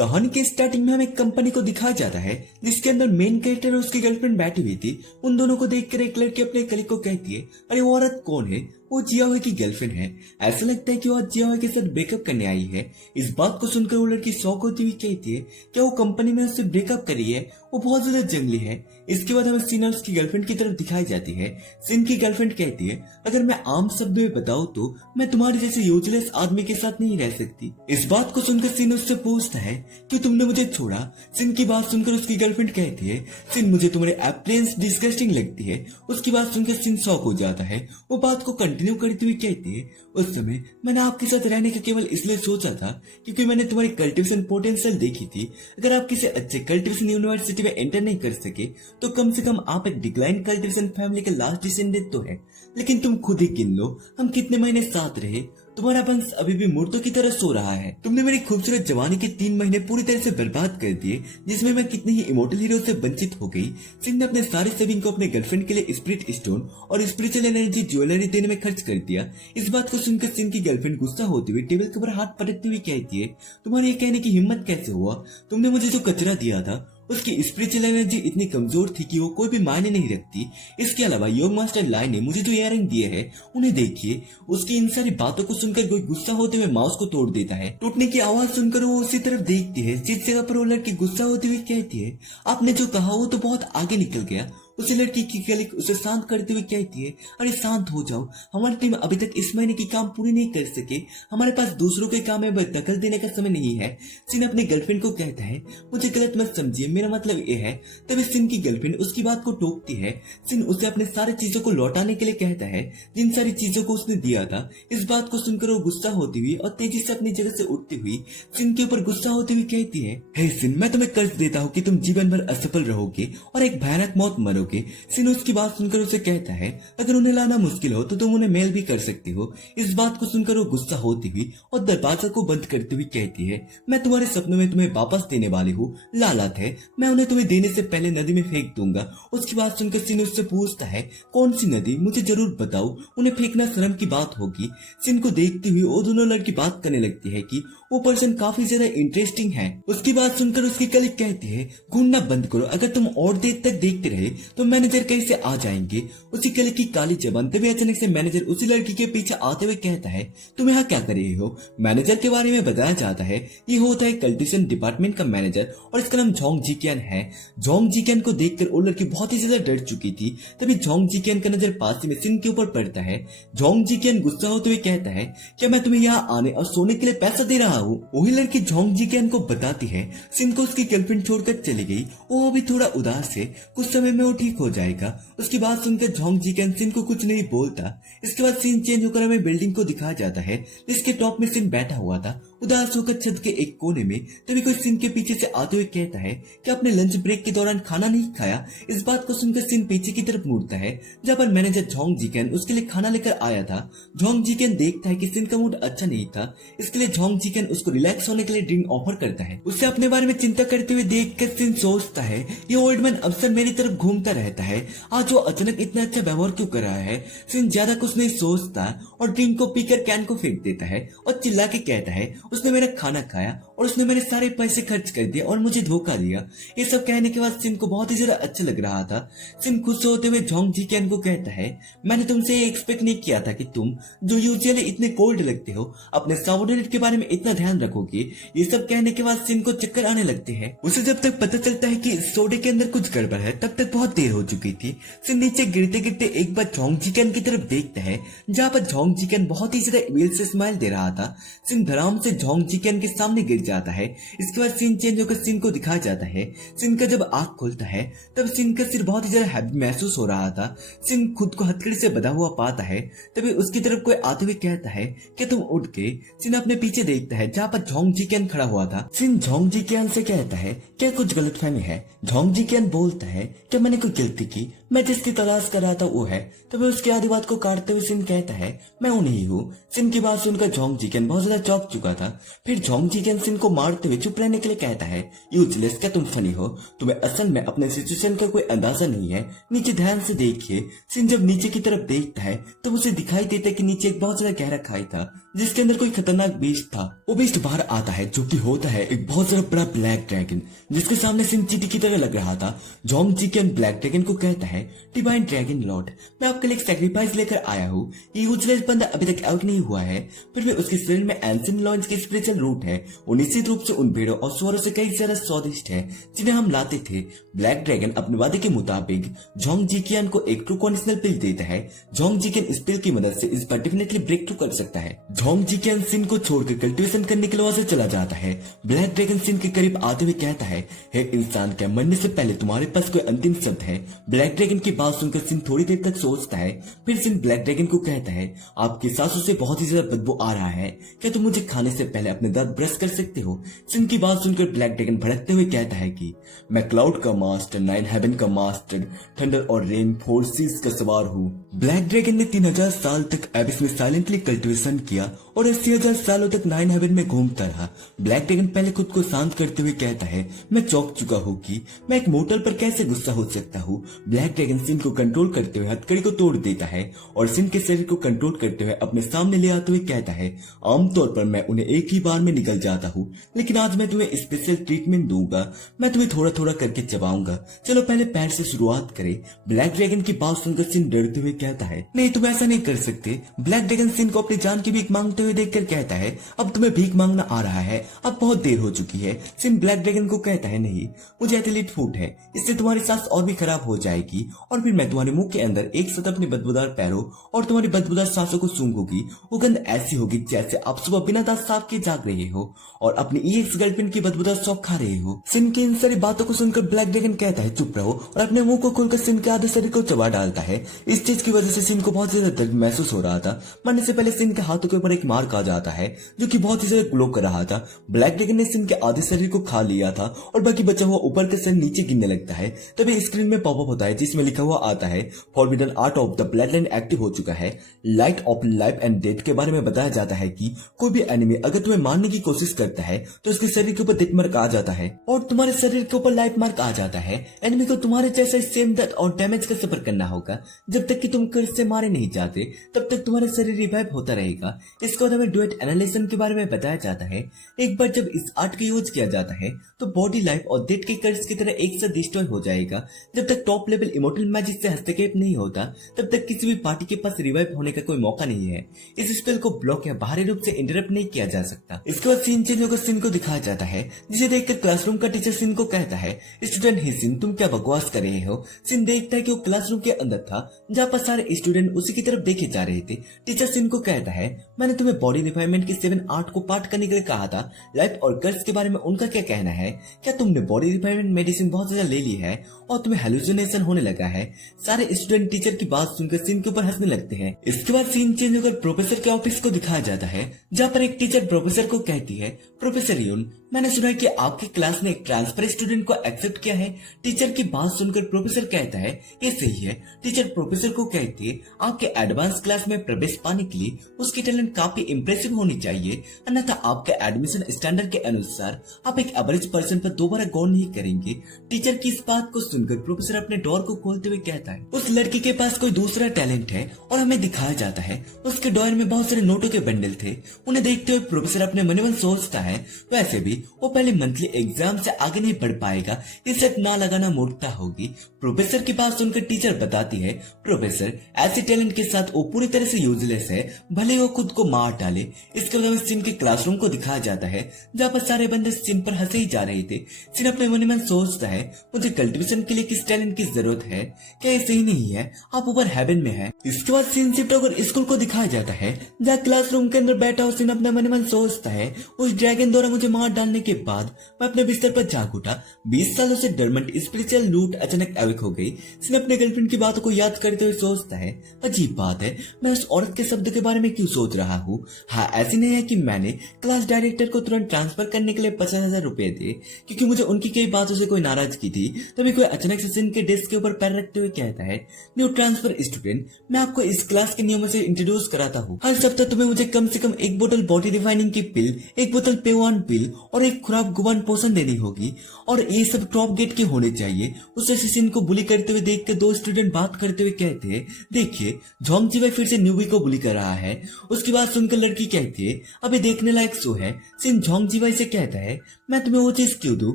कहानी के स्टार्टिंग में हमें एक कंपनी को दिखाया जाता है जिसके अंदर मेन कैरेक्टर और उसकी गर्लफ्रेंड बैठी हुई थी। उन दोनों को देखकर एक लड़की अपने कलीग को कहती है, अरे वो औरत कौन है? वो जिया हुई की गर्लफ्रेंड है। ऐसा लगता है कि वो आज जिया हुई के साथ ब्रेकअप करने आई है। इस बात को सुनकर वो लड़की शॉक होती हुई कहती है क्या वो कंपनी में उससे ब्रेकअप करी है? वो बहुत ज्यादा जंगली है। इसके बाद हमें सीन और उसकी गर्लफ्रेंड की तरफ दिखाई जाती है। सीन की गर्लफ्रेंड कहती है, अगर मैं आम शब्दों में बताऊं तो मैं तुम्हारे जैसे यूजलेस आदमी के साथ नहीं रह सकती। इस बात को सुनकर सीन उससे पूछता है कि तुमने मुझे छोड़ा? सीन की बात सुनकर उसकी गर्लफ्रेंड कहती है, सीन मुझे तुम्हारी अपीयरेंस डिस्गस्टिंग लगती है। उसकी बात सुनकर सीन शॉक हो जाता है। वो बात को कंटिन्यू करती हुई कहती है, उस समय मैंने आपके साथ रहने का केवल इसलिए सोचा था क्योंकि मैंने तुम्हारी कल्टिवेशन पोटेंशियल देखी थी। अगर आप किसी अच्छे कल्टिवेशन यूनिवर्सिटी में एंटर नहीं कर सके तो कम से कम आप एक डिक्लाइन कल्टिवेशन फैमिली के लास्ट डिसेंडेंट तो है। लेकिन तुम खुद ही गिन लो हम कितने महीने साथ रहे। तुम्हारा वंश अभी भी मुर्दों की तरह सो रहा है। तुमने मेरी खूबसूरत जवानी के 3 महीने पूरी तरह से बर्बाद कर दिए, जिसमें मैं कितनी ही इमोर्टल हीरो से वंचित हो गई। सिंह ने अपने सारे सेविंग को अपने गर्लफ्रेंड के लिए स्पिरिट स्टोन और स्पिरिचुअल एनर्जी ज्वेलरी देने में खर्च कर दिया। इस बात को सुनकर सिंह की गर्लफ्रेंड गुस्सा होती हुई टेबल के ऊपर हाथ पटकती हुई कहती है, तुम्हारे ये कहने की हिम्मत कैसे हुआ? तुमने मुझे जो कचरा दिया था उसकी स्पिरिचुअल एनर्जी इतनी कमजोर थी कि वो कोई भी मायने नहीं रखती। इसके अलावा योग मास्टर लाई ने मुझे जो इयररिंग दिए हैं उन्हें देखिए। उसकी इन सारी बातों को सुनकर कोई गुस्सा होते हुए माउस को तोड़ देता है। टूटने की आवाज सुनकर वो उसी तरफ देखती है जिस जगह पर वो लड़की गुस्सा होती हुई कहती है, आपने जो कहा वो तो बहुत आगे निकल गया। उसी लड़की की कलीग उसे शांत करते हुए कहती है, अरे शांत हो जाओ, हमारी टीम अभी तक इस महीने की काम पूरी नहीं कर सके। हमारे पास दूसरों के काम में दखल देने का समय नहीं है। सिन अपनी गर्लफ्रेंड को कहता है, मुझे गलत मत समझिए, मेरा मतलब ये है। तभी सिन की गर्लफ्रेंड उसकी बात को टोकती है। सिन उसे अपने सारी चीजों को लौटाने के लिए कहता है जिन सारी चीजों को उसने दिया था। इस बात को सुनकर वो गुस्सा होती हुई और तेजी से अपनी जगह से उठती हुई सिन के ऊपर गुस्सा होती हुई कहती है, हे सिन, मैं तुम्हें कर्ज देता हूँ कि तुम जीवन भर असफल रहोगे और एक भयानक मौत मरोगे। सिन उसकी बात सुनकर उसे कहता है, अगर उन्हें लाना मुश्किल हो तो तुम उन्हें मेल भी कर सकती हो। इस बात को सुनकर वो गुस्सा होती हुई और दरवाजा को बंद करती हुई कहती है, मैं तुम्हारे सपनों में तुम्हें वापस देने वाली हूँ। लालत है, मैं उन्हें तुम्हें देने से पहले नदी में फेंक दूंगा। उसकी बात सुनकर सिन उससे पूछता है, कौन सी नदी? मुझे जरूर बताओ, उन्हें फेंकना शर्म की बात होगी। सिन को देखती हुई वो दोनों लड़की बात करने लगती है कि वो पर्सन काफी ज्यादा इंटरेस्टिंग है। उसकी बात सुनकर उसकी कलीग कहती है, घूमना बंद करो, अगर तुम और देर तक देखते रहे तो मैनेजर कैसे आ जाएंगे। उसी कलीग की काली जबान। तभी अचानक से मैनेजर उसी लड़की के पीछे आते हुए कहता है, तुम यहाँ क्या कर रहे हो? मैनेजर के बारे में बताया जाता है ये होता है कल्टिवेशन डिपार्टमेंट का मैनेजर और इसका नाम जोंग जिकियन है। जोंग जिकियन को देखकर वो लड़की बहुत ही ज्यादा डर चुकी थी। तभी जोंग जिकियन का नजर पास में सिन के ऊपर पड़ता है। जोंग जिकियन गुस्सा होते हुए कहता है, क्या मैं तुम्हें यहाँ आने और सोने के लिए पैसा दे रहा हूँ? वही लड़की जोंग जिकियन को बताती है सिन को उसकी गर्लफ्रेंड छोड़कर चली गई। वो अभी थोड़ा उदास है, कुछ समय में वो ठीक हो जाएगा। उसकी बात सुनकर जोंग जिकियन सिन को कुछ नहीं बोलता। इसके बाद सीन चेंज होकर हमें बिल्डिंग को दिखाया जाता है जिसके टॉप में सिन बैठा हुआ था उदास होकर छत के एक कोने में। तभी कोई सिन के पीछे से आते हुए कहता है कि आपने लंच ब्रेक के दौरान खाना नहीं खाया। इस बात को सुनकर सिन पीछे की तरफ मुड़ता है जहाँ पर मैनेजर जोंग जिकियन उसके लिए खाना लेकर आया था। जोंग जिकियन देखता है कि सिन का मूड अच्छा नहीं था, इसके लिए जोंग जिकियन उसको रिलैक्स होने के लिए ड्रिंक ऑफर करता है। उससे अपने बारे में चिंता करते हुए देखकर सिन सोचता है, ये ओल्ड मैन अक्सर मेरी तरफ घूमता रहता है, आज वो अचानक इतना अच्छा व्यवहार क्यों कर रहा है? सिन ज्यादा कुछ नहीं सोचता और ड्रिंक को पीकर कैन को फेंक देता है और चिल्ला के कहता है, उसने मेरा खाना खाया और उसने मेरे सारे पैसे खर्च कर दिए और मुझे धोखा दिया। ये सब कहने के बाद सिन को बहुत ही ज्यादा अच्छा लग रहा था। सिन खुश होते हुए जोंग जिकियन को कहता है, मैंने तुमसे ये एक्सपेक्ट नहीं किया था कि तुम जो यूजुअली इतने कोल्ड लगते हो अपने सबऑर्डिनेट के बारे में इतना ध्यान रखोगे। ये सब कहने के बाद सिन को चक्कर आने लगते हैं। उसे जब तक पता चलता है कि सोडे के अंदर कुछ गड़बड़ है तब तक बहुत देर हो चुकी थी। सिन नीचे गिरते गिरते एक बार जोंग जिकियन की तरफ देखता है जहाँ पर जोंग जिकियन बहुत ही ज्यादा इविल से स्माइल दे रहा था। सिन धड़ाम से जोंग जिकियन के सामने गिर जाता है। इसके बाद सीन चेंज होकर सिन को दिखाया जाता है। सिन का जब आंख खुलता है तब सिन का सिर बहुत ही ज्यादा हैवी महसूस हो रहा था। सिन खुद को हथकड़ी से बंधा हुआ पाता है। तभी उसकी तरफ कोई आते हुए कहता है कि तुम उठ के। सिन अपने पीछे देखता है जहाँ पर जोंग जिकियन खड़ा हुआ था। सिन जोंग जिकियन से कहता है, क्या कुछ गलतफहमी है? जोंग जिकियन बोलता है, क्या मैंने कोई गलती की? मैं जिसकी तलाश कर रहा था वो है। तभी उसकी आधी बात को काटते हुए सिन कहता है, मैं उन्हीं हूँ। सिन की बात सुनकर जोंग जिकियन बहुत ज्यादा चौंक चुका था। फिर जोंग जिकियन सिन को मारते हुए चुप रहने के लिए कहता है, यूजलेस, क्या तुम फनी हो? तुम्हें असल में अपने सिचुएशन का कोई अंदाजा नहीं है। नीचे ध्यान से देखिए। सिन जब नीचे की तरफ देखता है तो उसे दिखाई देता है कि नीचे एक बहुत ज्यादा गहरा खाई था जिसके अंदर कोई खतरनाक बीस्ट था। वो बीस्ट बाहर आता है जो कि होता है एक बहुत ज्यादा बड़ा ब्लैक ड्रैगन, जिसके सामने सिन चींटी की तरह लग रहा था। जोंग जिकियन ब्लैक ड्रैगन को कहता है, डिवाइन ड्रैगन लॉर्ड, मैं आपके लिए एक सैक्रिफाइस लेकर आया हूँ। ये यूजलेस बंदा अभी तक आउट नहीं हुआ है, फिर भी उसके शरीर में एंशिएंट लॉन्च के स्पिरिचुअल रूट है। वो निश्चित रूप से उन भेड़ों और सुअरों से कई ज्यादा स्वादिष्ट है जिन्हें हम लाते थे। ब्लैक ड्रैगन अपने वादे के मुताबिक जोंग जिकियन को एक ट्रू कंडीशनल पिल देता है। जोंग जिकियन इस पिल की मदद से इस पर डेफिनेटली ब्रेक थ्रू कर सकता है। जोंग जिकियन सिन को छोड़कर कल्टीवेशन करने के लिए वहां से चला जाता है। ब्लैक ड्रैगन सिन के करीब आते हुए कहता है, हे इंसान, क्या मरने से पहले तुम्हारे पास कोई अंतिम शब्द है? ब्लैक ड्रैगन की बात सुनकर सिन थोड़ी देर तक सोचता है, फिर सिन ब्लैक ड्रैगन को कहता है, आपकी सांसों से बहुत ही ज्यादा बदबू आ रहा है, क्या तुम मुझे खाने से पहले अपने दांत ब्रश कर सकते हो? सिन की बात सुनकर ब्लैक ड्रैगन भड़कते हुए कहता है कि मैं क्लाउड का मास्टर, 9 हेवन का मास्टर, थंडर और रेन फोर्सेस का सवार हूँ। ब्लैक ड्रैगन ने 3000 साल तक एबिस में साइलेंटली कल्टीवेशन किया और 80,000 सालों तक 9 हेवन में घूमता रहा। ब्लैक ड्रैगन पहले खुद को शांत करते हुए कहता है, मैं चौंक चुका हूँ कि मैं एक मोटल पर कैसे गुस्सा हो सकता हूँ। ब्लैक ड्रैगन सिन को कंट्रोल करते हुए हथकड़ी को तोड़ देता है और सिन के शरीर को कंट्रोल करते हुए अपने सामने ले आते हुए कहता है, आमतौर पर मैं उन्हें एक ही बार में निकल जाता हूँ, लेकिन आज मैं तुम्हें स्पेशल ट्रीटमेंट दूंगा। मैं तुम्हें थोड़ा थोड़ा करके चबाऊंगा। चलो पहले पैर से शुरुआत करें। ब्लैक ड्रैगन की बात सुनकर सिन डरते हुए कहता है, नहीं, तुम ऐसा नहीं कर सकते। ब्लैक ड्रैगन सिन को अपनी जान की भीख मांगते हुए देखकर कहता है, अब तुम्हें भीख मांगना आ रहा है, अब बहुत देर हो चुकी है। सिन ब्लैक ड्रैगन को कहता है, नहीं, मुझे एथलीट फूड है, इससे तुम्हारी सांस और भी खराब हो जाएगी और फिर मैं तुम्हारे मुंह के अंदर एक साथ अपने बदबूदार पैरों और तुम्हारी बदबूदार सांसों को सूंघूंगी। वो गंध ऐसी होगी जैसे आप सुबह बिना दांत साफ किए जाग रहे हो और अपनी एक्स गर्लफ्रेंड की बदबूदार सौंप खा रहे हो। सिन की इन सारी बातों को सुनकर ब्लैक ड्रैगन कहता है, चुप रहो, और अपने मुंह को खोलकर सिन के आधे शरीर को चबा डालता है। इस चीज की वजह से सिन को बहुत ज्यादा दर्द महसूस हो रहा था। मरने से पहले सिन के हाथों के ऊपर एक मार्क आ जाता है जो कि बहुत ही ज्यादा ग्लो कर रहा था। ब्लैक ड्रैगन ने सिन के आधे शरीर को खा लिया था और बाकी बचा हुआ ऊपर का शरीर नीचे गिरने लगता है। तभी स्क्रीन में पॉपअप होता है जिसमें लिखा हुआ आता है, forbidden art of the blood line active हो चुका है। Light of life and death के बारे में बताया जाता है कि कोई भी एनिमी अगर तुम्हें मारने की कोशिश करता है तो उसके शरीर के ऊपर डेथ मार्क आ जाता है और तुम्हारे शरीर के ऊपर लाइफ मार्क आ जाता है। एनिमी को तुम्हारे जैसा सेम दर्द और डैमेज का सफर करना होगा। जब तक कि तुम कर्ज से मारे नहीं जाते तब तक तुम्हारा शरीर रिवाइव होता रहेगा। इसके बाद हमें डुएट एनालिसिस के बारे में बताया जाता है। एक बार जब इस आर्ट का यूज किया जाता है तो बॉडी लाइफ और डेथ के कर्ज की तरह एक साथ डिस्ट्रॉय हो जाएगा। जब तक टॉप लेवल इमोर्टल मैजिक से हस्तक्षेप नहीं होता तब तक किसी भी पार्टी के पास रिवाइव होने का कोई मौका नहीं है। इस स्पेल को ब्लॉक या बाहरी रूप से इंटरप्ट नहीं किया जा सकता। इसके बाद सीन चेंज होकर सिन को दिखाया जाता है, जिसे देखकर क्लासरूम का टीचर सिन को कहता है, स्टूडेंट ही सिन, तुम क्या बकवास कर रहे हो? सिन देखता है कि वो क्लासरूम के अंदर था जहाँ पर सारे स्टूडेंट उसी की तरफ देखे जा रहे थे। टीचर सिन को कहता है, मैंने तुम्हें बॉडी रिफाइनमेंट के 7 आर्ट को पाठ करने के लिए कहा था। लाइफ और कर्ज के बारे में उनका क्या कहना है? क्या तुमने बॉडी रिफाइनमेंट मेडिसिन बहुत ज्यादा ले ली है और तुम्हें हेलुसिनेशन होने लगा है? सारे स्टूडेंट टीचर की बात सुनकर सिन के ऊपर हंसने लगते हैं। इसके बाद सीन चेंज होकर प्रोफेसर के ऑफिस को दिखाया जाता है, जहाँ पर एक टीचर प्रोफेसर को कहती है, प्रोफेसर यून, मैंने सुना है कि आपकी क्लास ने एक ट्रांसफर स्टूडेंट को एक्सेप्ट किया है। टीचर की बात सुनकर प्रोफेसर कहता है, ये सही है। टीचर प्रोफेसर को कहती है, आपके एडवांस क्लास में प्रवेश पाने के लिए उसकी टैलेंट काफी इंप्रेसिव होनी चाहिए, अन्यथा आपके एडमिशन स्टैंडर्ड के अनुसार आप एक एवरेज पर्सन पर दोबारा गौर नहीं करेंगे। टीचर की इस बात को सुनकर प्रोफेसर अपने डोर को खोलते हुए कहता है, उस लड़की के पास कोई दूसरा टैलेंट है और हमें दिखाया जाता है। उसके डोर में बहुत सारे नोटों के बंडल थे। उन्हें देखते हुए प्रोफेसर अपने मन में सोचता है, वैसे भी वो पहले मंथली एग्जाम से आगे नहीं बढ़ पाएगा, इसे ना लगाना मूर्खता होगी। प्रोफेसर की बात सुनकर टीचर बताती है, प्रोफेसर ऐसे टैलेंट के साथ वो पूरी तरह से यूजलेस है, भले वो खुद को मार डाले। इसके बाद सिन के क्लासरूम को दिखाया जाता है, जहाँ पर सारे बंदे सिन पर हंसे ही जा रहे थे। सिन अपने मन में सोचता है, मुझे कल्टीवेशन के लिए किस टैलेंट की जरूरत है? क्या ये सही नहीं है? आप ऊपर हेवन में है। इसके बाद सिन शिफ्ट होकर स्कूल को दिखाया जाता है, जहाँ क्लासरूम के अंदर बैठा हो सिन अपने मन में सोचता है, उस ड्रैगन द्वारा मुझे मार डालने के बाद मैं अपने बिस्तर पर जाग उठा। 20 सालों से डरमेंट स्पिरिचुअल लूट अचानक अवेक हो गई। सिन अपने गर्लफ्रेंड की बातों को याद करते हुए सोचता है, अजीब बात है, मैं उस औरत के शब्द के बारे में क्यों सोच रहा हूँ? हूँ। हाँ, ऐसी नहीं है कि मैंने क्लास डायरेक्टर को तुरंत ट्रांसफर करने के लिए 50,000 रुपए दिए, क्योंकि मुझे उनकी कई बातों से कोई नाराजगी थी। तभी कोई अचानक से सिन के डेस्क के ऊपर पैर रखते हुए कहता है, न्यू ट्रांसफर स्टूडेंट, मैं आपको इस क्लास के नियमों से इंट्रोड्यूस कराता हूँ। हर सप्ताह तुम्हें मुझे कम से कम 1 बोतल बॉडी रिफाइनिंग की पिल, 1 बोतल पेवान पिल और 1 खुराक गुबान पोषण देनी होगी, और ये सब टॉप गेट के होने चाहिए। उस सिन को बुली करते हुए देख कर 2 स्टूडेंट बात करते हुए कहते हैं, देखिए जोंग जीवाई फिर से न्यूबी को बुली कर रहा है। उसकी बात सुनकर लड़की कहती है, अबे देखने लायक शो है। सिन जोंग जीवाई से कहता है, मैं तुम्हें वो चीज क्यों दूं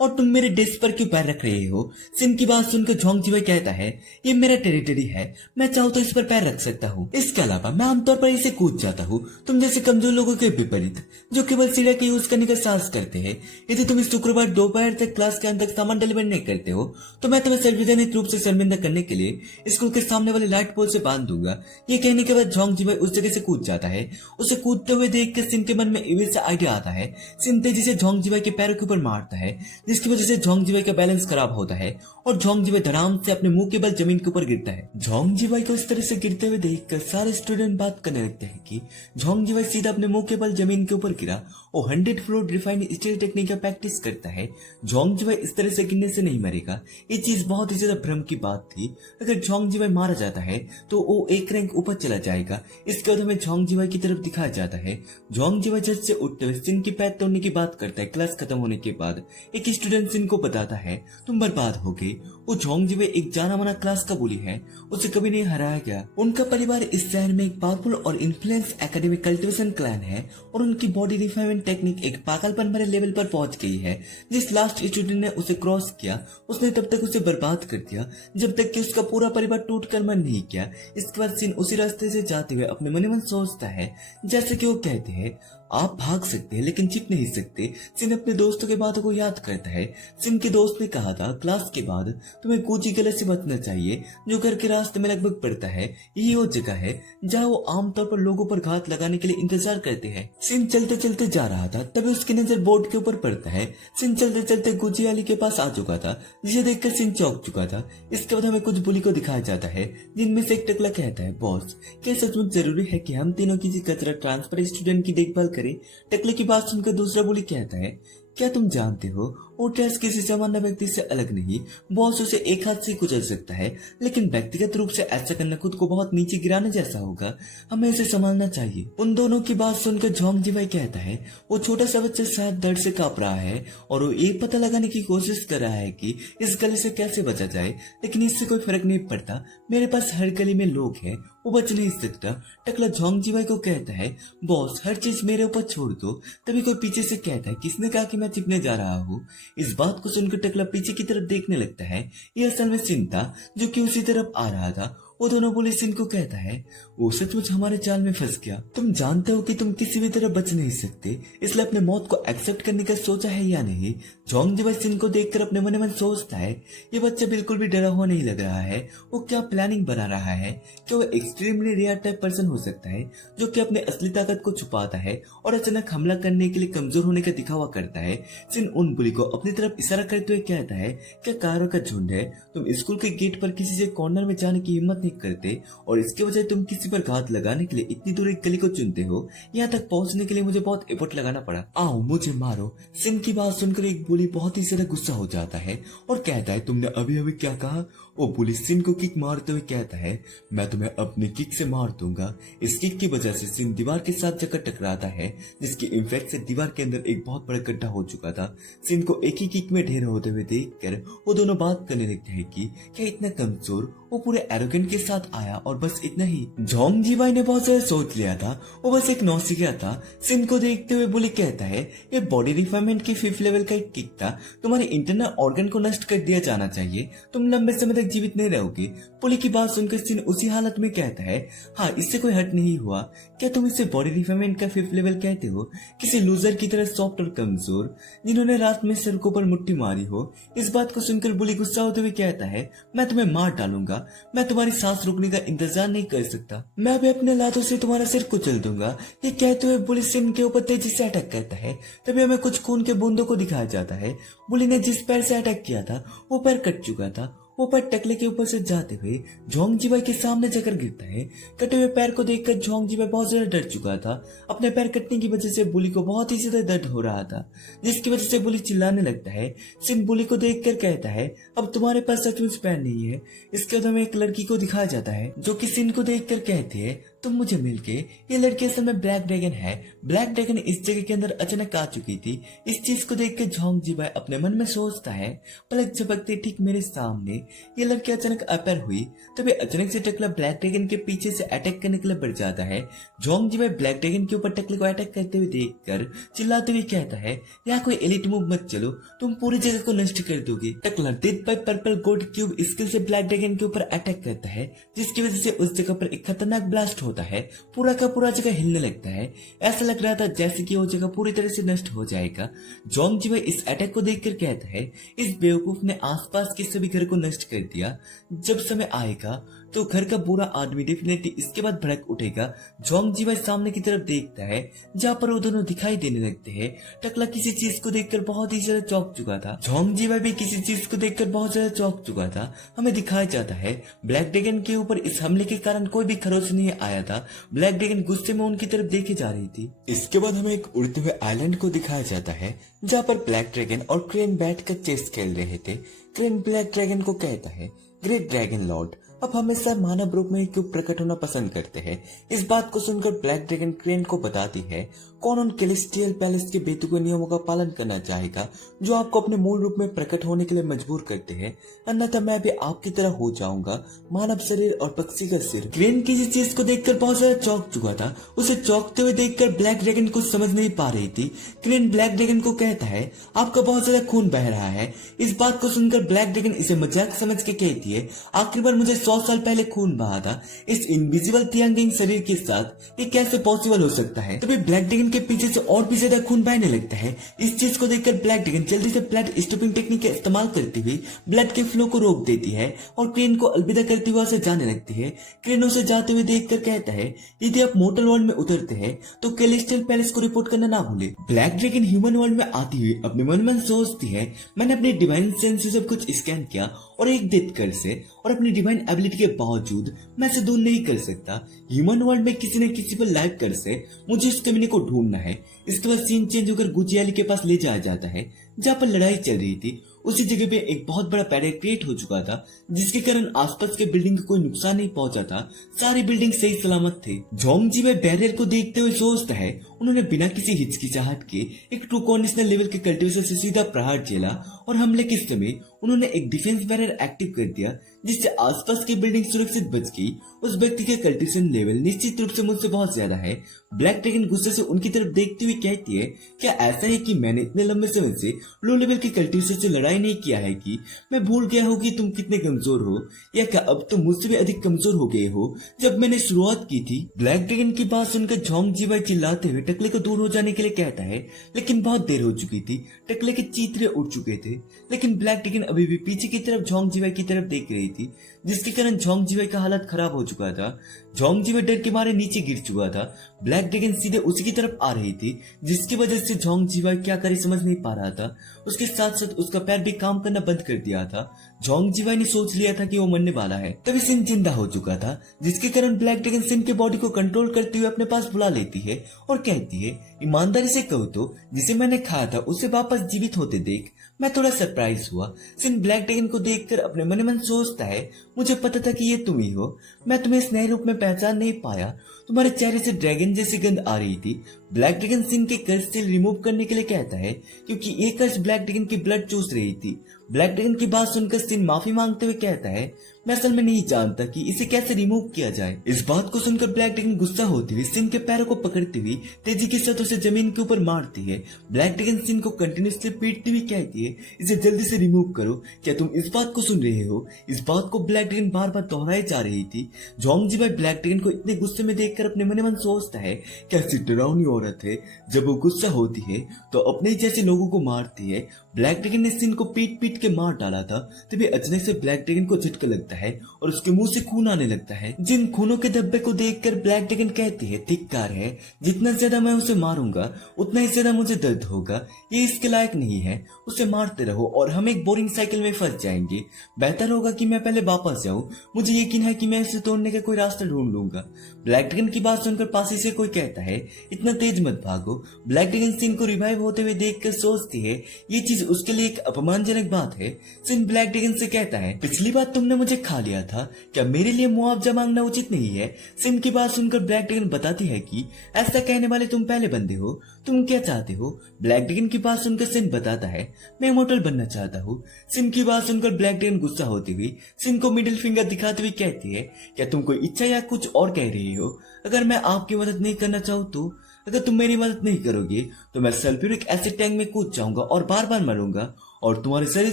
और तुम मेरे डेस्क पर क्यों पैर रख रहे हो। सिन की बात सुनकर जोंग जीवाई कहता है, ये मेरा टेरिटरी है, मैं चाहूँ तो इस पर पैर रख सकता हूँ। इसके अलावा मैं आमतौर पर इसे कूद जाता हूँ, तुम जैसे कमजोर लोगों के विपरीत जो केवल सीढ़ियों का यूज करने का साहस करते हैं। यदि तुम इस शुक्रवार दोपहर तक क्लास के अंदर सामान डिलीवर नहीं करते हो तो मैं तुम्हें सार्वजनिक रूप से शर्मिंदा करने के लिए स्कूल के सामने वाले लाइट पोल से बांध दूंगा। ये कहने के बाद जोंग जीवाई उस जगह से कूद जाता है। उसे कूदते हुए देख कर सिन के मन में इविल सा आइडिया आता है। सिन तेजी से जोंग जीवाई के पैरों के ऊपर मारता है, जिसकी वजह से जोंग जीवाई का बैलेंस खराब होता है और जोंग जीवाई धड़ाम से अपने मुंह के बल जमीन के ऊपर गिरता है। जोंग जीवाई को इस तरह से गिरते हुए देखकर सारे स्टूडेंट बात करने लगते हैं कि जोंग जीवाई सीधा अपने मुंह के बल जमीन के ऊपर गिरा और 100 फ्लोर रिफाइंड स्टील टेक्निक का प्रैक्टिस करता है। जोंग जीवाई इस तरह से गिरने से नहीं मरेगा, ये चीज बहुत ही ज्यादा भ्रम की बात थी। अगर जोंग जीवाई मारा जाता है तो वो 1 रैंक ऊपर चला जाएगा। इसके बाद हमें जोंग जीवाई की तरफ दिखाया जाता है। जोंग जीवाई जज से उठते हुए सिन की पैर तोड़ने की बात करता है। क्लास खत्म होने के बाद एक स्टूडेंट सिन को बताता है, तुम बर्बाद हो गए। वो जोंग जीवाई एक जाना माना क्लास का बुली है, उसे कभी नहीं हराया गया। उनका परिवार इस शहर में एक पावरफुल और इन्फ्लुएंस एकेडमिक कल्टिवेशन क्लैन है और उनकी बॉडी रिफाइनमेंट टेक्निक एक पागलपन भरे लेवल पर पहुंच गई है। जिस लास्ट स्टूडेंट ने उसे क्रॉस किया उसने तब तक उसे बर्बाद कर दिया जब तक कि उसका पूरा परिवार टूट कर मन नहीं किया। इसके बाद सिन उसी रास्ते से जाते हुए अपने मन ही मन सोचता है, जैसे कि वो कहते हैं, आप भाग सकते हैं लेकिन छिप नहीं सकते। सिन अपने दोस्तों के बातों को याद करता है। सिन के दोस्त ने कहा था, क्लास के बाद तुम्हें कूची गले से बचना चाहिए जो घर के रास्ते में लगभग पड़ता है। यही वो जगह है जहाँ वो आमतौर पर लोगों पर घात लगाने के लिए इंतजार करते हैं। सिन चलते चलते जा रहा था, तभी उसकी नजर बोर्ड के ऊपर पड़ता है। सिन चलते चलते गुजी अली के पास आ चुका था, जिसे देखकर सिन चौंक चुका था। इसके बाद हमें कुछ बुली को दिखाया जाता है, जिनमें से एक टकला कहता है, बॉस क्या सचमुच जरूरी है कि हम तीनों किसी कचरा ट्रांसफर स्टूडेंट की देखभाल करें। टकले की बात सुनकर दूसरा बुली कहता है, क्या तुम जानते हो वो टेस्ट किसी सामान्य व्यक्ति से अलग नहीं। बॉस उसे एक हाथ से कुचल सकता है, लेकिन व्यक्तिगत रूप से ऐसा करना खुद को बहुत नीचे गिराने जैसा होगा। हमें इसे संभालना चाहिए। उन दोनों की बात सुनकर जोंग जीवाई कहता है, वो छोटा सा बच्चा शायद दर्द से कांप रहा है और वो ये पता लगाने की कोशिश कर रहा है कि इस गले से कैसे बचा जाए, लेकिन इससे कोई फर्क नहीं पड़ता। मेरे पास हर गली में लोग हैं, वो बच नहीं सकता। टकला जोंग जीवाई को कहता है, बॉस हर चीज मेरे ऊपर छोड़ दो। तभी कोई पीछे से कहता है, किसने कहा कि मैं चिपने जा रहा हूँ। इस बात को सुनकर टकला पीछे की तरफ देखने लगता है। ये असल में सिन था जो कि उसी तरफ आ रहा था। वो दोनों बोले सिन को कहता है, वो सचमुच हमारे जाल में फंस गया। तुम जानते हो कि तुम किसी भी तरह बच नहीं सकते, इसलिए अपने मौत को एक्सेप्ट करने का सोचा है या नहीं। जोंग जीवाई सिन को देखकर अपने मन में सोचता है, ये बच्चा बिल्कुल भी डरा हुआ नहीं लग रहा है। वो क्या प्लानिंग बना रहा है। क्या वो एक्सट्रीमली रेयर टाइप पर्सन हो सकता है जो कि अपनी असली ताकत को छुपाता है और अचानक हमला करने के लिए कमजोर होने का दिखावा करता है। सिन उन बुली को अपनी तरफ इशारा करते हुए कहता है, क्या कारों का झुंड है। तुम स्कूल के गेट पर किसी से कॉर्नर में जाने की हिम्मत करते और इसके वजह तुम किसी पर घात लगाने के लिए इतनी दूर एक गली को चुनते हो। यहाँ तक पहुंचने के लिए मुझे बहुत एफर्ट लगाना पड़ा। आओ मुझे मारो। सिन की बात सुनकर एक बुली बहुत ही ज्यादा गुस्सा हो जाता है और कहता है, तुमने अभी अभी क्या कहा। वो बुली सिन को किक मारते हुए कहता है, मैं तुम्हें अपनी किक से मार दूंगा। इस किक की वजह से सिन दीवार के साथ जाकर टकराता है, जिसकी इम्पैक्ट से दीवार के अंदर एक बहुत बड़ा गड्ढा हो चुका था। सिन को एक ही किक में ढेर होते हुए देखकर वो दोनों बात करने लगते हैं कि क्या इतना कमजोर। वो पूरे एरोगेंट के साथ आया और बस इतना ही। जोंग जीवाई ने बहुत ज्यादा सोच लिया था, वो बस एक नौसिखिया था। सिन को देखते हुए बुली कहता है, ये बॉडी रिफाइनमेंट की 5th लेवल का एक किक था। तुम्हारे इंटरनल ऑर्गन को नष्ट कर दिया जाना चाहिए, तुम लंबे समय तक जीवित नहीं रहोगे। बुली की बात सुनकर सिन उसी हालत में कहता है, हाँ इससे कोई हट नहीं हुआ। क्या तुम इसे बॉडी रिफाइनमेंट का 5th लेवल कहते हो। किसी लूजर की तरह सॉफ्ट और कमजोर जिन्होंने रात में सड़कों पर मुट्ठी मारी हो। इस बात को सुनकर बुली गुस्सा होते हुए कहता है, मैं तुम्हें मार डालूंगा। मैं तुम्हारी सांस रुकने का इंतजार नहीं कर सकता। मैं अभी अपने लातों से तुम्हारा सिर कुचल दूंगा। ये कहते हुए बुली सिन के ऊपर तेजी से अटैक करता है। तभी हमें कुछ खून के बूंदों को दिखाया जाता है। बुली ने जिस पैर से अटैक किया था वो पैर कट चुका था वो पैर टकले के ऊपर से जाते हुए जोंग जीवाई के सामने जाकर गिरता है। कटे हुए पैर को देखकर जोंग जीवाई बहुत ज्यादा डर चुका था। अपने पैर कटने की वजह से बुली को बहुत ही ज्यादा दर्द हो रहा था, जिसकी वजह से बुली चिल्लाने लगता है। सिन बुली को देखकर कहता है, अब तुम्हारे पास सचमुच पैर नहीं है। इसके बाद हमें एक लड़की को दिखाया जाता है जो कि सिन को देखकर कहती है, तुम मुझे मिलके, ये लड़की असल में ब्लैक ड्रैगन है। ब्लैक ड्रैगन इस जगह के अंदर अचानक आ चुकी थी। इस चीज को देखकर जोंग जीवाई अपने मन में सोचता है, पलक झपकते ठीक मेरे सामने ये लड़की अचानक अपीयर हुई। तभी अचानक से टकला ब्लैक ड्रैगन के पीछे से अटैक करने के लिए बढ़ जाता है। जोंग जीवाई ब्लैक ड्रैगन के ऊपर टकले को अटैक करते हुए देखकर चिल्लाते हुए कहता है, यहाँ कोई एलिट मूव मत चलो, तुम पूरी जगह को नष्ट कर दोगे। टकला death by purple gold cube skill से ब्लैक ड्रैगन के ऊपर अटैक करता है, जिसकी वजह से उस जगह पर एक खतरनाक ब्लास्ट होता है। पूरा का पूरा जगह हिलने लगता है। ऐसा लग रहा था जैसे कि वो जगह पूरी तरह से नष्ट हो जाएगा। जोंग जीवाई इस अटैक को देखकर कहता है, इस बेवकूफ ने आसपास के सभी घर को नष्ट कर दिया। जब समय आएगा तो घर का बुरा आदमी डेफिनेटली इसके बाद भड़क उठेगा। जोंग जीवाई सामने की तरफ देखता है जहाँ पर वो दोनों दिखाई देने लगते हैं। टकला किसी चीज को देखकर बहुत ही ज्यादा चौंक चुका था। जोंग जीवाई भी किसी चीज को देखकर बहुत ज्यादा चौंक चुका था। हमें दिखाया जाता है ब्लैक ड्रैगन के ऊपर इस हमले के कारण कोई भी खरोच नहीं आया था। ब्लैक ड्रैगन गुस्से में उनकी तरफ देखे जा रही थी। इसके बाद हमें एक उड़ते हुए आइलैंड को दिखाया जाता है जहाँ पर ब्लैक ड्रैगन और क्रेन बैठकर चेस खेल रहे थे। क्रेन ब्लैक ड्रैगन को कहता है, ग्रेट ड्रैगन लॉर्ड, अब हमेशा मानव रूप में क्यों प्रकट होना पसंद करते हैं। इस बात को सुनकर ब्लैक ड्रैगन क्रेन को बताती है, कौन उन कैलिस्टियल पैलेस के बेतुके नियमों का पालन करना चाहेगा जो आपको अपने मूल रूप में प्रकट होने के लिए मजबूर करते हैं, अन्यथा मैं भी आपकी तरह हो जाऊंगा, मानव शरीर और पक्षी का सिर। क्रेन किसी चीज को देखकर बहुत ज्यादा चौंक चुका था। उसे चौंकते हुए देखकर ब्लैक ड्रैगन कुछ समझ नहीं पा रही थी। क्रेन ब्लैक ड्रैगन को कहता है, आपका बहुत ज्यादा खून बह रहा है। इस बात को सुनकर ब्लैक ड्रैगन इसे मजाक समझ के कहती है, आखिर बार मुझे 100 साल पहले खून बहा था। इस इनविजिबल थियांगिंग शरीर के साथ ये कैसे पॉसिबल हो सकता है। तभी ब्लैक ड्रैगन के पीछे से और भी ज्यादा खून बहने लगता है। इस चीज को देखकर ब्लैक ड्रैगन जल्दी से ब्लड स्टॉपिंग टेक्निक का इस्तेमाल करती हुई ब्लड के फ्लो को रोक देती है और क्रेन को अलविदा करते हुए उसे जाने लगती है। क्रेन उसे जाते हुए देखकर कहता है, यदि आप मोर्टल वर्ल्ड में उतरते हैं तो कैलिस्टियल पैलेस को रिपोर्ट करना ना भूले। ब्लैक ड्रैगन ह्यूमन वर्ल्ड में आती हुई अपने मन में सोचती है, मैंने अपने डिवाइन सेंस से सब कुछ स्कैन किया और एक डेथ कर से और अपनी डिवाइन एबिलिटी के बावजूद मैं इसे दूर नहीं कर सकता। ह्यूमन वर्ल्ड में किसी न किसी पर लाइव कर से मुझे इस कमीने को ढूंढना है। इसके बाद सीन चेंज होकर गुजियाली के पास ले जाया जाता है जहाँ पर लड़ाई चल रही थी। उसी जगह पे एक बहुत बड़ा बैरियर क्रिएट हो चुका था, जिसके कारण आसपास के बिल्डिंग को कोई नुकसान नहीं पहुंचा था। सारी बिल्डिंग सही सलामत थे। जोंग जीवाई बैरियर को देखते हुए सोचता है, उन्होंने बिना किसी हिचकिचाहट के एक ट्रू कंडीशनल लेवल के कल्टीवेशन से सीधा प्रहार झेला और हमले के समय उन्होंने एक डिफेंस बैरियर एक्टिव कर दिया, जिससे आसपास की बिल्डिंग सुरक्षित बच गई। उस व्यक्ति का कल्टीवेशन लेवल निश्चित रूप से मुझसे बहुत ज्यादा है। ब्लैक ड्रैगन गुस्से से उनकी तरफ देखते हुए कहती है, क्या ऐसा है कि मैंने इतने लंबे समय से लो लेवल के कल्टीवेशन से लड़ाई नहीं किया है कि मैं भूल गया हूँ कि तुम कितने कमजोर हो, या क्या अब तुम मुझसे भी अधिक कमजोर हो गए हो जब मैंने शुरुआत की थी। ब्लैक ड्रैगन की बात सुनकर जोंग जीवाई चिल्लाते हुए टकले को दूर हो जाने के लिए कहता है, लेकिन बहुत देर हो चुकी थी। टकले के चीथड़े उड़ चुके थे, लेकिन ब्लैक ड्रैगन अभी भी पीछे की तरफ जोंग जीवाई की तरफ देख रही थी, जिसके कारण जोंग जीवाई का हालत खराब हो चुका था। जोंग जीवाई डर के मारे नीचे गिर चुका था। ब्लैक ड्रैगन सीधे उसी की तरफ आ रही थी, जिसकी वजह से जोंग जीवाई क्या करे समझ नहीं पा रहा था। उसके साथ साथ उसका पैर भी काम करना बंद कर दिया था। जोंग जीवाई ने सोच लिया था कि वो मरने वाला है। तभी सिन जिंदा हो चुका था, जिसके कारण ब्लैक ड्रैगन सिन के बॉडी को कंट्रोल करते हुए अपने पास बुला लेती है और कहती है, ईमानदारी से कहो तो जिसे मैंने खाया था उसे वापस जीवित होते देख मैं थोड़ा सरप्राइज हुआ। सिन ब्लैक ड्रैगन को देखकर अपने मन में सोचता है, मुझे पता था कि ये तुम ही हो। मैं तुम्हें इस नए रूप में पहचान नहीं पाया। तुम्हारे चेहरे से ड्रैगन जैसी गंध आ रही थी। ब्लैक ड्रैगन सिन के कर्ज से रिमूव करने के लिए कहता है, क्योंकि ये कर्ज ब्लैक ड्रैगन की ब्लड चूस रही थी। ब्लैक ड्रैगन की बात सुनकर सिन माफी मांगते हुए कहता है, मैं असल में नहीं जानता कि इसे कैसे रिमूव किया जाए। इस बात को सुनकर ब्लैक ड्रैगन गुस्सा होती हुई सिन के पैरों को पकड़ती हुई तेजी के साथ उसे जमीन के ऊपर मारती है। ब्लैक ड्रैगन सिन को कंटिन्यूसली पीटती हुई कहती है, इसे जल्दी से रिमूव करो। क्या तुम इस बात को सुन रहे हो? इस बात को ब्लैक ड्रैगन बार बार दोहराई जा रही थी। जोंग जीवाई ब्लैक ड्रैगन को इतने गुस्से में देखकर अपने मन सोचता है, कैसी डरावनी औरत है। जब वो गुस्सा होती है तो अपने जैसे लोगों को मारती है। ब्लैक ड्रैगन ने सिन को पीट पीट पीट के मार डाला था, तभी अचानक से ब्लैक ड्रैगन को झटका लगता है और उसके मुंह से खून आने लगता है। जिन खूनों के धब्बे को देखकर ब्लैक ड्रैगन कहती है, धिक्कार है, जितना ज्यादा मैं उसे मारूंगा उतना ही ज्यादा मुझे दर्द होगा, ये इसके लायक नहीं है, उसे मारते रहो और हम एक बोरिंग साइकिल में फंस जाएंगे। बेहतर होगा कि मैं पहले वापस जाऊं, मुझे यकीन है कि मैं इसे तोड़ने का कोई रास्ता ढूंढ लूंगा। ब्लैक ड्रैगन की बात सुनकर पास से कोई कहता है, इतना तेज मत भागो। ब्लैक ड्रैगन सिन को रिवाइव होते हुए देखकर सोचती है ये चीज उसके लिए एक अपमानजनक बात है। सिन ब्लैक ड्रैगन से कहता है, पिछली बार तुमने मुझे खा लिया था, क्या मेरे लिए मुआवजा मांगना उचित नहीं है? सिन की बात सुनकर ब्लैक ड्रैगन बताती है कि ऐसा कहने वाले तुम पहले बंदे हो, तुम क्या चाहते हो? ब्लैक ड्रैगन की बात सुनकर सिन बताता है, मैं इमॉर्टल बनना चाहता हूँ। सिन की बात सुनकर ब्लैक ड्रैगन गुस्सा होती हुई सिन को मिडिल फिंगर दिखाते हुए कहती है, क्या तुम कोई इच्छा या कुछ और कह रही हो? अगर मैं आपकी मदद नहीं करना चाहूँ तो? अगर तुम मेरी मदद नहीं करोगे तो मैं सल्फ्यूरिक एसिड टैंक में कूद जाऊंगा और बार बार मरूंगा और तुम्हारे शरीर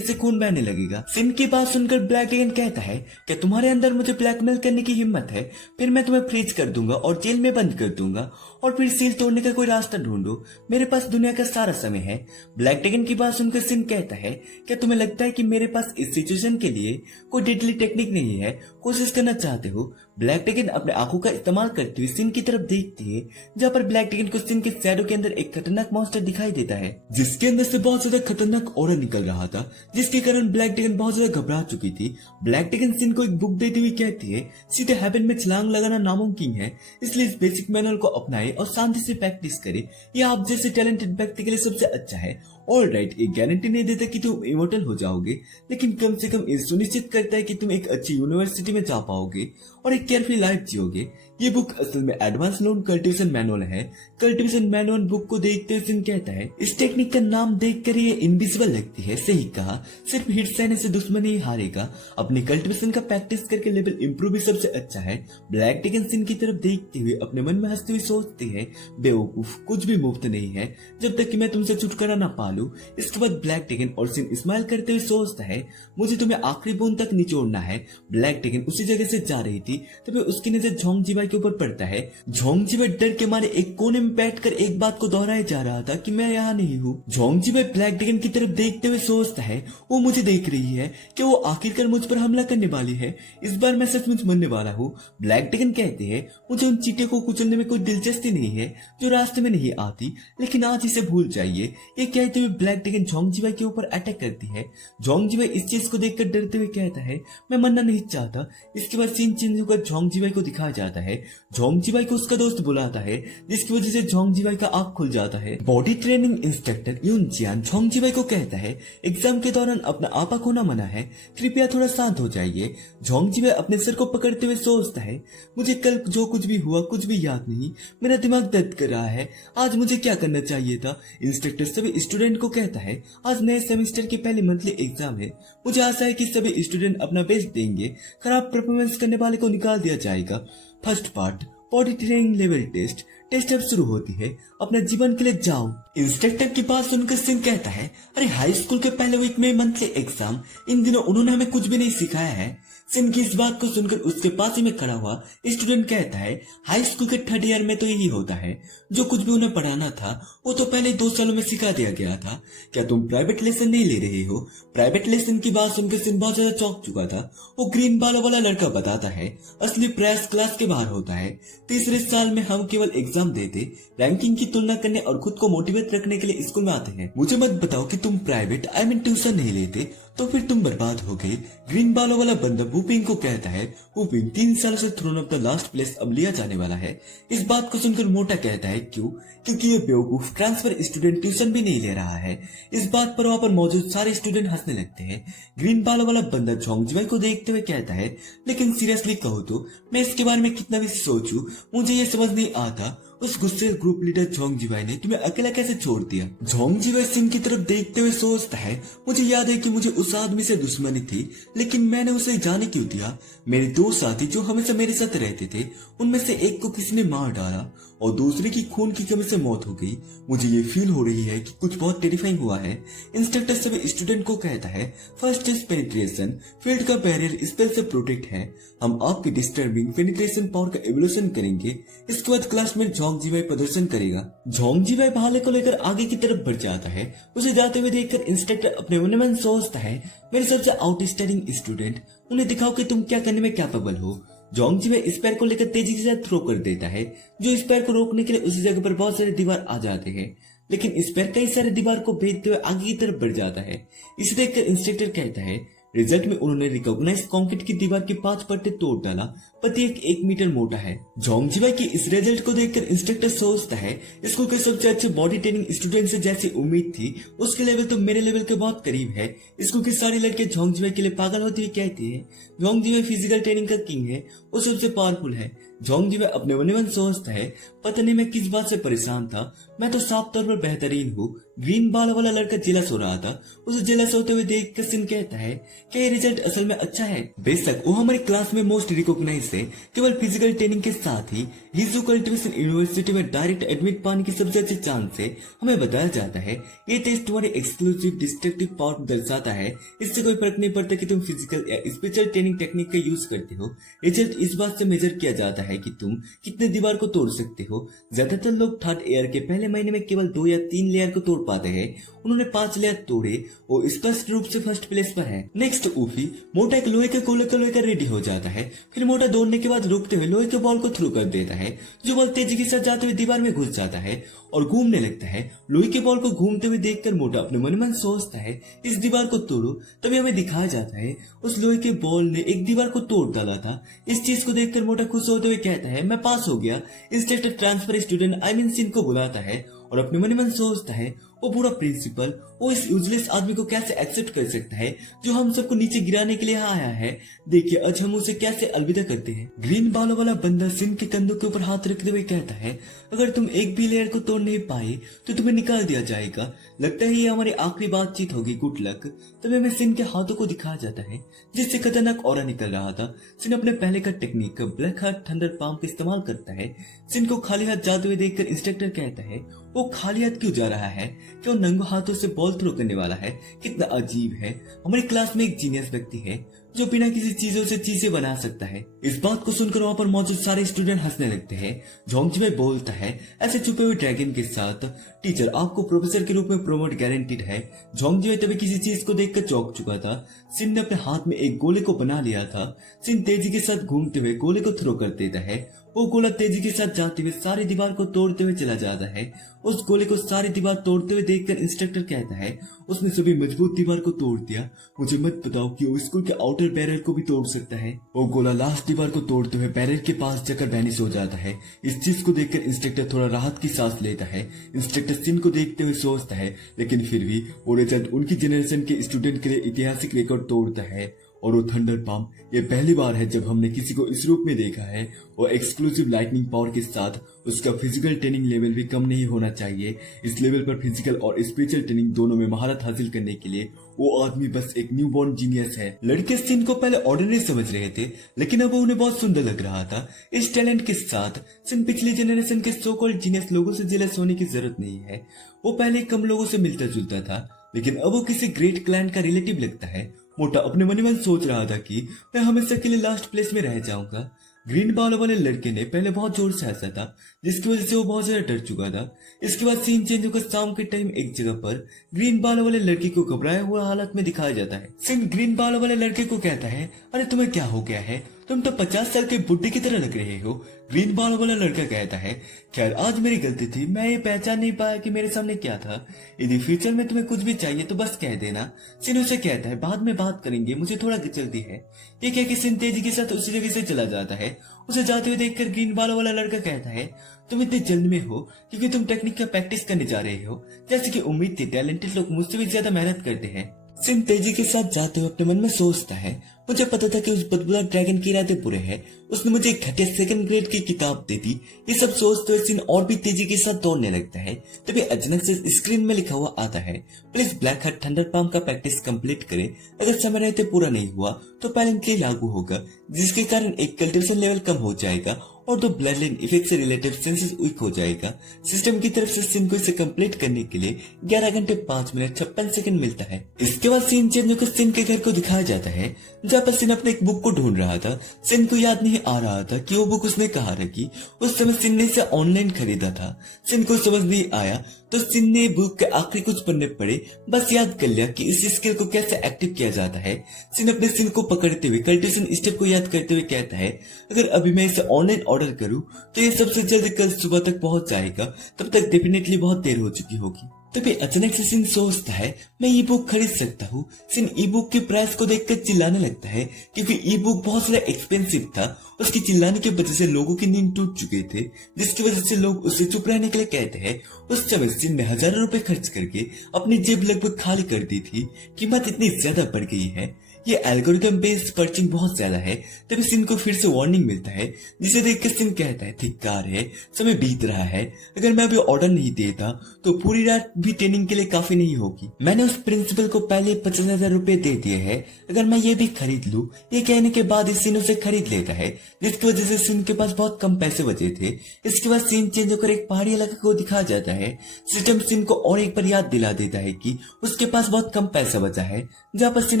से खून बहने लगेगा। सिन की बात सुनकर ब्लैक ड्रैगन कहता है, क्या तुम्हारे अंदर मुझे ब्लैकमेल करने की हिम्मत है? फिर मैं तुम्हें फ्रीज कर दूंगा और जेल में बंद कर दूंगा और फिर सील तोड़ने का कोई रास्ता ढूंढो, मेरे पास दुनिया का सारा समय है। ब्लैक ड्रैगन की बात सुनकर सिन कहता है, क्या तुम्हें लगता है कि मेरे पास इस सिचुएशन के लिए कोई डेडली टेक्निक नहीं है? कोशिश करना चाहते हो? ब्लैक ड्रैगन अपने आंखों का इस्तेमाल करते हुए सिन की तरफ देखती है, जहाँ पर ब्लैक ड्रैगन को सिन के शैडो के अंदर एक खतरनाक मॉन्स्टर दिखाई देता है, जिसके अंदर से बहुत ज्यादा खतरनाक ऑरा निकल रहा था, जिसके कारण ब्लैक ड्रैगन बहुत ज्यादा घबरा चुकी थी। ब्लैक ड्रैगन सिन को एक बुक देती हुई कहती है, सीधे हेवन में छलांग लगाना नामुमकिन है, इसलिए इस बेसिक मैनुअल को अपनाए और शांति से प्रैक्टिस करे, ये आप जैसे टैलेंटेड व्यक्ति के लिए सबसे अच्छा है। ऑल राइट, ये गारंटी नहीं देता कि तुम इमोर्टल हो जाओगे, लेकिन कम से कम ये सुनिश्चित करता है कि तुम एक अच्छी यूनिवर्सिटी में जा पाओगे और एक केयरफ्री लाइफ जियोगे। ये बुक असल में एडवांस लोन कल्टीवेशन मैनुअल है। कल्टीवेशन मैनुअल बुक को देखते हुए सिन कहता है, इस टेक्निक का नाम देखकर ये इनविजिबल लगती है। सही कहा, सिर्फ हिट सहने से दुश्मन ही हारेगा। अपने कल्टीवेशन का प्रैक्टिस करके लेवल इंप्रूव भी सबसे अच्छा है। ब्लैक ड्रैगन सिन की तरफ देखते हुए अपने मन में हंसते हुए सोचती है, बेवकूफ, कुछ भी मुफ्त नहीं है जब तक कि मैं तुमसे छुटकारा ना पालू। इसके बाद ब्लैक ड्रैगन और सिन स्माइल करते हुए सोचता है, मुझे तुम्हें आखिरी बूंद तक निचोड़ना है। ब्लैक ड्रैगन उसी जगह से जा रही थी तभी उसकी नजर झोंग जीवाई के ऊपर पड़ता है। झोंग जीवाई डर के मारे एक कोने में बैठकर एक बात को दोहराए जा रहा था कि मैं यहाँ नहीं हूँ। झोंग जीवाई ब्लैक ड्रैगन की तरफ देखते हुए सोचता है, वो मुझे देख रही है, कि वो आखिरकार मुझ पर हमला करने वाली है। इस बार मैं सचमुच मरने वाला हूँ। ब्लैक ड्रैगन कहते हैं, मुझे उन चींटियों को कुचलने में कोई दिलचस्पी नहीं है जो रास्ते में नहीं आती, लेकिन आज इसे भूल जाइए। ये कहते हुए ब्लैक ड्रैगन झोंग जीवाई के ऊपर अटैक करती है। झोंग जीवाई इस चीज को देखकर डरते हुए कहता है, मैं मरना नहीं चाहता। इसके बाद सीन चेंज होकर झोंग जीवाई को दिखाया जाता है। झोंग जीवाई को उसका दोस्त बुलाता है, जिसकी वजह से झोंग जीवाई का आंख खुल जाता है। बॉडी ट्रेनिंग इंस्ट्रक्टर यून जियान झोंग जीवाई को कहता है, एग्जाम के दौरान अपना आपा खोना मना है, कृपया थोड़ा शांत हो जाइए। झोंग जीवाई अपने सर को पकड़ते हुए सोचता है, मुझे कल जो कुछ भी हुआ कुछ भी याद नहीं, मेरा दिमाग दर्द कर रहा है, आज मुझे क्या करना चाहिए था। इंस्ट्रक्टर सभी स्टूडेंट को कहता है, आज नए सेमेस्टर की पहली मंथली एग्जाम है, मुझे आशा है कि सभी स्टूडेंट अपना बेस्ट देंगे, खराब परफॉर्मेंस करने वाले को निकाल दिया जाएगा। First part, body training level test. Test अब शुरू होती है, अपने जीवन के लिए जाओ। इंस्ट्रक्टर की बात सुनकर सिंह कहता है, अरे हाई स्कूल के पहले वीक में मंथली एग्जाम, इन दिनों उन्होंने हमें कुछ भी नहीं सिखाया है। सिंह की इस बात को सुनकर उसके पास ही में खड़ा हुआ स्टूडेंट कहता है, हाई स्कूल के थर्ड ईयर में तो यही होता है, जो कुछ भी उन्हें पढ़ाना था वो तो पहले 2 सालों में सिखा दिया गया था, क्या तुम प्राइवेट लेसन नहीं ले रहे हो? प्राइवेट लेसन की बात सुनकर सिंह बहुत ज्यादा चौंक चुका था। वो ग्रीन बालों वाला लड़का बताता है, असली प्रयास क्लास के बाहर होता है। तीसरे साल में हम केवल एग्जाम देते, रैंकिंग की तुलना करने और खुद को मोटिवेट रखने के लिए स्कूल में आते हैं। मुझे मत बताओ कि तुम प्राइवेट ट्यूशन नहीं लेते, तो फिर तुम बर्बाद हो गए। ग्रीन बालों वाला बंदा वुपिंग को कहता है, वुपिंग 3 साल से thrown off the last place अब लिया जाने वाला है। इस बात को सुनकर मोटा कहता है, क्यों? क्योंकि ये बेवकूफ ट्रांसफर स्टूडेंट ट्यूशन भी नहीं ले रहा है। इस बात पर वहाँ पर मौजूद सारे स्टूडेंट हंसने लगते हैं। ग्रीन बालों वाला बंदा झोंगजीवाई को देखते हुए कहता है, लेकिन सीरियसली कहो तो मैं इसके बारे में कितना भी सोचूं, मुझे ये समझ नहीं आता उस गुस्से ग्रुप लीडर झोंगजीवाई ने तुम्हें अकेला कैसे छोड़ दिया। झोंगजीवाई सिंह की तरफ देखते हुए सोचता है, मुझे याद है कि मुझे उस आदमी से दुश्मनी थी, लेकिन मैंने उसे जाने क्यों दिया? मेरे 2 साथी जो हमेशा मेरे साथ रहते थे, उनमें से एक को किसी ने मार डाला और दूसरे की खून की कमी से मौत हो गई। मुझे ये फील हो रही है कि कुछ बहुत टेरिफाइंग हुआ है। इंस्ट्रक्टर सभी स्टूडेंट को कहता है, फर्स्ट इज पेनिट्रेशन, फील्ड का बैरियर स्पेल से प्रोटेक्ट है। हम आपके डिस्टर्बिंग पेनिट्रेशन पावर का एवोल्यूशन करेंगे। इसके बाद क्लास में झोंग जीवाई प्रदर्शन करेगा। झोंग जीवाई भाले को लेकर आगे की तरफ बढ़ जाता है। उसे जाते हुए देखकर इंस्ट्रक्टर अपने मन में सोचता है, मेरे सबसे आउटस्टैंडिंग स्टूडेंट, उन्हें दिखाओ कि तुम क्या करने में कैपेबल हो। झोंग जीवाई स्पैर को लेकर तेजी के साथ थ्रो कर देता है, जो स्पैर को रोकने के लिए उसी जगह पर बहुत सारे दीवार आ जाते हैं, लेकिन स्पैर कई सारे दीवार को भेदते हुए आगे की तरफ बढ़ जाता है। इसे देखकर इंस्ट्रक्टर कहता है, रिजल्ट में उन्होंने रिकॉग्नाइज कंक्रीट की दीवार की 5 परतें तोड़ डाला, प्रत्येक 1 मीटर मोटा है। झोंग जीवाई की इस रिजल्ट को देखकर इंस्ट्रक्टर सोचता है, स्कूल के सबसे अच्छे बॉडी ट्रेनिंग स्टूडेंट से जैसी उम्मीद थी, उसके लेवल तो मेरे लेवल के बहुत करीब है। स्कूल के सारे लड़के झोंग जीवाई के लिए पागल होते हुए कहते हैं, झोंग जीवाई फिजिकल ट्रेनिंग का किंग है, वो सबसे पावरफुल है। झोंग जीवाई अपने मन में सोचता है, पता नहीं मैं किस बात से परेशान था, मैं तो साफ तौर पर बेहतरीन हूँ। ग्रीन बाल वाला लड़का जेलस हो रहा था, उसे जेलस होते हुए देख कर सिन कहता है कि ये रिजल्ट असल में अच्छा है। बेशक वो हमारी क्लास में मोस्ट रिकॉग्नाइज है, केवल फिजिकल ट्रेनिंग के साथ ही हिजू कल्टिवेशन यूनिवर्सिटी में डायरेक्ट एडमिट पाने की सबसे अच्छी चांस है। हमें बताया जाता है ये टेस्ट तुम्हारी एक्सक्लूसिव डिस्ट्रक्टिव पावर दर्शाता है। इससे कोई फर्क नहीं पड़ता कि तुम फिजिकल या स्पेशल ट्रेनिंग टेक्निक का यूज करते हो। रिजल्ट इस बात से मेजर किया जाता है कि तुम कितने दीवार को तोड़ सकते हो। ज्यादातर लोग थर्ड ईयर के पहले महीने में केवल 2 या 3 लेयर को तोड़ पाते हैं, उन्होंने 5 लेयर तोड़े और स्पष्ट रूप से फर्स्ट प्लेस पर है। नेक्स्ट ऊफी मोटा एक लोहे के गोले को लेकर रेडी हो जाता है, फिर मोटा दौड़ने के बाद रुकते हुए लोहे के बॉल को थ्रो कर देता है, जो बॉल तेजी के साथ जाते हुए दीवार में घुस जाता है और घूमने लगता है। लोहे के बॉल को घूमते हुए देखकर मोटा अपने मन में सोचता है, इस दीवार को तोड़ो। तभी हमें दिखाया जाता है उस लोहे के बॉल ने एक दीवार को तोड़ डाला था। इस चीज को देखकर मोटा खुश होते हुए कहता है, मैं पास हो गया। Instructor transfer student I mean Sin को बुलाता है और अपने मन में सोचता है, वो पूरा प्रिंसिपल वो इस यूजलेस आदमी को कैसे एक्सेप्ट कर सकता है, जो हम सबको नीचे गिराने के लिए आया है। देखिए आज हम उसे कैसे अलविदा करते हैं। ग्रीन बालों वाला बंदा सिन के कंधों के ऊपर हाथ रखते हुए कहता है, अगर तुम एक भी लेयर को तोड़ नहीं पाए तो तुम्हें निकाल दिया जाएगा। लगता है ये हमारी आखिरी बातचीत होगी, गुड लक। तभी हमें सिन के हाथों को दिखाया जाता है, जिससे खतरनाक ऑरा निकल रहा था। सिन अपने पहले का technique black heart thunder palm का इस्तेमाल करता है। सिन को खाली हाथ जाते हुए देखकर इंस्ट्रक्टर कहता है, वो खाली हाथ क्यों जा रहा है, कि वो नंगो हाथों से बॉल थ्रो करने वाला है। कितना अजीब है। हमारी क्लास में एक जीनियस व्यक्ति है जो बिना किसी चीजों से चीजें बना सकता है। इस बात को सुनकर वहाँ पर मौजूद सारे स्टूडेंट हंसने लगते हैं। झोंग जीवाई बोलता है ऐसे छुपे हुए ड्रैगन के साथ, टीचर आपको प्रोफेसर के रूप में प्रमोट गारंटीड है। झोंग जीवाई तभी किसी चीज को देखकर चौंक चुका था। सिन ने अपने हाथ में एक गोले को बना लिया था। सिन तेजी के साथ घूमते हुए गोले को थ्रो कर देता है। वो गोला तेजी के साथ जाते हुए सारी दीवार को तोड़ते हुए चला जाता है। उस गोले को सारी दीवार तोड़ते हुए देखकर इंस्ट्रक्टर कहता है, उसने सभी मजबूत दीवार को तोड़ दिया। मुझे मत बताओ कि वो स्कूल के आउटर बैरियर को भी तोड़ सकता है। वो गोला लास्ट दीवार को तोड़ते हुए बैरियर के पास जाकर वैनिश हो जाता है। इस चीज को देखकर इंस्ट्रक्टर थोड़ा राहत की सांस लेता है। इंस्ट्रक्टर सिन को देखते हुए सोचता है, लेकिन फिर भी वो रिजल्ट उनकी जनरेशन के स्टूडेंट के लिए ऐतिहासिक रिकॉर्ड तोड़ता है। और वो थंडर पाम ये पहली बार है जब हमने किसी को इस रूप में देखा है। और एक्सक्लूसिव लाइटनिंग पावर के साथ उसका फिजिकल ट्रेनिंग लेवल भी कम नहीं होना चाहिए। इस लेवल पर फिजिकल और स्पिरिचुअल ट्रेनिंग दोनों में महारत हासिल करने के लिए वो आदमी बस एक न्यूबॉर्न जीनियस है। लड़के सिन को पहले ऑर्डिनरी समझ रहे थे, लेकिन अब वो उन्हें बहुत सुंदर लग रहा था। इस टैलेंट के साथ सिन पिछली जनरेशन के सो कॉल्ड जीनियस लोगों से जेलस होने की जरूरत नहीं है। वो पहले कम लोगों से मिलता जुलता था, लेकिन अब वो किसी ग्रेट क्लैन का रिलेटिव लगता है। मोटा अपने मन में सोच रहा था कि मैं हमेशा के लिए लास्ट प्लेस में रह जाऊंगा। ग्रीन बालों वाले लड़के ने पहले बहुत जोर से हंसा था, जिसकी वजह से वो बहुत ज्यादा डर चुका था। इसके बाद सीन चेंज होकर शाम के टाइम एक जगह पर ग्रीन बालों वाले लड़के को घबराया हुआ हालत में दिखाया जाता है। सीन ग्रीन बालों वाले लड़के को कहता है, अरे तुम्हें क्या हो गया है, तुम तो 50 साल के बुड्ढे की तरह लग रहे हो। ग्रीन बालों वाला लड़का कहता है, खैर आज मेरी गलती थी, मैं ये पहचान नहीं पाया कि मेरे सामने क्या था। यदि फ्यूचर में तुम्हें कुछ भी चाहिए तो बस कह देना। सिन उसे कहता है, बाद में बात करेंगे, मुझे थोड़ा जल्दी है। ये कह के सिन तेजी के साथ उसी जगह से चला जाता है। उसे जाते हुए देखकर ग्रीन बालों वाला लड़का कहता है, तुम इतने जल्द में हो क्योंकि तुम टेक्निक का प्रैक्टिस करने जा रहे हो। जैसे कि उम्मीद थी, टैलेंटेड लोग मुझसे भी ज्यादा मेहनत करते हैं। सिन तेजी के साथ जाते हुए अपने मन में सोचता है, मुझे पता था कि उस बदबूदार ड्रैगन के इरादे बुरे हैं। उसने मुझे एक घटिया सेकंड ग्रेड की किताब दे दी। ये सब सोचते हुए सिन और भी तेजी के साथ दौड़ने लगता है। तभी अचानक से स्क्रीन में लिखा हुआ आता है, please black heart thunder palm का प्रैक्टिस कंप्लीट करें। अगर समय रहते पूरा नहीं हुआ तो पेनल्टी लागू होगा, जिसके कारण एक कल्टिवेशन लेवल कम हो जाएगा और 2 ब्लड लाइन इफेक्ट से रिलेटेड सेंसेस वीक हो जाएगा। सिस्टम की तरफ से सिन को इसे कंप्लीट करने के लिए 11 घंटे 5 मिनट 56 सेकंड मिलता है। इसके बाद सीन चेंज होकर सिन के घर को दिखाया जाता है, जहाँ पर सिन अपने एक बुक को ढूंढ रहा था। सिन को याद नहीं आ रहा था कि वो बुक उसने कहाँ रखी। उस समय सिन ने इसे ऑनलाइन खरीदा था। सिन को समझ नहीं आया तो सिन ने बुक के आखिरी कुछ पन्ने पढ़े, बस याद कर लिया कि इस स्किल को कैसे एक्टिव किया जाता है। सिन अपने सिन को पकड़ते हुए कल्टिवेशन स्टेप को याद करते हुए कहता है, अगर अभी मैं इसे ऑनलाइन ऑर्डर करूं तो ये सबसे जल्द कल सुबह तक पहुंच जाएगा, तब तक डेफिनेटली बहुत देर हो चुकी होगी। तभी अचानक से सिन सोचता है, मैं ई बुक खरीद सकता हूँ। सिन ई बुक के प्राइस को देखकर चिल्लाने लगता है, क्योंकि ई बुक बहुत ज्यादा एक्सपेंसिव था। उसकी चिल्लाने की वजह से लोगों की नींद टूट चुके थे, जिसकी वजह से लोग उससे चुप रहने के लिए कहते हैं। उस समय सिन ने हजारों रुपए खर्च करके अपनी जेब लगभग खाली कर दी थी। कीमत इतनी ज्यादा बढ़ गई है, ये एल्गोरिथम बेस्ड पर्चिंग बहुत ज्यादा है। तभी सिन को फिर से वार्निंग मिलता है, जिसे देखकर सिन कहता है, धिक्कार है, समय बीत रहा है। अगर मैं अभी ऑर्डर नहीं देता तो पूरी रात भी ट्रेनिंग के लिए काफी नहीं होगी। मैंने उस प्रिंसिपल को पहले 50,000 रुपए दे दिए हैं, अगर मैं ये भी खरीद लूं। ये कहने के बाद सिन उसे खरीद लेता है, जिसकी वजह से सिन के पास बहुत कम पैसे बचे थे। इसके बाद सीन चेंज होकर एक पहाड़ी इलाके को दिखाया जाता है। सिस्टम सिन को और एक बार याद दिला देता है कि उसके पास बहुत कम पैसा बचा है, जहाँ पर सिन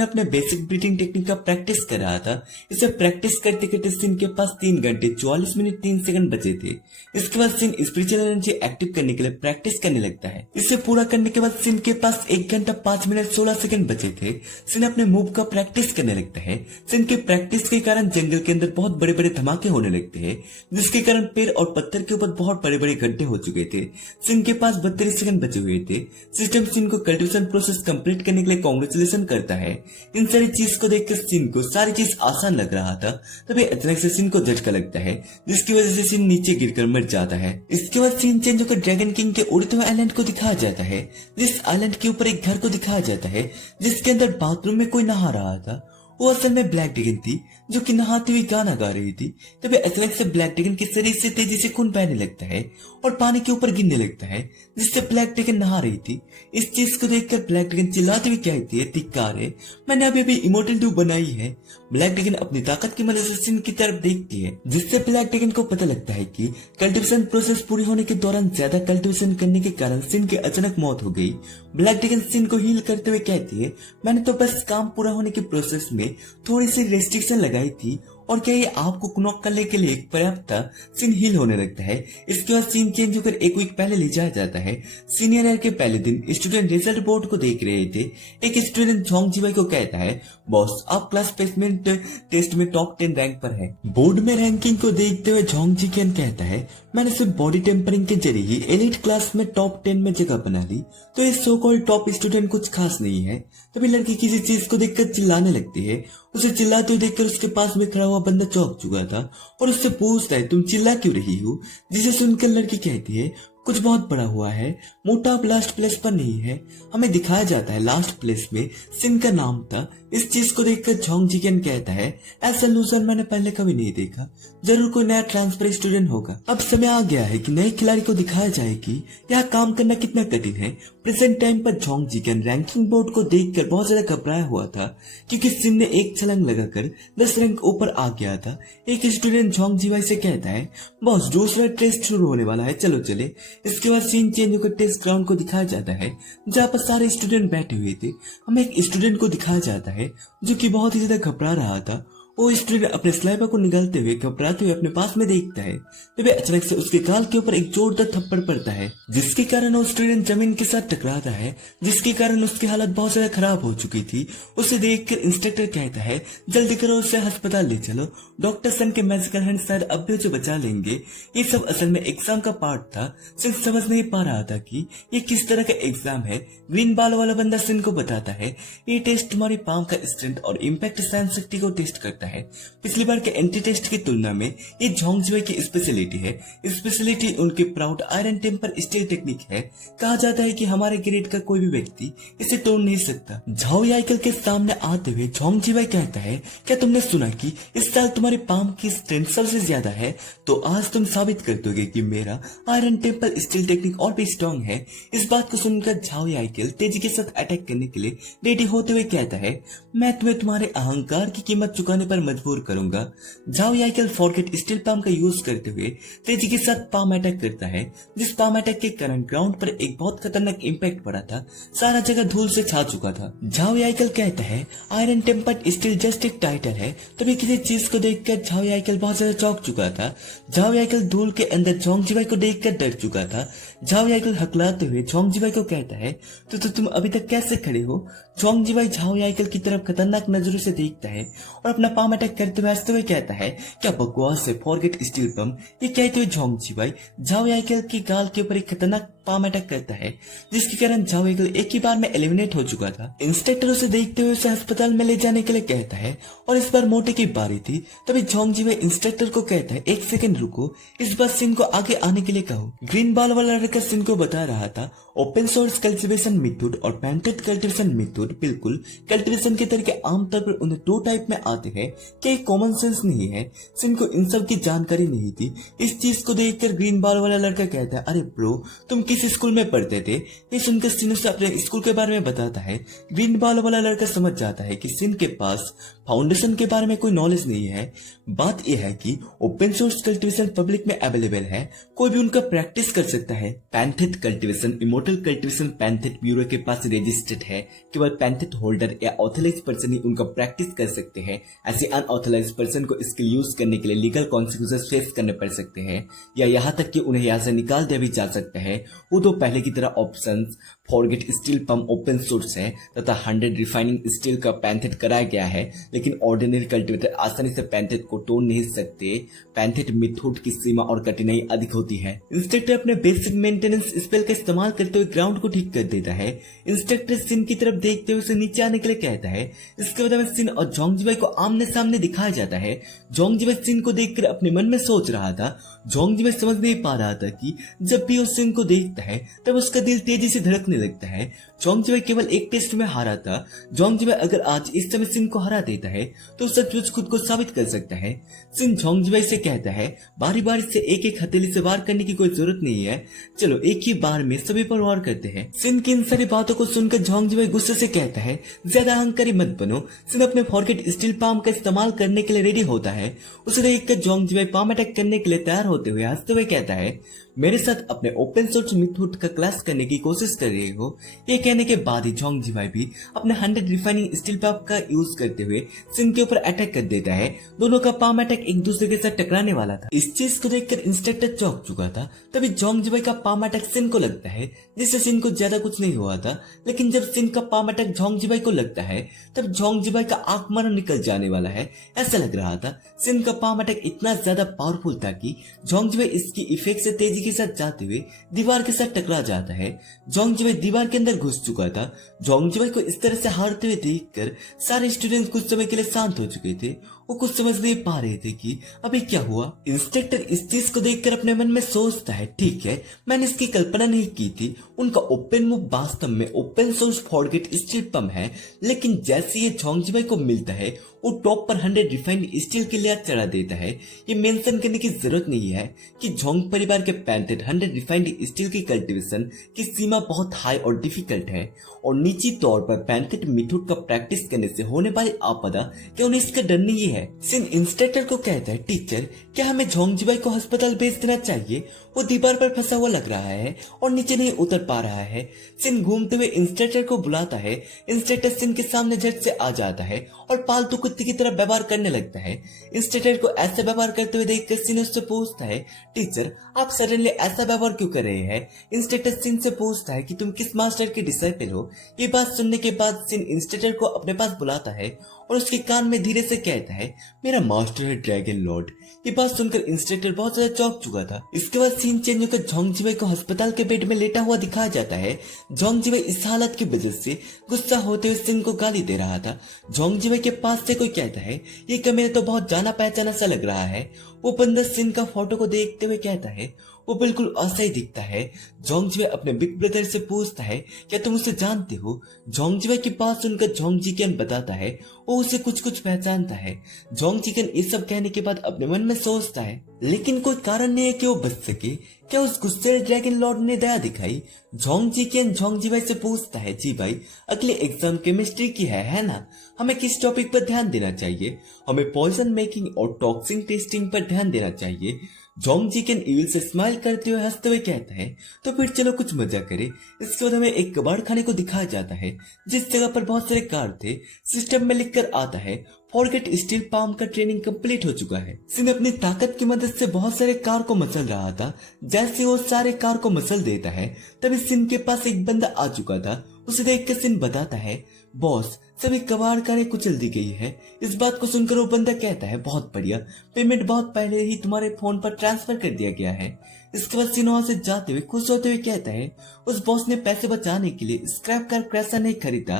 अपने बेसिक ब्रीथिंग टेक्निक का प्रैक्टिस कर रहा था। इसे प्रैक्टिस करते करते सिन के पास 3 घंटे 44 मिनट 3 सेकंड बचे थे। इसके बाद सिन स्पिरिचुअल एनर्जी एक्टिव करने के लिए प्रैक्टिस करने लगता है। इसे पूरा करने के बाद सिन के पास 1 घंटा 5 मिनट 16 सेकंड बचे थे। सिन अपने मूव का प्रैक्टिस करने लगता है। सिन के प्रैक्टिस के कारण जंगल के अंदर बहुत बड़े बड़े धमाके होने लगते हैं, जिसके कारण पेड़ और पत्थर के ऊपर बहुत बड़े बड़े गड्ढे हो चुके थे। सिन के पास 32 सेकंड बचे हुए थे। सिस्टम सिन को कल्टिवेशन प्रोसेस कंप्लीट करने के लिए कांग्रेचुलेशन करता है। इन सारी चीज को देखकर सिन को सारी चीज आसान लग रहा था। तभी अचानक से सिन को झटका लगता है, जिसकी वजह से सिन नीचे गिरकर मर जाता है। इसके बाद सीन चेंज होकर ड्रैगन किंग के उड़ते हुए आइलैंड को दिखाया जाता है, जिस आइलैंड के ऊपर एक घर को दिखाया जाता है, जिसके अंदर बाथरूम में कोई नहा रहा था। वो असल में ब्लैक ड्रैगन थी, जो कि नहाती हुई गाना गा रही थी। तभी अचानक से ब्लैक ड्रैगन के शरीर से तेजी से खून बहने लगता है और पानी के ऊपर गिरने लगता है, जिससे ब्लैक ड्रैगन नहा रही थी। इस चीज को देखकर ब्लैक ड्रैगन चिल्लाती हुई कहती है, धिक्कार है, मैंने अभी अभी इमोर्टल 2 बनाई है। ब्लैक ड्रैगन अपनी ताकत की मदद से सिन की तरफ देखती है, जिससे ब्लैक ड्रैगन को पता लगता है कि कल्टिवेशन प्रोसेस पूरी होने के दौरान ज्यादा कल्टिवेशन करने के कारण सिन की अचानक मौत हो गई। ब्लैक ड्रैगन सिन को हील करते हुए कहती है, मैंने तो बस काम पूरा होने के प्रोसेस में थोड़ी सी रेस्ट्रिक्शन लगाई थी, और क्या ये आपको नॉक करने के लिए पर्याप्त था। सिन हील होने लगता है। इसके बाद सीन चेंज होकर 1 वीक पहले ले जाया जाता है। सीनियर ईयर के पहले दिन स्टूडेंट रिजल्ट बोर्ड को देख रहे थे। एक स्टूडेंट झोंग जीवाई को कहता है, बॉस आप क्लास प्लेसमेंट टेस्ट में टॉप 10 रैंक पर है। बोर्ड में रैंकिंग को देखते हुए झोंग जी कहता है, मैंने सिर्फ बॉडी टेम्परिंग के जरिए ही एलिट क्लास में टॉप 10 में जगह बना ली, तो ये सो कॉल्ड टॉप स्टूडेंट कुछ खास नहीं है। तभी लड़की किसी चीज को देखकर चिल्लाने लगती है। उसे चिल्लाते हुए देखकर उसके पास में खड़ा हुआ बंदा चौंक चुका था और उससे पूछता है, तुम चिल्ला क्यों रही हो। जिसे सुनकर लड़की कहती है, कुछ बहुत बड़ा हुआ है, मोटा अब लास्ट प्लेस पर नहीं है। हमें दिखाया जाता है लास्ट प्लेस में सिन का नाम था। इस चीज को देखकर झोंग जिकेन कहता है, ऐसा लूजर मैंने पहले कभी नहीं देखा, जरूर कोई नया ट्रांसफर स्टूडेंट होगा। अब समय आ गया है कि नए खिलाड़ी को दिखाया जाए कि यहाँ काम करना कितना कठिन है। प्रेजेंट टाइम पर झोंग जिकेन रैंकिंग बोर्ड को देखकर बहुत ज्यादा घबराया हुआ था, क्योंकि सिन ने एक छलांग लगाकर 10 रैंक ऊपर आ गया था। एक स्टूडेंट झोंग जीवाई से कहता है, बॉस दूसरा टेस्ट शुरू होने वाला है, चलो चले। इसके बाद सीन चेंज होकर टेस्ट ग्राउंड को दिखाया जाता है, जहाँ पर सारे स्टूडेंट बैठे हुए थे। हमें एक स्टूडेंट को दिखाया जाता है जो कि बहुत ही ज्यादा घबरा रहा था। वो स्टूडेंट अपने स्लाइबर को निकालते हुए घबराते हुए अपने पास में देखता है, तभी अचानक से उसके गाल के ऊपर एक जोरदार थप्पड़ पड़ता है, जिसके कारण वो स्टूडेंट जमीन के साथ टकराता है, जिसके कारण उसकी हालत बहुत ज्यादा खराब हो चुकी थी। उसे देखकर इंस्ट्रक्टर कहता है, जल्दी करो उसे अस्पताल ले चलो, डॉक्टर सन के मैजिकल हैंड शायद अब भी उसे बचा लेंगे। ये सब असल में एग्जाम का पार्ट था। सिन समझ नहीं पा रहा था कि ये किस तरह का एग्जाम है। ग्रीन बाल वाला बंदा सिन को बताता है, ये टेस्ट तुम्हारी पाम का स्ट्रेंथ और इम्पैक्ट साइंस शक्ति को टेस्ट करता है। पिछली बार के एंटी टेस्ट की तुलना में ये झोंग जीवाई की स्पेशलिटी है। स्पेशलिटी उनके proud iron temper steel technique है। कहा जाता है कि हमारे ग्रेड का कोई भी व्यक्ति इसे तोड़ नहीं सकता। झाओ याइकल के सामने आते हुए झोंग जीवाई कहता है, क्या तुमने सुना कि इस साल तुम्हारे पाम की स्ट्रेंथ सबसे ज्यादा है? तो आज तुम साबित कर दोगे कि मेरा आयरन टेम्पर स्टील टेक्निक और भी स्ट्रॉन्ग है। इस बात को सुनकर झाओ याइकल तेजी के साथ अटैक करने के लिए रेडी होते हुए कहता है, मैं तुम्हें तुम्हारे अहंकार की कीमत चुकाने पर पर मजबूर करूंगा। झाओ याइकल फॉरगेट स्टील पाम का यूज करते हुए तेजी के साथ पाम अटैक करता है, जिस पाम अटैक के कारण ग्राउंड पर एक बहुत खतरनाक इम्पैक्ट पड़ा था। सारा जगह धूल से छा चुका था। झाओ याइकल कहता है आयरन टेम्पर्ड स्टील जस्ट एक टाइटल है। तभी किसी चीज को देखकर झाओ याइकल बहुत ज्यादा चौंक चुका था। झाओ याइकल धूल के अंदर जोंग जीवाई को देखकर डर चुका था। झाओ याइकल हकलाते हुए जोंग जीवाई को कहता है तो तुम अभी तक कैसे खड़े हो। जोंग जीवाई झाओ याइकल की तरफ खतरनाक नजरों से देखता है और अपना पाम अटैक करते हुए हंसते हुए कहता है क्या बकवास है फॉरगेट स्टील पम। ये कहते हुए जोंग जीवाई झाओ याइकल की गाल के ऊपर एक खतरनाक पाम अटैक करता है, जिसके कारण झाओ याइकल एक ही बार में एलिमिनेट हो चुका था। इंस्पेक्टर उसे देखते हुए उसे अस्पताल में ले जाने के लिए कहता है और इस बार मोटे की बारी थी। तभी जोंग जीवाई इंस्पेक्टर को कहता है एक सेकंड रुको, इस बार सिन को आगे आने के लिए कहो। ग्रीन बॉल वाला लड़का सिन को बता रहा था ओपन सोर्स कल्टीवेशन मेथड और पैंटेड कल्टीवेशन मेथड बिल्कुल कल्टीवेशन के तरीके आमतौर पर उन्हें दो टाइप में आते हैं कि एक कॉमन सेंस नहीं है। सिन को इन सब की जानकारी नहीं थी। इस चीज को देखकर ग्रीन बॉल वाला लड़का कहता है अरे ब्रो तुम किस स्कूल में पढ़ते थे। ये सुनकर सिन उसे अपने स्कूल के बारे में बताता है। ग्रीन बॉल वाला लड़का समझ जाता है कि सिन के पास फाउंडेशन के बारे में कोई नॉलेज नहीं है। बात यह है कि ओपन सोर्स कल्टीवेशन पब्लिक में अवेलेबल है, कोई भी उनका प्रैक्टिस कर सकता है। पैंथेट कल्टीवेशन इमोर्टल कल्टीवेशन पैंथेट ब्यूरो के पास रजिस्टर्ड है। केवल पैंथेट होल्डर या ऑथराइज्ड पर्सन ही उनका प्रैक्टिस कर सकते हैं। ऐसे अनऑथराइज्ड पर्सन को इसके यूज करने के लिए लीगल कॉन्सिक्वेंसेस फेस करने पड़ सकते हैं या यहाँ तक कि उन्हें यहाँ से निकाल दिया भी जा सकता है। वो तो पहले की तरह ऑप्शंस फॉरगेट स्टील पम ओपन सोर्स है तथा 100 रिफाइनिंग स्टील का पैंथेट कराया गया है, लेकिन ऑर्डिनरी कल्टीवेटर आसानी से पैंथेट को तोड़ नहीं सकते। पैंथेट मेथड की सीमा और कठिनाई अधिक होती है। इंस्ट्रक्टर अपने बेसिक मेंटेनेंस स्पेल का इस्तेमाल करते हुए ग्राउंड को ठीक कर देता है। इंस्ट्रक्टर सिन की तरफ देखते हुए उसे नीचे आने के लिए कहता है। इसके बाद में सिन और जोंग जीवाई को आमने सामने दिखाया जाता है। जोंग जीवाई सिन को देखकर अपने मन में सोच रहा था। जोंग जीवाई समझ नहीं पा रहा था कि जब भी वो सिन को देखता है तब उसका दिल तेजी से धड़कने लगता है। जोंग जीवाई केवल एक टेस्ट में हारा था। जोंग जीवाई अगर आज इस समय सिन को हरा देता है तो सचमुच खुद को साबित कर सकता है। सिन जोंग जीवाई से कहता है बारी बारी से एक एक हथेली से वार करने की कोई जरूरत नहीं है, चलो एक ही बार में सभी पर वार करते हैं। सिन की इन सारी बातों को सुनकर जोंग जीवाई गुस्से से कहता है ज्यादा अहंकारी मत बनो। सिन अपने फॉरगेट स्टील पाम का इस्तेमाल करने के लिए रेडी होता है। उसे देखकर जोंग जीवाई पाम अटैक करने के लिए तैयार होते हुए हंसते हुए कहता है मेरे साथ अपने ओपन सोर्स मेथड का क्लास करने की कोशिश कर रहे हो। ये कहने के बाद ही जोंग जीवाई भी अपने 100 रिफाइनिंग स्टील पाम का यूज करते हुए सिन के ऊपर अटैक कर देता है। दोनों का पाम अटैक एक दूसरे के साथ टकराने वाला था। इस चीज को देखकर इंस्ट्रक्टर चौंक चुका था। तभी जोंग जीवाई का पाम अटैक सिन को लगता है, जिससे सिन को ज्यादा कुछ नहीं हुआ था। लेकिन जब सिन का पाम अटैक जोंग जीवाई को लगता है तब जोंग जीवाई का आंख मानो निकल जाने वाला है, ऐसा लग रहा था। सिन का पाम अटैक इतना ज्यादा पावरफुल था कि जोंग जीवाई इसकी इफेक्ट से तेजी के साथ जाते हुए दीवार के साथ टकरा जाता है। जोंग जीवाई दीवार के अंदर घुस चुका था। जोंग जीवाई को इस तरह से हारते हुए देखकर सारे स्टूडेंट्स कुछ समय के लिए शांत हो चुके थे। वो कुछ समझ नहीं पा रहे थे कि अभी क्या हुआ। इंस्ट्रक्टर इस चीज को देखकर अपने मन में सोचता है ठीक है, मैंने इसकी कल्पना नहीं की थी। उनका ओपन मूव वास्तव में ओपन सोर्स फॉरगेट स्टील पम है, लेकिन जैसे ये जोंग जीवाई को मिलता है वो टॉप पर 100 रिफाइंड स्टील के लिए चढ़ा देता है। ये मेंशन करने की जरूरत नहीं है कि जोंग परिवार के पैंथेट 100 रिफाइंड स्टील की कल्टीवेशन की सीमा बहुत हाई और डिफिकल्ट है और निजी तौर पर पैंथेट मेथड का प्रैक्टिस करने से होने वाली आपदा क्या उन्हें इसका डर नहीं है। सिन इंस्ट्रक्टर को कहता है टीचर क्या हमें जोंग जीवाई को अस्पताल भेज देना चाहिए, वो दीवार पर फंसा हुआ लग रहा है और नीचे नहीं उतर पा रहा है। सिन घूमते हुए इंस्ट्रक्टर को बुलाता है। इंस्ट्रक्टर सिन के सामने झट से आ जाता है और पालतू कुत्ते की तरह व्यवहार करने लगता है। इंस्ट्रक्टर को ऐसे व्यवहार करते हुए देखकर सिन उससे पूछता है टीचर आप सडनली ऐसा व्यवहार क्यों कर रहे हैं। इंस्ट्रक्टर सिन से पूछता है कि तुम किस मास्टर के डिसाइपल हो। ये बात सुनने के बाद सिन इंस्ट्रक्टर को अपने पास बुलाता है और उसके कान में धीरे से कहता है मेरा मास्टर है ड्रैगन लॉर्ड। ये बात सुनकर इंस्ट्रक्टर बहुत ज्यादा चौंक चुका था। इसके बाद सीन चेंज होकर जोंग जीवाई को अस्पताल के बेड में लेटा हुआ दिखाया जाता है। जोंग जीवाई इस हालत की वजह से गुस्सा होते हुए सिन को गाली दे रहा था। जोंग जीवाई के पास से कोई कहता है ये कमेरा तो बहुत जाना पहचाना सा लग रहा है। वो बंदा सिन का फोटो को देखते हुए कहता है वो बिल्कुल असह्य दिखता है। जोंगजिवे अपने बिग ब्रदर से पूछता है, क्या तुम उसे जानते हो? जोंगजिवे की बात सुनकर जोंग जिकेन बताता है वो उसे कुछ कुछ पहचानता है। जोंग जिकेन ये सब कहने के बाद अपने मन में सोचता है, लेकिन कोई कारण नहीं है कि वो बच सके। क्या उस गुस्से ड्रैगन लॉर्ड ने दया दिखाई? जोंग जिकेन जोंगजिवे से पूछता है, जी भाई, अगले एग्जाम केमिस्ट्री की है ना? हमें किस टॉपिक पर ध्यान देना चाहिए? हमें पॉइजन मेकिंग और टॉक्सिन टेस्टिंग पर ध्यान देना चाहिए। जोंग जिकेन इविल से स्माइल करते हुए हंसते हुए कहता है, तो फिर चलो कुछ मजा करें। इसके बाद हमें एक कबाड़ खाने को दिखाया जाता है जिस जगह पर बहुत सारे कार थे। सिस्टम में लिखकर आता है, फॉरगेट स्टील पाम का ट्रेनिंग कंप्लीट हो चुका है। सिन अपनी ताकत की मदद से बहुत सारे कार को मसल रहा था। जैसे वो सारे कार को मसल देता है तभी सिन के पास एक बंदा आ चुका था। उसे देखकर सिन बताता है, बॉस, सभी कबाड़ कारें कुचल दी गई है। इस बात को सुनकर वो बंदा कहता है, बहुत बढ़िया, पेमेंट बहुत पहले ही तुम्हारे फोन पर ट्रांसफर कर दिया गया है। इसके बाद सिन वहां से जाते हुए खुश होते हुए कहता है, उस बॉस ने पैसे बचाने के लिए स्क्रैप कार क्रैशर नहीं खरीदा।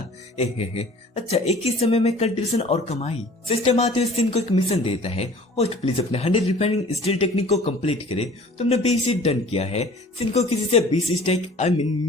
अच्छा, एक ही समय में कल्टिवेशन और कमाई। सिस्टम आते हुए सिन को एक मिशन देता है, होस्ट प्लीज अपने 100 रिफाइनिंग स्टील टेक्निक को कंप्लीट करे। तुमने 20 हिट डन किया है। सिन को किसी से 20 स्टैक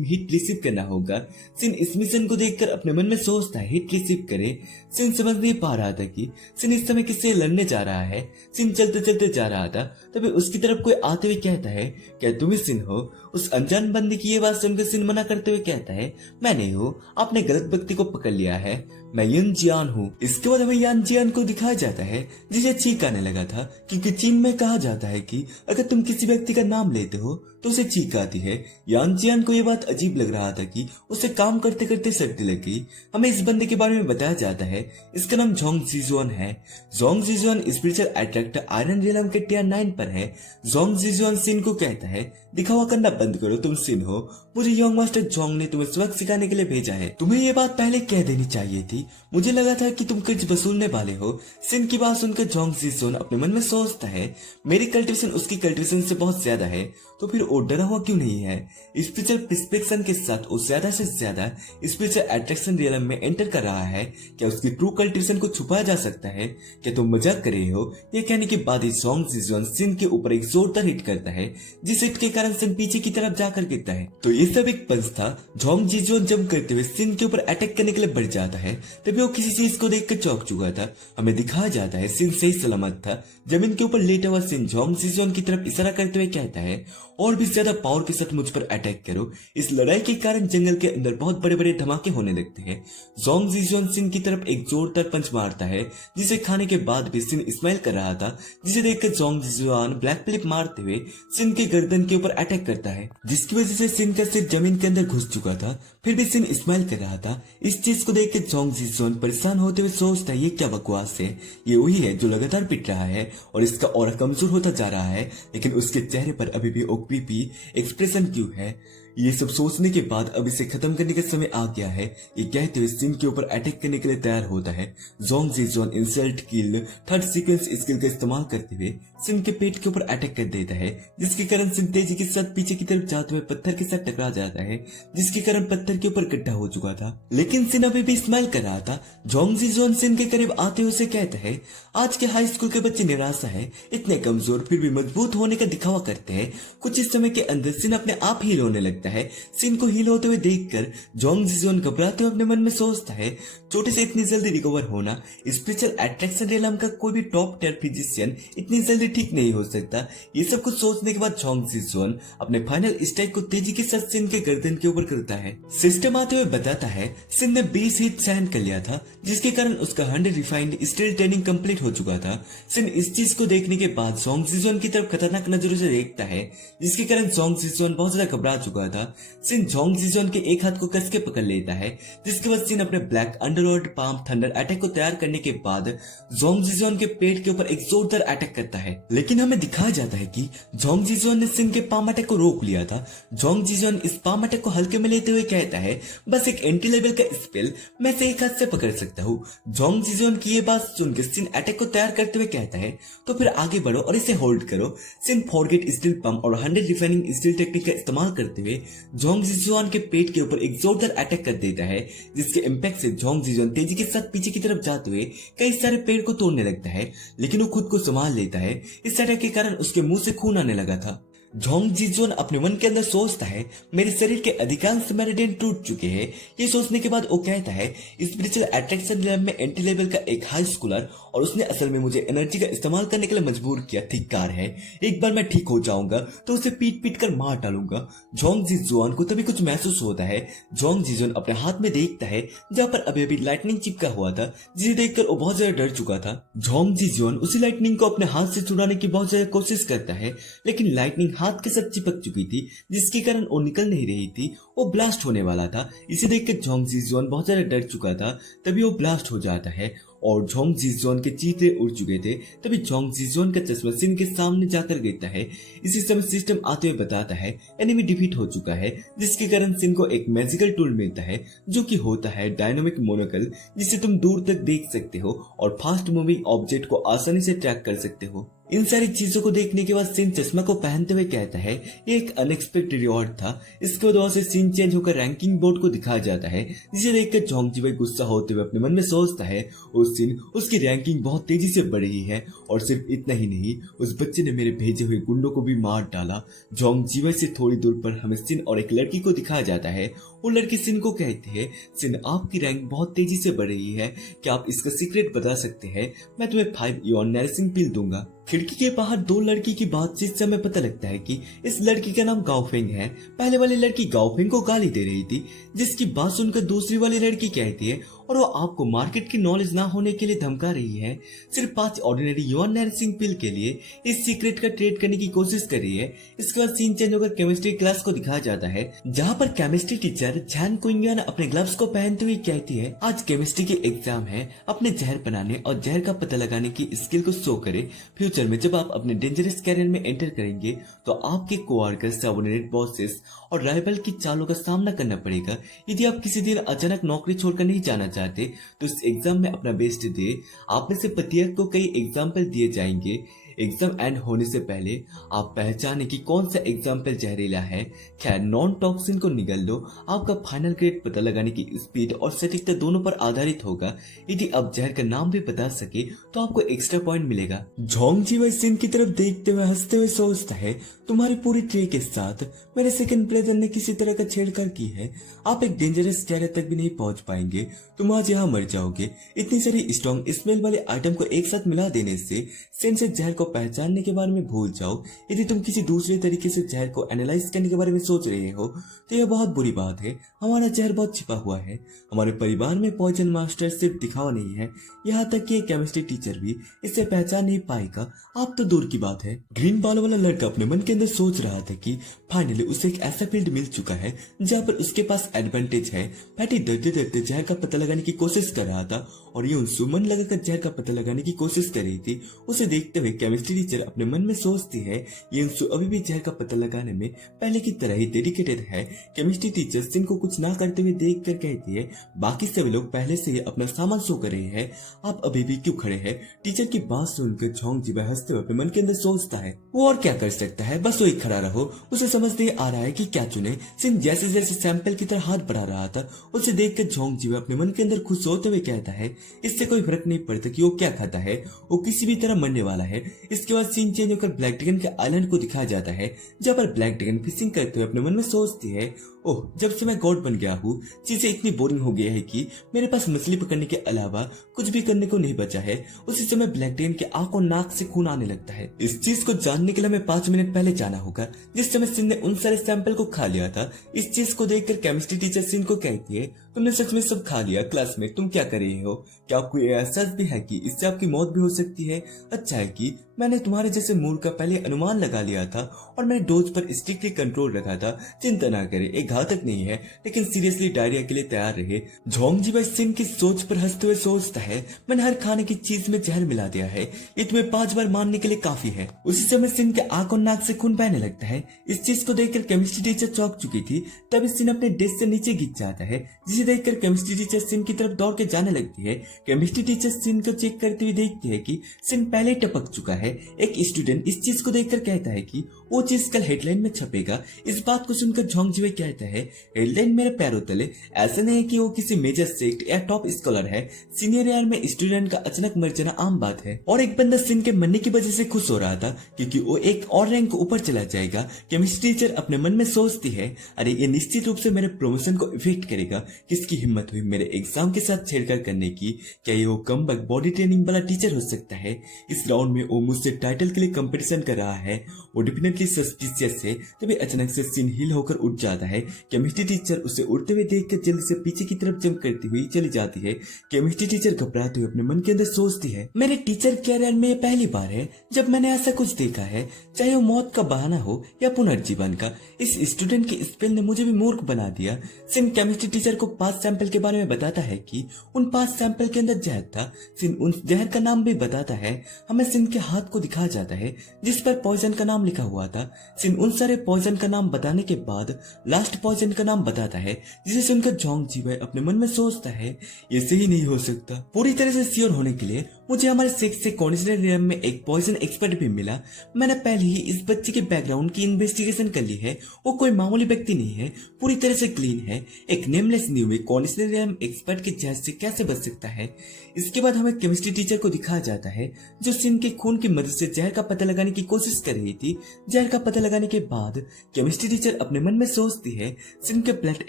हिट रिसीव करना होगा। सिन इस मिशन को देखकर अपने मन में सोचता है, हिट रिसीव करे। सिन समझ नहीं पा रहा था कि सिन इस समय किससे लड़ने जा रहा है। सिन चलते चलते जा रहा था तभी उसकी तरफ कोई आते हुए कहता है, क्या तुम ही सिन हो? उस अनजान बंदी की ये बात सुनकर सिन मना करते हुए कहता है, मैं नहीं हूँ, आपने गलत व्यक्ति को पकड़ लिया है, मैं यन जियान हूँ। इसके बाद हमें यान जियान को दिखाया जाता है जिसे चीख आने लगा था, क्योंकि चीन में कहा जाता है कि अगर तुम किसी व्यक्ति का नाम लेते हो तो उसे चीख आती है। यान जियान को यह बात अजीब लग रहा था कि उसे काम करते करते सर्दी लग गई। हमें इस बंदे के बारे में बताया जाता है, इसका नाम जोंग जिजुआन है। Zhong Zijuan spiritual attractor iron realm के टियर 9 पर है। जोंग जिजुआन सिन को कहता है, दिखावा करना बंद करो, तुम सिन हो, मुझे यंग मास्टर जोंग ने तुम्हें सबक सिखाने के लिए भेजा है। तुम्हें ये बात पहले कह देनी चाहिए थी, मुझे लगा था कि तुम कर्ज वसूलने वाले हो। सिन की बात सुनकर जोंग जिजुआन अपने मन में सोचता है, मेरी कल्टिवेशन उसकी कल्टिवेशन से बहुत ज्यादा है, तो फिर वो डरा हुआ क्यों नहीं है? स्पिरिचुअल प्रिस्पेक्शन के साथ वो ज्यादा से ज्यादा स्पिरिचुअल अट्रैक्शन रियलम में एंटर कर रहा है। क्या उसकी ट्रू कल्टिवेशन को छुपाया जा सकता है? क्या तुम मजाक कर रहे हो? ये कहने के बाद ही जोंग जिजुआन सिन के ऊपर एक जोरदार हिट करता है, जिस हिट के कारण सिन पीछे की तरफ जाकर गिरता है। तो ये सब एक पंच था। जोंग जिजुआन जंप करते हुए सिन के ऊपर अटैक करने के लिए बढ़ जाता है तभी वो किसी चीज को देखकर चौंक चुका था। हमें दिखाया जाता है सिन सही सलामत था। जमीन के ऊपर लेटा हुआ सिन जोंग जिजुआन की तरफ इशारा करते हुए कहता है, और भी ज्यादा पावर के साथ मुझ पर अटैक करो। इस लड़ाई के कारण जंगल के अंदर बहुत बड़े बड़े धमाके होने लगते हैं। जोंग जिजुआन सिन की तरफ एक जोरदार पंच मारता है, जिसे खाने के बाद भी सिन स्माइल कर रहा था, जिसे देखकर जोंग जिजुआन ब्लैक फ्लिप मारते हुए सिन के गर्दन के ऊपर अटैक करता है, जिसकी वजह से सिन का सिर जमीन के अंदर घुस चुका था। फिर भी सिन स्माइल कर रहा था। इस चीज को देखकर जोंग जिजुआन परेशान होते हुए सोचता है, ये क्या बकवास है? ये वही है जो लगातार पिट रहा है और इसका ऑरा कमजोर होता जा रहा है, लेकिन उसके चेहरे पर अभी भी ओपीपी एक्सप्रेशन क्यों है? ये सब सोचने के बाद अब इसे खत्म करने का समय आ गया है। ये कहते हुए सिन के ऊपर अटैक करने के लिए तैयार होता है। जोंग जिजुआन इंसल्ट किल थर्ड सीक्वेंस स्किल का इस्तेमाल करते हुए सिन के पेट के ऊपर अटैक कर देता है, जिसके कारण सिन तेजी के साथ पीछे की तरफ जाते हुए पत्थर के साथ टकरा जाता है, जिसके कारण पत्थर के ऊपर गड्ढा हो चुका था। लेकिन सिन अभी भी स्माइल कर रहा था। जोंग जिजुआन सिन के करीब आते हुए उसे कहता है, आज के हाई स्कूल के बच्चे निराशा है, इतने कमजोर फिर भी मजबूत होने का दिखावा करते हैं। कुछ इस समय के अंदर सिन अपने आप हील होने लगता है। सिन को हील होते हुए देखकर जोंग जिजुआन घबराते हुए अपने मन में सोचता है, छोटे से इतनी जल्दी रिकवर होना, स्पेशल अट्रैक्शन रियलम का कोई भी टॉप टियर फिजिशियन इतनी जल्दी ठीक नहीं हो सकता। ये सब कुछ सोचने के बाद जोंग जिजुआन अपने फाइनल स्ट्राइक को तेजी के साथ सिन के गर्दन के ऊपर करता है। सिस्टम आते हुए बताता है, सिन ने 20 हिट सहन कर लिया था, जिसके कारण उसका 100 रिफाइंड स्टील ट्रेनिंग कंप्लीट हो चुका था। सिन इस चीज को देखने के बाद जोंग जिजुआन की तरफ खतरनाक नजरों से देखता है, जिसके कारण जोंग जिजुआन बहुत ज्यादा घबरा चुका था। सिन जोंग जिजुआन के एक हाथ को कस के पकड़ लेता है, जिसके बाद सिन अपने black underworld palm thunder attack को तैयार करने के बाद जोंग जिजुआन के पेट के ऊपर एक जोरदार अटैक करता है। लेकिन हमें दिखाया जाता है कि जोंग जिजुआन ने सिन के पाम अटैक को रोक लिया था। जोंग जिजुआन इस पाम अटैक को हल्के में लेते हुए कहता है, बस एक एंटी लेवल का स्पेल मैं इसे एक हाथ से पकड़ सकता हूँ। जोंग जिजुआन की ये बात सुनकर सिन अटैक को तैयार करते हुए कहता है, तो फिर आगे बढ़ो और इसे होल्ड करो। सिन फॉरगेट स्टील पंप और 100 रिफाइनिंग स्टील टेक्निक का इस्तेमाल करते हुए जोंग जिजुआन के पेट के ऊपर एक जोरदार अटैक कर देता है, जिसके इम्पैक्ट से जोंग जिजुआन तेजी के साथ पीछे की तरफ जाते हुए कई सारे पेड़ को तोड़ने लगता है, लेकिन वो खुद को संभाल लेता है। इस अटैक के कारण उसके मुंह से खून आने लगा था। झोंग जीजुन अपने मन के अंदर सोचता है मेरे शरीर के अधिकांश मेरिडियन टूट चुके हैं। ये सोचने के बाद वो कहता है स्पिरिचुअल अट्रैक्शन लैब में एंटी लेवल का एक हाई स्कूलर और उसने असल में मुझे एनर्जी का इस्तेमाल करने के लिए मजबूर किया। धिक्कार है, एक बार मैं ठीक हो जाऊंगा तो उसे पीट पीट कर मार डालूंगा। झोंग जीजुआन को तभी कुछ महसूस होता है। झोंग जीजुन अपने हाथ में देखता है जहाँ पर अभी अभी लाइटनिंग चिपका हुआ था, जिसे देखकर वो बहुत ज्यादा डर चुका था। झोंग जीजुआन उसी लाइटनिंग को अपने हाथ से छुड़ाने की बहुत ज्यादा कोशिश करता है, लेकिन लाइटनिंग हाथ के साथ चिपक चुकी थी, जिसके कारण वो निकल नहीं रही थी। वो ब्लास्ट होने वाला था। इसे देखकर झोंग जीजुआन बहुत ज्यादा डर चुका था। तभी वो ब्लास्ट हो जाता है और झोंग जीजुआन के चीते उड़ चुके थे। तभी झोंग जीजुआन का चश्मा सिन के सामने जाकर गिरता है। इसी समय सिस्टम आते हुए बताता है एनिमी डिफीट हो चुका है, जिसके कारण सिन को एक मैजिकल टूल मिलता है जो कि होता है डायनामिक मोनोकल, जिसे तुम दूर तक देख सकते हो और फास्ट मूविंग ऑब्जेक्ट को आसानी से ट्रैक कर सकते हो। इन सारी चीजों को देखने के बाद सिन चश्मा को पहनते हुए कहता है ये एक अनएक्सपेक्टेड रिवॉर्ड था। इसके बाद से सीन चेंज होकर रैंकिंग बोर्ड को दिखाया जाता है, जिसे देखकर झोंग जीवाई गुस्सा होते हुए अपने मन में सोचता है उस दिन उसकी रैंकिंग बहुत तेजी से बढ़ रही है। और सिर्फ इतना ही नहीं, उस बच्चे ने मेरे भेजे हुए गुंडों को भी मार डाला। झोंग जीवाई से थोड़ी दूर पर हमें सिन और एक लड़की को दिखाया जाता है। वो लड़की सिन को कहती है सिन आपकी रैंक बहुत तेजी से बढ़ रही है, क्या आप इसका सीक्रेट बता सकते हैं? मैं तुम्हें 5 ईऑन नरिशिंग पिल दूंगा। खिड़की के बाहर दो लड़की की बातचीत से हमें पता लगता है कि इस लड़की का नाम गाओफेंग है। पहले वाली लड़की गाओफेंग को गाली दे रही थी, जिसकी बात सुनकर दूसरी वाली लड़की कहती है और वो आपको मार्केट की नॉलेज ना होने के लिए धमका रही है। सिर्फ 5 ऑर्डिनरी युआन नरिशिंग पिल के लिए इस सीक्रेट का ट्रेड करने की कोशिश कर रही है। इसके बाद सीन चेंज होकर केमिस्ट्री क्लास को दिखाया जाता है, जहाँ पर केमिस्ट्री टीचर झैन कुंगन अपने ग्लव्स को पहनते हुए कहती है आज केमिस्ट्री की एग्जाम है, अपने जहर बनाने और जहर का पता लगाने की स्किल को शो करे। फ्यूचर में जब आप अपने डेंजरस कैरियर में एंटर करेंगे तो आपके कोवर्कर, सबऑर्डिनेट, बॉसेस और राइवल की चालों का सामना करना पड़ेगा। यदि आप किसी दिन अचानक नौकरी छोड़कर नहीं जाना चाहते तो इस एग्जाम में अपना बेस्ट दे। आप में से प्रत्येक को कई एग्जाम्पल दिए जाएंगे। एग्जाम एंड होने से पहले आप पहचाने कि कौन सा एग्जाम्पल जहरीला है। खैर, नॉन टॉक्सिन को निगल लो। आपका फाइनल ग्रेड पता लगाने की स्पीड और सटीकता दोनों पर आधारित होगा। यदि आप जहर का नाम भी बता सके तो आपको एक्स्ट्रा पॉइंट मिलेगा। झोंग जीवाई सिन की तरफ देखते हुए हंसते हुए सोचता है तुम्हारी पूरी ट्रे के साथ मेरे सेकंड ब्रदर ने किसी तरह का छेड़छाड़ की है। आप एक डेंजरस कैरियर तक भी नहीं पहुंच पाएंगे, तुम आज यहाँ मर जाओगे। इतनी सारी स्ट्रॉन्ग स्मेल वाले आइटम को एक साथ मिला देने से सेंस जहर को पहचानने के बारे में भूल जाओ। यदि तुम किसी दूसरे तरीके से जहर को एनालाइज करने के बारे में सोच रहे हो तो यह बहुत बुरी बात है। हमारा जहर बहुत छिपा हुआ है। हमारे परिवार में पॉइजन मास्टर सिर्फ दिखावा नहीं है, यहाँ तक कि एक केमिस्ट्री टीचर भी इसे पहचान नहीं पाएगा। आप तो दूर की बात है। ग्रीन बाल वाला लड़का अपने मन के अंदर सोच रहा था कि फाइनली उसे एक ऐसा फील्ड मिल चुका है जहाँ पर उसके पास एडवांटेज है। पैटी डरते डरते जहर का पता लगाने की कोशिश कर रहा था और ये उनसे मन लगाकर जहर का पता लगाने की कोशिश कर रही थी। उसे देखते हुए केमिस्ट्री टीचर अपने मन में सोचती है ये इंसु अभी भी जहर का पता लगाने में पहले की तरह ही डेडिकेटेड है। केमिस्ट्री टीचर सिन को कुछ ना करते हुए देख कर कहती है बाकी सभी लोग पहले से ही अपना सामान शो कर रहे हैं, आप अभी भी क्यों खड़े हैं? टीचर की बात सुनकर झोंग जीवाई हंसते हुए अपने मन के अंदर सोचता है वो और क्या कर सकता है, बस वही खड़ा रहो। उसे समझ नहीं आ रहा है कि क्या चुने। सिन जैसे जैसे सैंपल की तरह हाथ बढ़ा रहा था, उसे देखकर झोंग जीवाई अपने मन के अंदर खुश होते हुए कहता है इससे कोई फर्क नहीं पड़ता कि वो क्या खाता है, वो किसी भी तरह मरने वाला है। इसके बाद सीन चेंज होकर ब्लैक ड्रैगन के आइलैंड को दिखाया जाता है, जहाँ पर ब्लैक ड्रैगन फिशिंग करते हुए अपने मन में सोचती है ओह, जब से मैं गॉड बन गया हूँ चीजें इतनी बोरिंग हो गई है कि मेरे पास मछली पकड़ने के अलावा कुछ भी करने को नहीं बचा है। उसी समय ब्लैक ड्रैगन के आंख और नाक से खून आने लगता है। इस चीज को जानने के लिए हमें 5 मिनट पहले जाना होगा, जिस समय सिन ने उन सारे सैंपल को खा लिया था। इस चीज को देखकर केमिस्ट्री टीचर सिन को कहती है तुमने सच में सब खा लिया? क्लास में तुम क्या कर रहे हो? क्या आपको यह एहसास भी है कि इससे आपकी मौत भी हो सकती है? अच्छा है कि मैंने तुम्हारे जैसे मूड का पहले अनुमान लगा लिया था और मैंने डोज पर स्ट्रिक्टली कंट्रोल रखा था। चिंता ना करे, एक घातक नहीं है, लेकिन सीरियसली डायरिया के लिए तैयार रहे। झोंग जीवाई सिन की सोच पर हंसते हुए सोचता है मैंने हर खाने की चीज में जहर मिला दिया है, ये तुम्हें 5 बार मारने के लिए काफी है। उसी समय सिन के आंख और नाक से खून बहने लगता है। इस चीज को देखकर केमिस्ट्री टीचर चौंक चुकी थी। तभी सिन अपने डेस्क से नीचे गिर जाता है, जिसे देखकर केमिस्ट्री टीचर सिन की तरफ दौड़ के जाने लगती है। केमिस्ट्री टीचर सिन को चेक करते हुए देखती है कि सिन पहले ही टपक चुका है। एक स्टूडेंट इस चीज को देखकर कहता है कि वो चीज कल हेडलाइन में छपेगा। इस बात को सुनकर झोंग जीवाई कहता कहता है, हेडलाइन मेरे पैरों तले। ऐसा नहीं है कि वो किसी मेजर सेक्ट या टॉप स्कॉलर है। सीनियर ईयर में स्टूडेंट का अचानक मर जाना आम बात है। और एक बंदा सिन के मरने की वजह से खुश हो रहा था क्योंकि वो एक और रैंक ऊपर चला जाएगा। केमिस्ट्री टीचर अपने मन में सोचती है, अरे ये निश्चित रूप से मेरे प्रमोशन को इफेक्ट करेगा। किसकी हिम्मत हुई मेरे एग्जाम के साथ छेड़छाड़ करने की? क्या ये वो कमबैक बॉडी ट्रेनिंग वाला टीचर हो सकता है? इस राउंड में वो मुझसे टाइटल के लिए कंपटीशन कर रहा है। वो डेफिनेटली सस्पिशियस है। तभी अचानक से सिन हिल होकर उठ जाता है। केमिस्ट्री टीचर उसे उड़ते हुए देखकर जल्दी से पीछे की तरफ जंप करती हुई चली जाती है। केमिस्ट्री टीचर घबराते हुए अपने मन के अंदर सोचती है, मेरे टीचर कैरियर में ये पहली बार है जब मैंने ऐसा कुछ देखा है, चाहे वो मौत का बहाना हो या पुनर्जीवन का। इस स्टूडेंट की स्पेल ने मुझे भी मूर्ख बना दिया। सिन केमिस्ट्री टीचर को 5 सैंपल के बारे में बताता है कि उन 5 सैंपल के अंदर जहर था। सिन उन जहर का नाम भी बताता है। हमें सिन के हाथ को दिखाया जाता है जिस पर पॉइजन का नाम लिखा हुआ था। सिन उन सारे पॉइजन का नाम बताने के बाद लास्ट पॉइजन का नाम बताता है, जिसे सुनकर जोंग जीवाई अपने मन में सोचता है, ये सही नहीं हो सकता। पूरी तरह से श्योर होने के लिए मुझे हमारे सेक्स से कॉन्स्टिट्यूएंट में एक पॉइजन एक्सपर्ट भी मिला। मैंने पहले ही इस बच्चे के बैकग्राउंड की इन्वेस्टिगेशन कर ली है। वो कोई मामूली व्यक्ति नहीं है, पूरी तरह से क्लीन है। एक नेमलेस न्यू कॉन्स्टिट्यूएंट एक्सपर्ट के जहर से कैसे बच सकता है? इसके बाद हमें केमिस्ट्री टीचर को दिखाया जाता है जो सिन के खून की मदद से जहर का पता लगाने की कोशिश कर रही थी। जहर का पता लगाने के बाद केमिस्ट्री टीचर अपने मन में सोचती है, सिन के ब्लड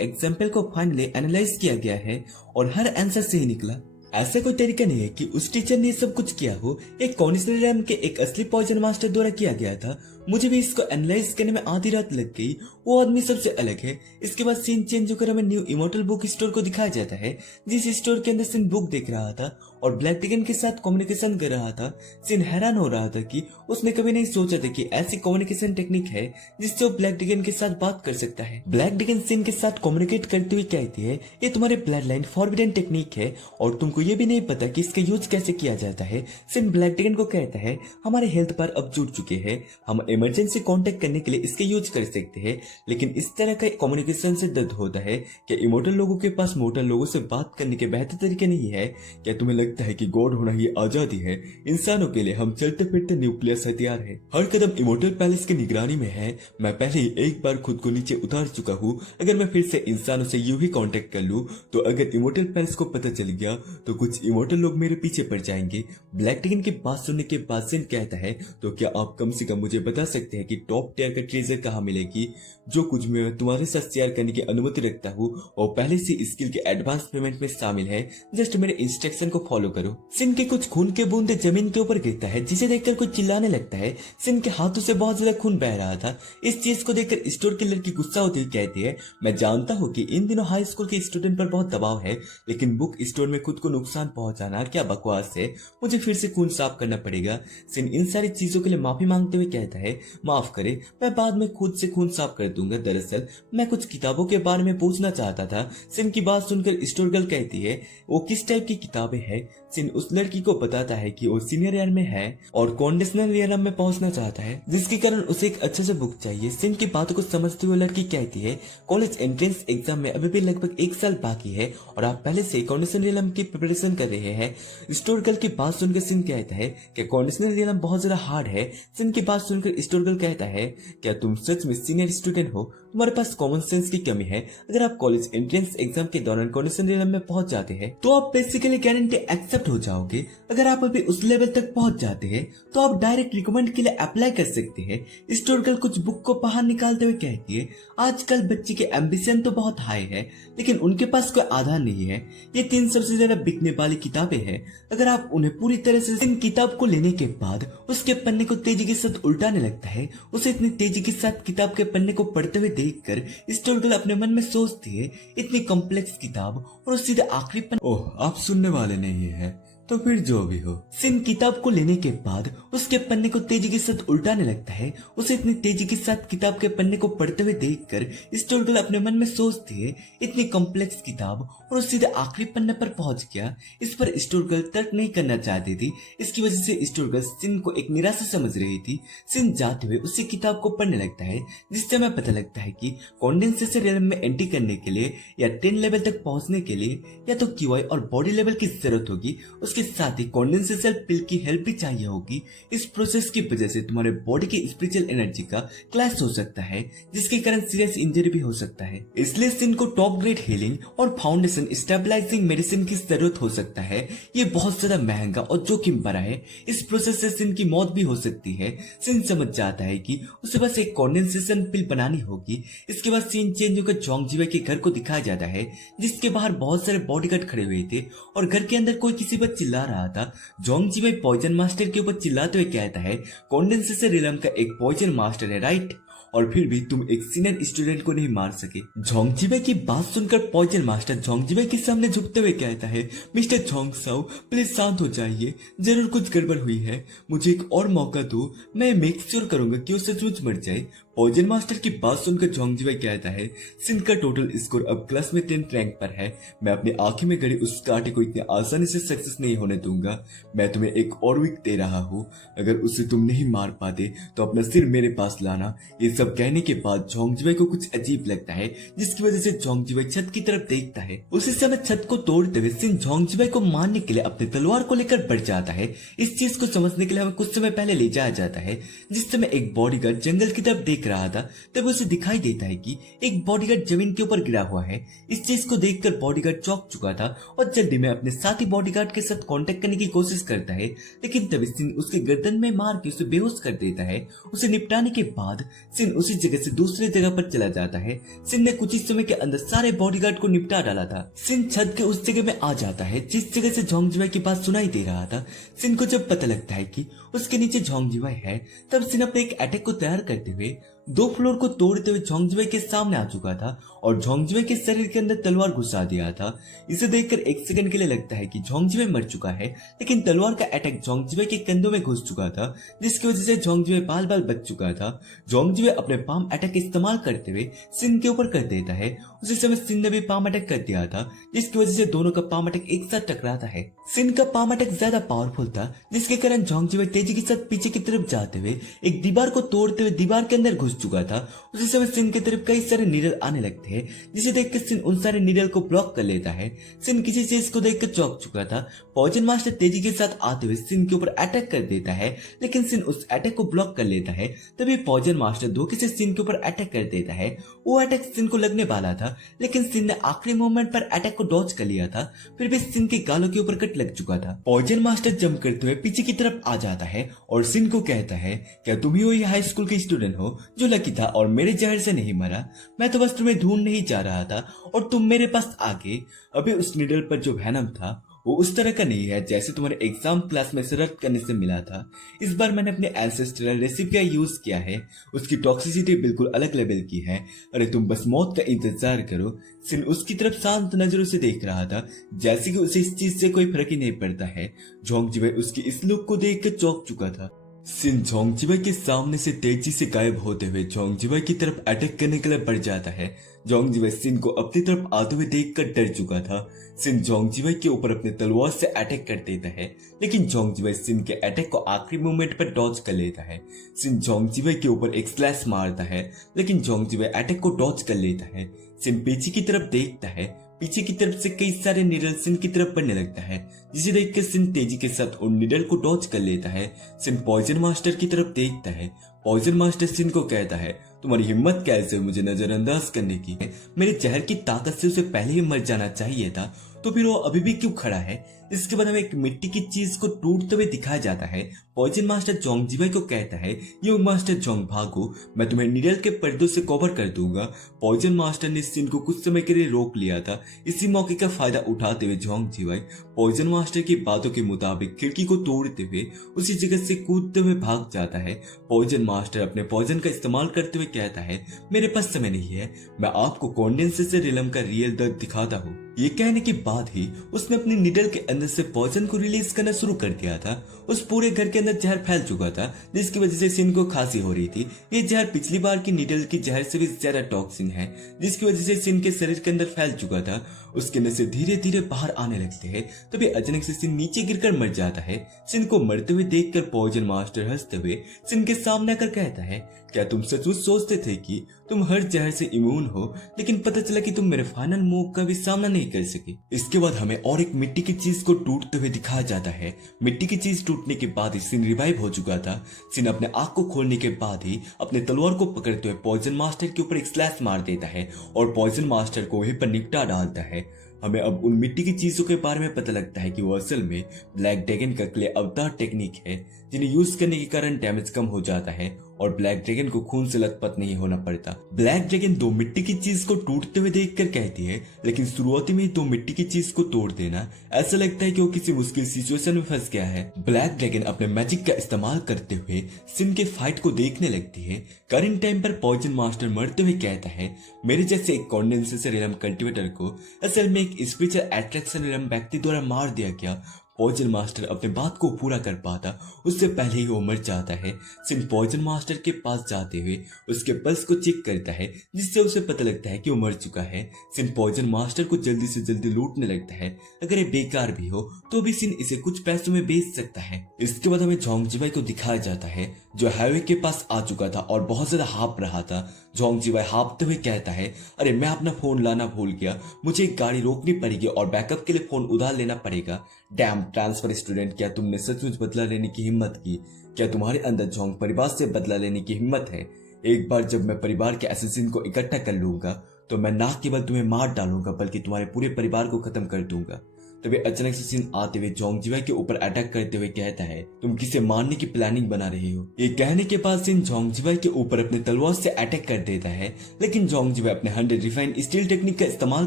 एग्जाम्पल को फाइनली एनालाइज किया गया है और हर आंसर सही निकला। ऐसा कोई तरीका नहीं है कि उस टीचर ने सब कुछ किया हो। एक कॉन्स्टिट्यूएंट के एक असली पॉइजन मास्टर द्वारा किया गया था। मुझे भी इसको एनालाइज करने में आधी रात लग गई। वो आदमी सबसे अलग है। इसके बाद सीन चेंज होकर हमें न्यू इमोर्टल बुक स्टोर को दिखाया जाता है, जिस स्टोर के अंदर सिन बुक देख रहा था और ब्लैक ड्रैगन के साथ कम्युनिकेशन कर रहा था। सिन हैरान हो रहा था कि उसने कभी नहीं सोचा था कि ऐसी कम्युनिकेशन टेक्निक है जिससे वो ब्लैक ड्रैगन के साथ बात कर सकता है। ब्लैक ड्रैगन सिन के साथ कम्युनिकेट करते हुए कहती है, ये तुम्हारे ब्लड लाइन फॉरबिडन टेक्निक है और तुमको ये भी नहीं पता कि इसका यूज कैसे किया जाता है। सिन ब्लैक ड्रैगन को कहता है, हमारे हेल्थ पर अब जुड़ चुके हैं, हम इमरजेंसी कांटेक्ट करने के लिए इसका यूज कर सकते हैं। लेकिन इस तरह का कम्युनिकेशन से दर्द होता है। क्या इमोर्टल लोगों के पास मोर्टल लोगों से बात करने के बेहतर तरीके नहीं है? क्या तुम्हें लगता है कि गॉड होना ही आजादी है? इंसानों के लिए हम चलते फिरते न्यूक्लियस हथियार है। हर कदम इमोर्टल पैलेस की निगरानी में है। मैं पहले ही एक बार खुद को नीचे उतार चुका हूँ। अगर मैं फिर से इंसानों से यूं ही कांटेक्ट कर लूं तो अगर इमोर्टल पैलेस को पता चल गया तो कुछ इमोर्टल लोग मेरे पीछे पड़ जाएंगे। ब्लैक ड्रैगन की बात सुनने के बाद सिन कहता है, तो क्या आप कम से कम मुझे बता सकते हैं कि टॉप टियर का ट्रेजर कहाँ मिलेगी? जो कुछ मैं तुम्हारे साथ शेयर करने की अनुमति रखता हूँ और पहले से स्किल के एडवांस पेमेंट में शामिल है। जस्ट मेरे इंस्ट्रक्शन को फॉलो करो। सिन के कुछ खून के बूंदे जमीन के ऊपर गिरता है, जिसे देखकर कुछ चिल्लाने लगता है। सिन के हाथों से बहुत ज्यादा खून बह रहा था। इस चीज को देखकर स्टोर की लड़की गुस्सा होती हुई कहती है, मैं जानता हूँ कि इन दिनों हाई स्कूल के स्टूडेंट पर बहुत दबाव है, लेकिन बुक स्टोर में खुद को नुकसान पहुंचाना क्या बकवास है। मुझे फिर से खून साफ करना पड़ेगा। सिन इन सारी चीजों के लिए माफी मांगते हुए कहता है, माफ करे, मैं बाद में खुद से खून साफ कर दूंगा। दरअसल मैं कुछ किताबों के बारे में पूछना चाहता था। सिन की बात सुनकर स्टोर गर्ल कहती है, वो किस टाइप की किताबें हैं? सिन उस लड़की को बताता है कि वो सीनियर ईयर में है और कंडीशनल ईयर में पहुंचना चाहता है, जिसके कारण उसे एक अच्छे से बुक चाहिए। सिन की बातों को समझते हुए लड़की कहती है, कॉलेज एंट्रेंस एग्जाम में अभी भी लगभग 1 साल बाकी है और आप पहले से कंडीशनल ईयर की प्रिपरेशन कर रहे हैं। स्टोर गर्ल की बात सुनकर सिन कहता है कि कंडीशनल ईयर बहुत ज्यादा हार्ड है। सिन की बात सुनकर स्टोर गर्ल कहता है, क्या तुम सच में सीनियर स्टूडेंट हो? तुम्हारे पास कॉमन सेंस की कमी है। अगर आप कॉलेज एंट्रेंस एग्जाम के दौरान कंडीशनल ईयर में पहुंच जाते हैं तो आप बेसिकली गारंटी एक्सेप्ट हो जाओगे। अगर आप अभी उस लेवल तक पहुंच जाते हैं तो आप डायरेक्ट रिकमेंड के लिए अप्लाई कर सकते हैं। स्टोर गर्ल कुछ बुक को बाहर निकालते हुए कहती है, आजकल बच्चे के एम्बिशन तो बहुत हाई है, लेकिन उनके पास कोई आधार नहीं है। ये 3 सबसे ज्यादा बिकने वाली किताबें हैं। अगर आप उन्हें पूरी तरह से इन किताब को लेने के बाद उसके पन्ने को तेजी के साथ उल्टाने लगता है। उसे इतनी तेजी के साथ किताब के पन्ने को पढ़ते हुए देखकर स्टोर गर्ल अपने मन में सोचती है, इतनी कॉम्प्लेक्स किताब और सीधे आखिरी पन्ने। ओह, आप सुनने वाले नहीं है तो फिर जो भी हो। सिन किताब को लेने के बाद उसके पन्ने को तेजी के साथ उल्टाने लगता है। उसे इतनी तेजी के साथ किताब के पन्ने को पढ़ते हुए देखकर स्टोर गर्ल अपने मन में सोचती है, इतनी कॉम्प्लेक्स किताब और सीधे आखिरी पन्ने पर पहुंच गया। इस पर स्टोर गर्ल तर्क नहीं करना चाहती थी। इसकी वजह से स्टोर गर्ल सिन को एक निराशा समझ रही थी। सिन जाते हुए उसी किताब को पढ़ने लगता है, जिससे हमें पता लगता है कि कंडेंसेशन रियलम में एंट्री करने के लिए या 10 लेवल तक पहुंचने के लिए या तो क्यूआई और बॉडी लेवल की जरूरत होगी। उसके साथ ही कॉन्डेंसेशन पिल की हेल्प भी चाहिए होगी। इस प्रोसेस की वजह से तुम्हारे बॉडी की स्पिरिचुअल एनर्जी का क्लैश हो सकता है, जिसके कारण सीरियस इंजरी भी हो सकता है। इसलिए सिन को टॉप ग्रेड हीलिंग और फाउंडेशन स्टेबलाइजिंग मेडिसिन की जरूरत हो सकता है। ये बहुत ज्यादा महंगा और जोखिम भरा है। इस प्रोसेस से सिन की मौत भी हो सकती है। सिन समझ जाता है कि उसे बस एक कॉन्डेंसेशन पिल बनानी होगी। इसके बाद सीन चेंज होकर जोंगजिवे के घर को दिखाया जाता है, जिसके बाहर बहुत सारे बॉडीगार्ड खड़े हुए थे और घर के अंदर कोई किसी पर चिल्ला रहा था। जोंगजिवे पॉइजन मास्टर के ऊपर चिल्लाते हुए कहता है, कॉन्डेंसेशन रिलम का एक पॉइजन मास्टर है राइट, और फिर भी तुम एक सीनियर स्टूडेंट को नहीं मार सके। जोंगजिवे की बात सुनकर पॉइजन मास्टर जोंगजिवे के सामने झुकते हुए कहता है, मिस्टर जोंगसाओ प्लीज शांत हो जाइए, जरूर कुछ गड़बड़ हुई है, मुझे एक और मौका दो, मैं मेक श्योर करूंगा कि वो सचमुच मर जाए। पॉइजन मास्टर की बात सुनकर जोंगजिवे कहता है, सिन का टोटल स्कोर अब क्लास में 10th रैंक पर है, मैं अपनी आंखें में गड़ी उस कांटे को इतनी आसानी से सक्सेस नहीं होने दूंगा। मैं तुम्हें एक और वीक दे रहा हूँ, अगर उसे तुम नहीं मार पाते तो अपना सिर मेरे पास लाना। ये सब कहने के बाद जोंगजिवे को कुछ अजीब लगता है, जिसकी वजह से जोंगजिवे छत की तरफ देखता है। उसी समय छत को तोड़ते हुए सिन जोंगजिवे को मारने के लिए अपनी तलवार को लेकर बढ़ जाता है। इस चीज को समझने के लिए हमें कुछ समय पहले ले जाया जाता है, जिस समय एक बॉडीगार्ड जंगल की तरफ देख रहा था, तब उसे दिखाई देता है कि एक बॉडीगार्ड जमीन के ऊपर गिरा हुआ है। इस चीज को देखकर बॉडीगार्ड चौंक चुका था और जल्दी में अपने साथी बॉडीगार्ड के साथ कांटेक्ट करने की कोशिश करता है, लेकिन तभी सिन उसके गर्दन में मार के उसे बेहोश कर देता है। उसे निपटाने के बाद सिन उसी जगह से दूसरी जगह पर चला जाता है। सिन ने कुछ ही समय के अंदर सारे बॉडीगार्ड को निपटा डाला था। सिन छत के उस जगह में आ जाता है जिस जगह से जोंगजिवे की बात सुनाई दे रहा था। सिन को जब पता लगता है कि उसके नीचे जोंगजिवे है, तब सिन अपने एक अटैक को तैयार करते हुए 2 फ्लोर को तोड़ते हुए जोंगजिवे के सामने आ चुका था और जोंगजिवे के शरीर के अंदर तलवार घुसा दिया था। इसे देखकर एक सेकंड के लिए लगता है कि जोंगजिवे मर चुका है, लेकिन तलवार का अटैक जोंगजिवे के कंधों में घुस चुका था, जिसकी वजह से जोंगजिवे बाल बाल बच चुका था। जोंगजिवे अपने पाम अटैक इस्तेमाल करते हुए सिन के ऊपर कर देता है। उसी समय सिन ने भी पाम अटैक कर दिया था, जिसकी वजह से दोनों का पाम अटैक एक साथ टकराता है। सिन का पाम अटैक ज्यादा पावरफुल था, जिसके कारण जोंगजिवे तेजी के साथ पीछे की तरफ जाते हुए एक दीवार को तोड़ते हुए दीवार के अंदर घुस चुका था। उसी समय सिन की तरफ कई सारे नीडल आने लगते हैं, जिसे देखकर सिन उन सारे नीडल को ब्लॉक कर लेता है। सिन किसी चीज को देखकर चौंक चुका था। पॉइजन मास्टर तेजी के साथ आते हुए सिन के ऊपर अटैक कर देता है, लेकिन सिन उस अटैक को ब्लॉक कर लेता है। तभी पॉइजन मास्टर धोखे से सिन के ऊपर अटैक कर देता है। वो अटैक सिन को लगने वाला था, लेकिन सिन ने आखिरी मोमेंट पर अटैक को डॉज कर लिया था। फिर भी सिन के गालों के ऊपर कट लग चुका था। पॉइजन मास्टर जंप करते हुए पीछे की तरफ आ जाता है और सिन को कहता है, क्या तुम ही वही हाई स्कूल के स्टूडेंट हो जो लकी था और मेरे जहर से नहीं मरा? मैं तो बस तुम्हें ढूंढ नहीं जा रहा था और तुम मेरे पास आ गए। अभी उस नीडल पर जो वेनम था वो उस तरह का नहीं है जैसे तुम्हारे एग्जाम क्लास में शरारत करने से मिला था। इस बार मैंने अपने एंसेस्ट्रल रेसिपी का यूज किया है, उसकी टॉक्सिसिटी बिल्कुल अलग लेवल की है। अरे तुम बस मौत का इंतजार करो। सिन उसकी तरफ शांत नजरों से देख रहा था, जैसे कि उसे इस चीज से कोई फर्क ही नहीं पड़ता है। जोंगजिवे उसकी इस लुक को देख कर चौंक चुका था। सिन जोंगजिवे के सामने से तेजी से गायब होते हुए जोंगजिवे की तरफ अटैक करने के लिए बढ़ जाता है। जोंगजिवे सिन को अपनी तरफ आते हुए देखकर डर चुका था। सिन जोंगजिवे के ऊपर अपने तलवार से अटैक कर देता है, लेकिन जोंगजिवे सिन के अटैक को आखिरी मोमेंट पर डॉज कर लेता है। सिन जोंगजिवे के ऊपर एक स्लैश मारता है, लेकिन जोंगजिवे अटैक को डॉज कर लेता है। सिन पीछे की तरफ देखता है, पीछे की तरफ से कई सारे निडल सिन की तरफ बढ़ने लगता है, जिसे देखकर सिन तेजी के साथ उन निडल को डॉज कर लेता है। सिन पॉइजन मास्टर की तरफ देखता है। पॉइजन मास्टर सिन को कहता है, तुम्हारी हिम्मत कैसे मुझे नजरअंदाज करने की? मेरे जहर की ताकत से उसे पहले ही मर जाना चाहिए था, तो फिर वो अभी भी क्यों खड़ा है? इसके बाद हमें एक मिट्टी की चीज को टूटते हुए दिखाया जाता है। पॉइजन मास्टर जोंगजिवे को कहता है, यो मास्टर जोंग भागो, मैं तुम्हें निडल के पर्दों से कवर कर दूंगा। पॉइजन मास्टर ने सिन को कुछ समय के लिए रोक लिया था। इसी मौके का फायदा उठाते हुए जोंगजिवे पॉइजन मास्टर की बातों के मुताबिक खिड़की को तोड़ते हुए उसी जगह से कूदते हुए भाग जाता है। पॉइजन मास्टर अपने पॉइजन का इस्तेमाल करते हुए कहता है, मेरे पास समय नहीं है, मैं आपको कॉन्डेंसेशन रिलम का रियल दर्द दिखाता हूँ। ये कहने के बाद ही उसने अपनी निडल के अंदर से पॉइजन को रिलीज करना शुरू कर दिया था। उस पूरे घर के अंदर जहर फैल चुका था, जिसकी वजह से सिन को खांसी हो रही थी। ये जहर पिछली बार की निडल की जहर से भी ज्यादा टॉक्सिन है, जिसकी वजह से सिन के शरीर के अंदर फैल चुका था। उसके नसें धीरे धीरे बाहर आने लगते हैं। तभी अचानक से सिन नीचे गिरकर मर जाता है। सिन को मरते हुए देखकर पॉइजन मास्टर हंसते हुए सिन के सामने आकर कहता है, क्या तुम सचमुच सोचते थे कि तुम हर जहर से इम्यून हो, लेकिन पता चला कि तुम मेरे फाइनल मूव का भी सामना नहीं नहीं कर सके। इसके बाद हमें और एक मिट्टी की चीज को टूटते हुए दिखाया जाता है। मिट्टी की चीज टूटने के बाद ही सिन रिवाइव हो चुका था। सिन अपने आंख को खोलने के बाद ही अपने तलवार को पकड़ते हुए पॉइजन मास्टर के ऊपर एक स्लैश मार देता है और पॉइजन मास्टर को वहीं पर निपटा डालता है। हमें अब उन मिट्टी की चीजों के बारे में पता लगता है कि वो असल में ब्लैक ड्रैगन का क्ले अवतार टेक्निक है, जिन्हें यूज करने के कारण डैमेज कम हो जाता है और ब्लैक ड्रैगन को खून से लथपथ नहीं होना पड़ता। ब्लैक ड्रैगन दो मिट्टी की चीज को टूटते हुए देखकर कहती है, लेकिन शुरुआती में दो मिट्टी की चीज को तोड़ देना ऐसा लगता है कि वो किसी मुश्किल सिचुएशन में फंस गया है। ब्लैक ड्रैगन अपने मैजिक का इस्तेमाल करते हुए सिन के फाइट को देखने लगती है। करंट टाइम पर पॉइजन मास्टर मरते हुए कहता है, मेरे जैसे एक कॉन्डेंसेशन रिलम कल्टिवेटर को असल में एक स्पेशल अट्रैक्शन रिलम व्यक्ति द्वारा मार दिया गया। पॉइजन मास्टर अपने बात को पूरा कर पाता उससे पहले ही वो मर जाता है। सिन पॉइजन मास्टर के पास जाते हुए उसके पल्स को चेक करता है, जिससे उसे पता लगता है कि वो मर चुका है। सिन पॉइजन मास्टर को जल्दी से जल्दी लूटने लगता है। अगर ये बेकार भी हो तो भी सिन इसे कुछ पैसों में बेच सकता है। इसके बाद हमें जोंगजिवाई को दिखाया जाता है, जो हाईवे के पास आ चुका था और बहुत ज्यादा हाँप रहा था। जोंगजिवाई हाँपते हुए कहता है, अरे मैं अपना फोन लाना भूल गया, मुझे एक गाड़ी रोकनी पड़ेगी और बैकअप के लिए फोन उधार लेना पड़ेगा। डैम ट्रांसफर स्टूडेंट, क्या तुमने सचमुच बदला लेने की हिम्मत की? क्या तुम्हारे अंदर जोंग परिवार से बदला लेने की हिम्मत है? एक बार जब मैं परिवार के असैसिन को इकट्ठा कर लूंगा तो मैं ना केवल तुम्हें मार डालूंगा बल्कि तुम्हारे पूरे परिवार को खत्म कर दूंगा। तभी अचानक से सिन आते हुए जोंगजिवाई के ऊपर अटैक करते हुए कहता है, तुम किसे मारने की प्लानिंग बना रहे हो? ये कहने के बाद सिन जोंगजिवाई के ऊपर अपने तलवार से अटैक कर देता है, लेकिन जोंगजिवाई अपने 100 रिफाइंड स्टील टेक्निक का इस्तेमाल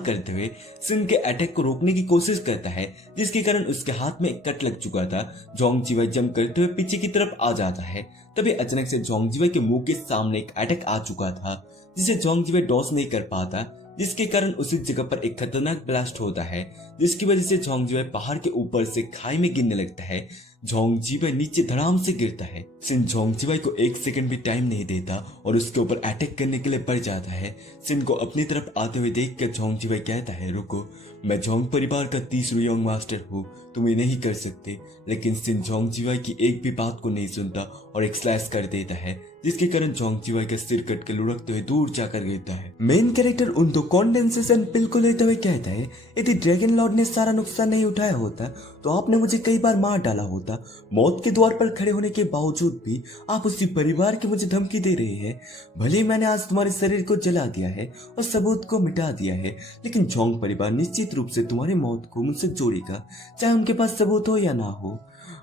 करते हुए सिन के अटैक को रोकने की कोशिश करता है, जिसके कारण उसके हाथ में एक कट लग चुका था। जोंगजिवाई जंप करते हुए पीछे की तरफ आ जाता है। तभी अचानक से जोंगजिवाई के मुंह के सामने एक अटैक आ चुका था, जिसे जोंगजिवाई डॉस नहीं कर पाता, जिसके कारण उसी जगह पर एक खतरनाक ब्लास्ट होता है, जिसकी वजह से जोंगजिवाई पहाड़ के ऊपर से खाई में गिरने लगता है। जोंगजिवाई नीचे धड़ाम से गिरता है। सिन जोंगजिवाई को एक सेकंड भी टाइम नहीं देता और उसके ऊपर अटैक करने के लिए बढ़ जाता है। सिन को अपनी तरफ आते हुए देखकर जोंगजिवाई कहता है, रुको, मैं जोंग परिवार का तीसरा यंग मास्टर हूँ, तुम ये नहीं कर सकते। लेकिन सिन जोंगजिवाई की एक भी बात को नहीं सुनता और एक स्लैश कर देता है, जिसके कारण जोंगजिवाई का सिर कट के लुढ़कते हुए दूर जाकर गिरता है। मेन कैरेक्टर उन दो कॉन्डेंसेशन पिल को लेते हुए कहता है, यदि ड्रैगन लॉर्ड ने सारा नुकसान नहीं उठाया होता तो आपने मुझे कई बार मार डाला होता। मौत के द्वार पर खड़े होने के बावजूद भी आप उसी परिवार की मुझे धमकी दे रहे हैं। भले मैंने आज तुम्हारे शरीर को जला दिया है और सबूत को मिटा दिया है, लेकिन जोंग परिवार निश्चित रूप से तुम्हारी मौत को मुझसे जोड़ेगा, चाहे उनके पास सबूत हो या ना हो।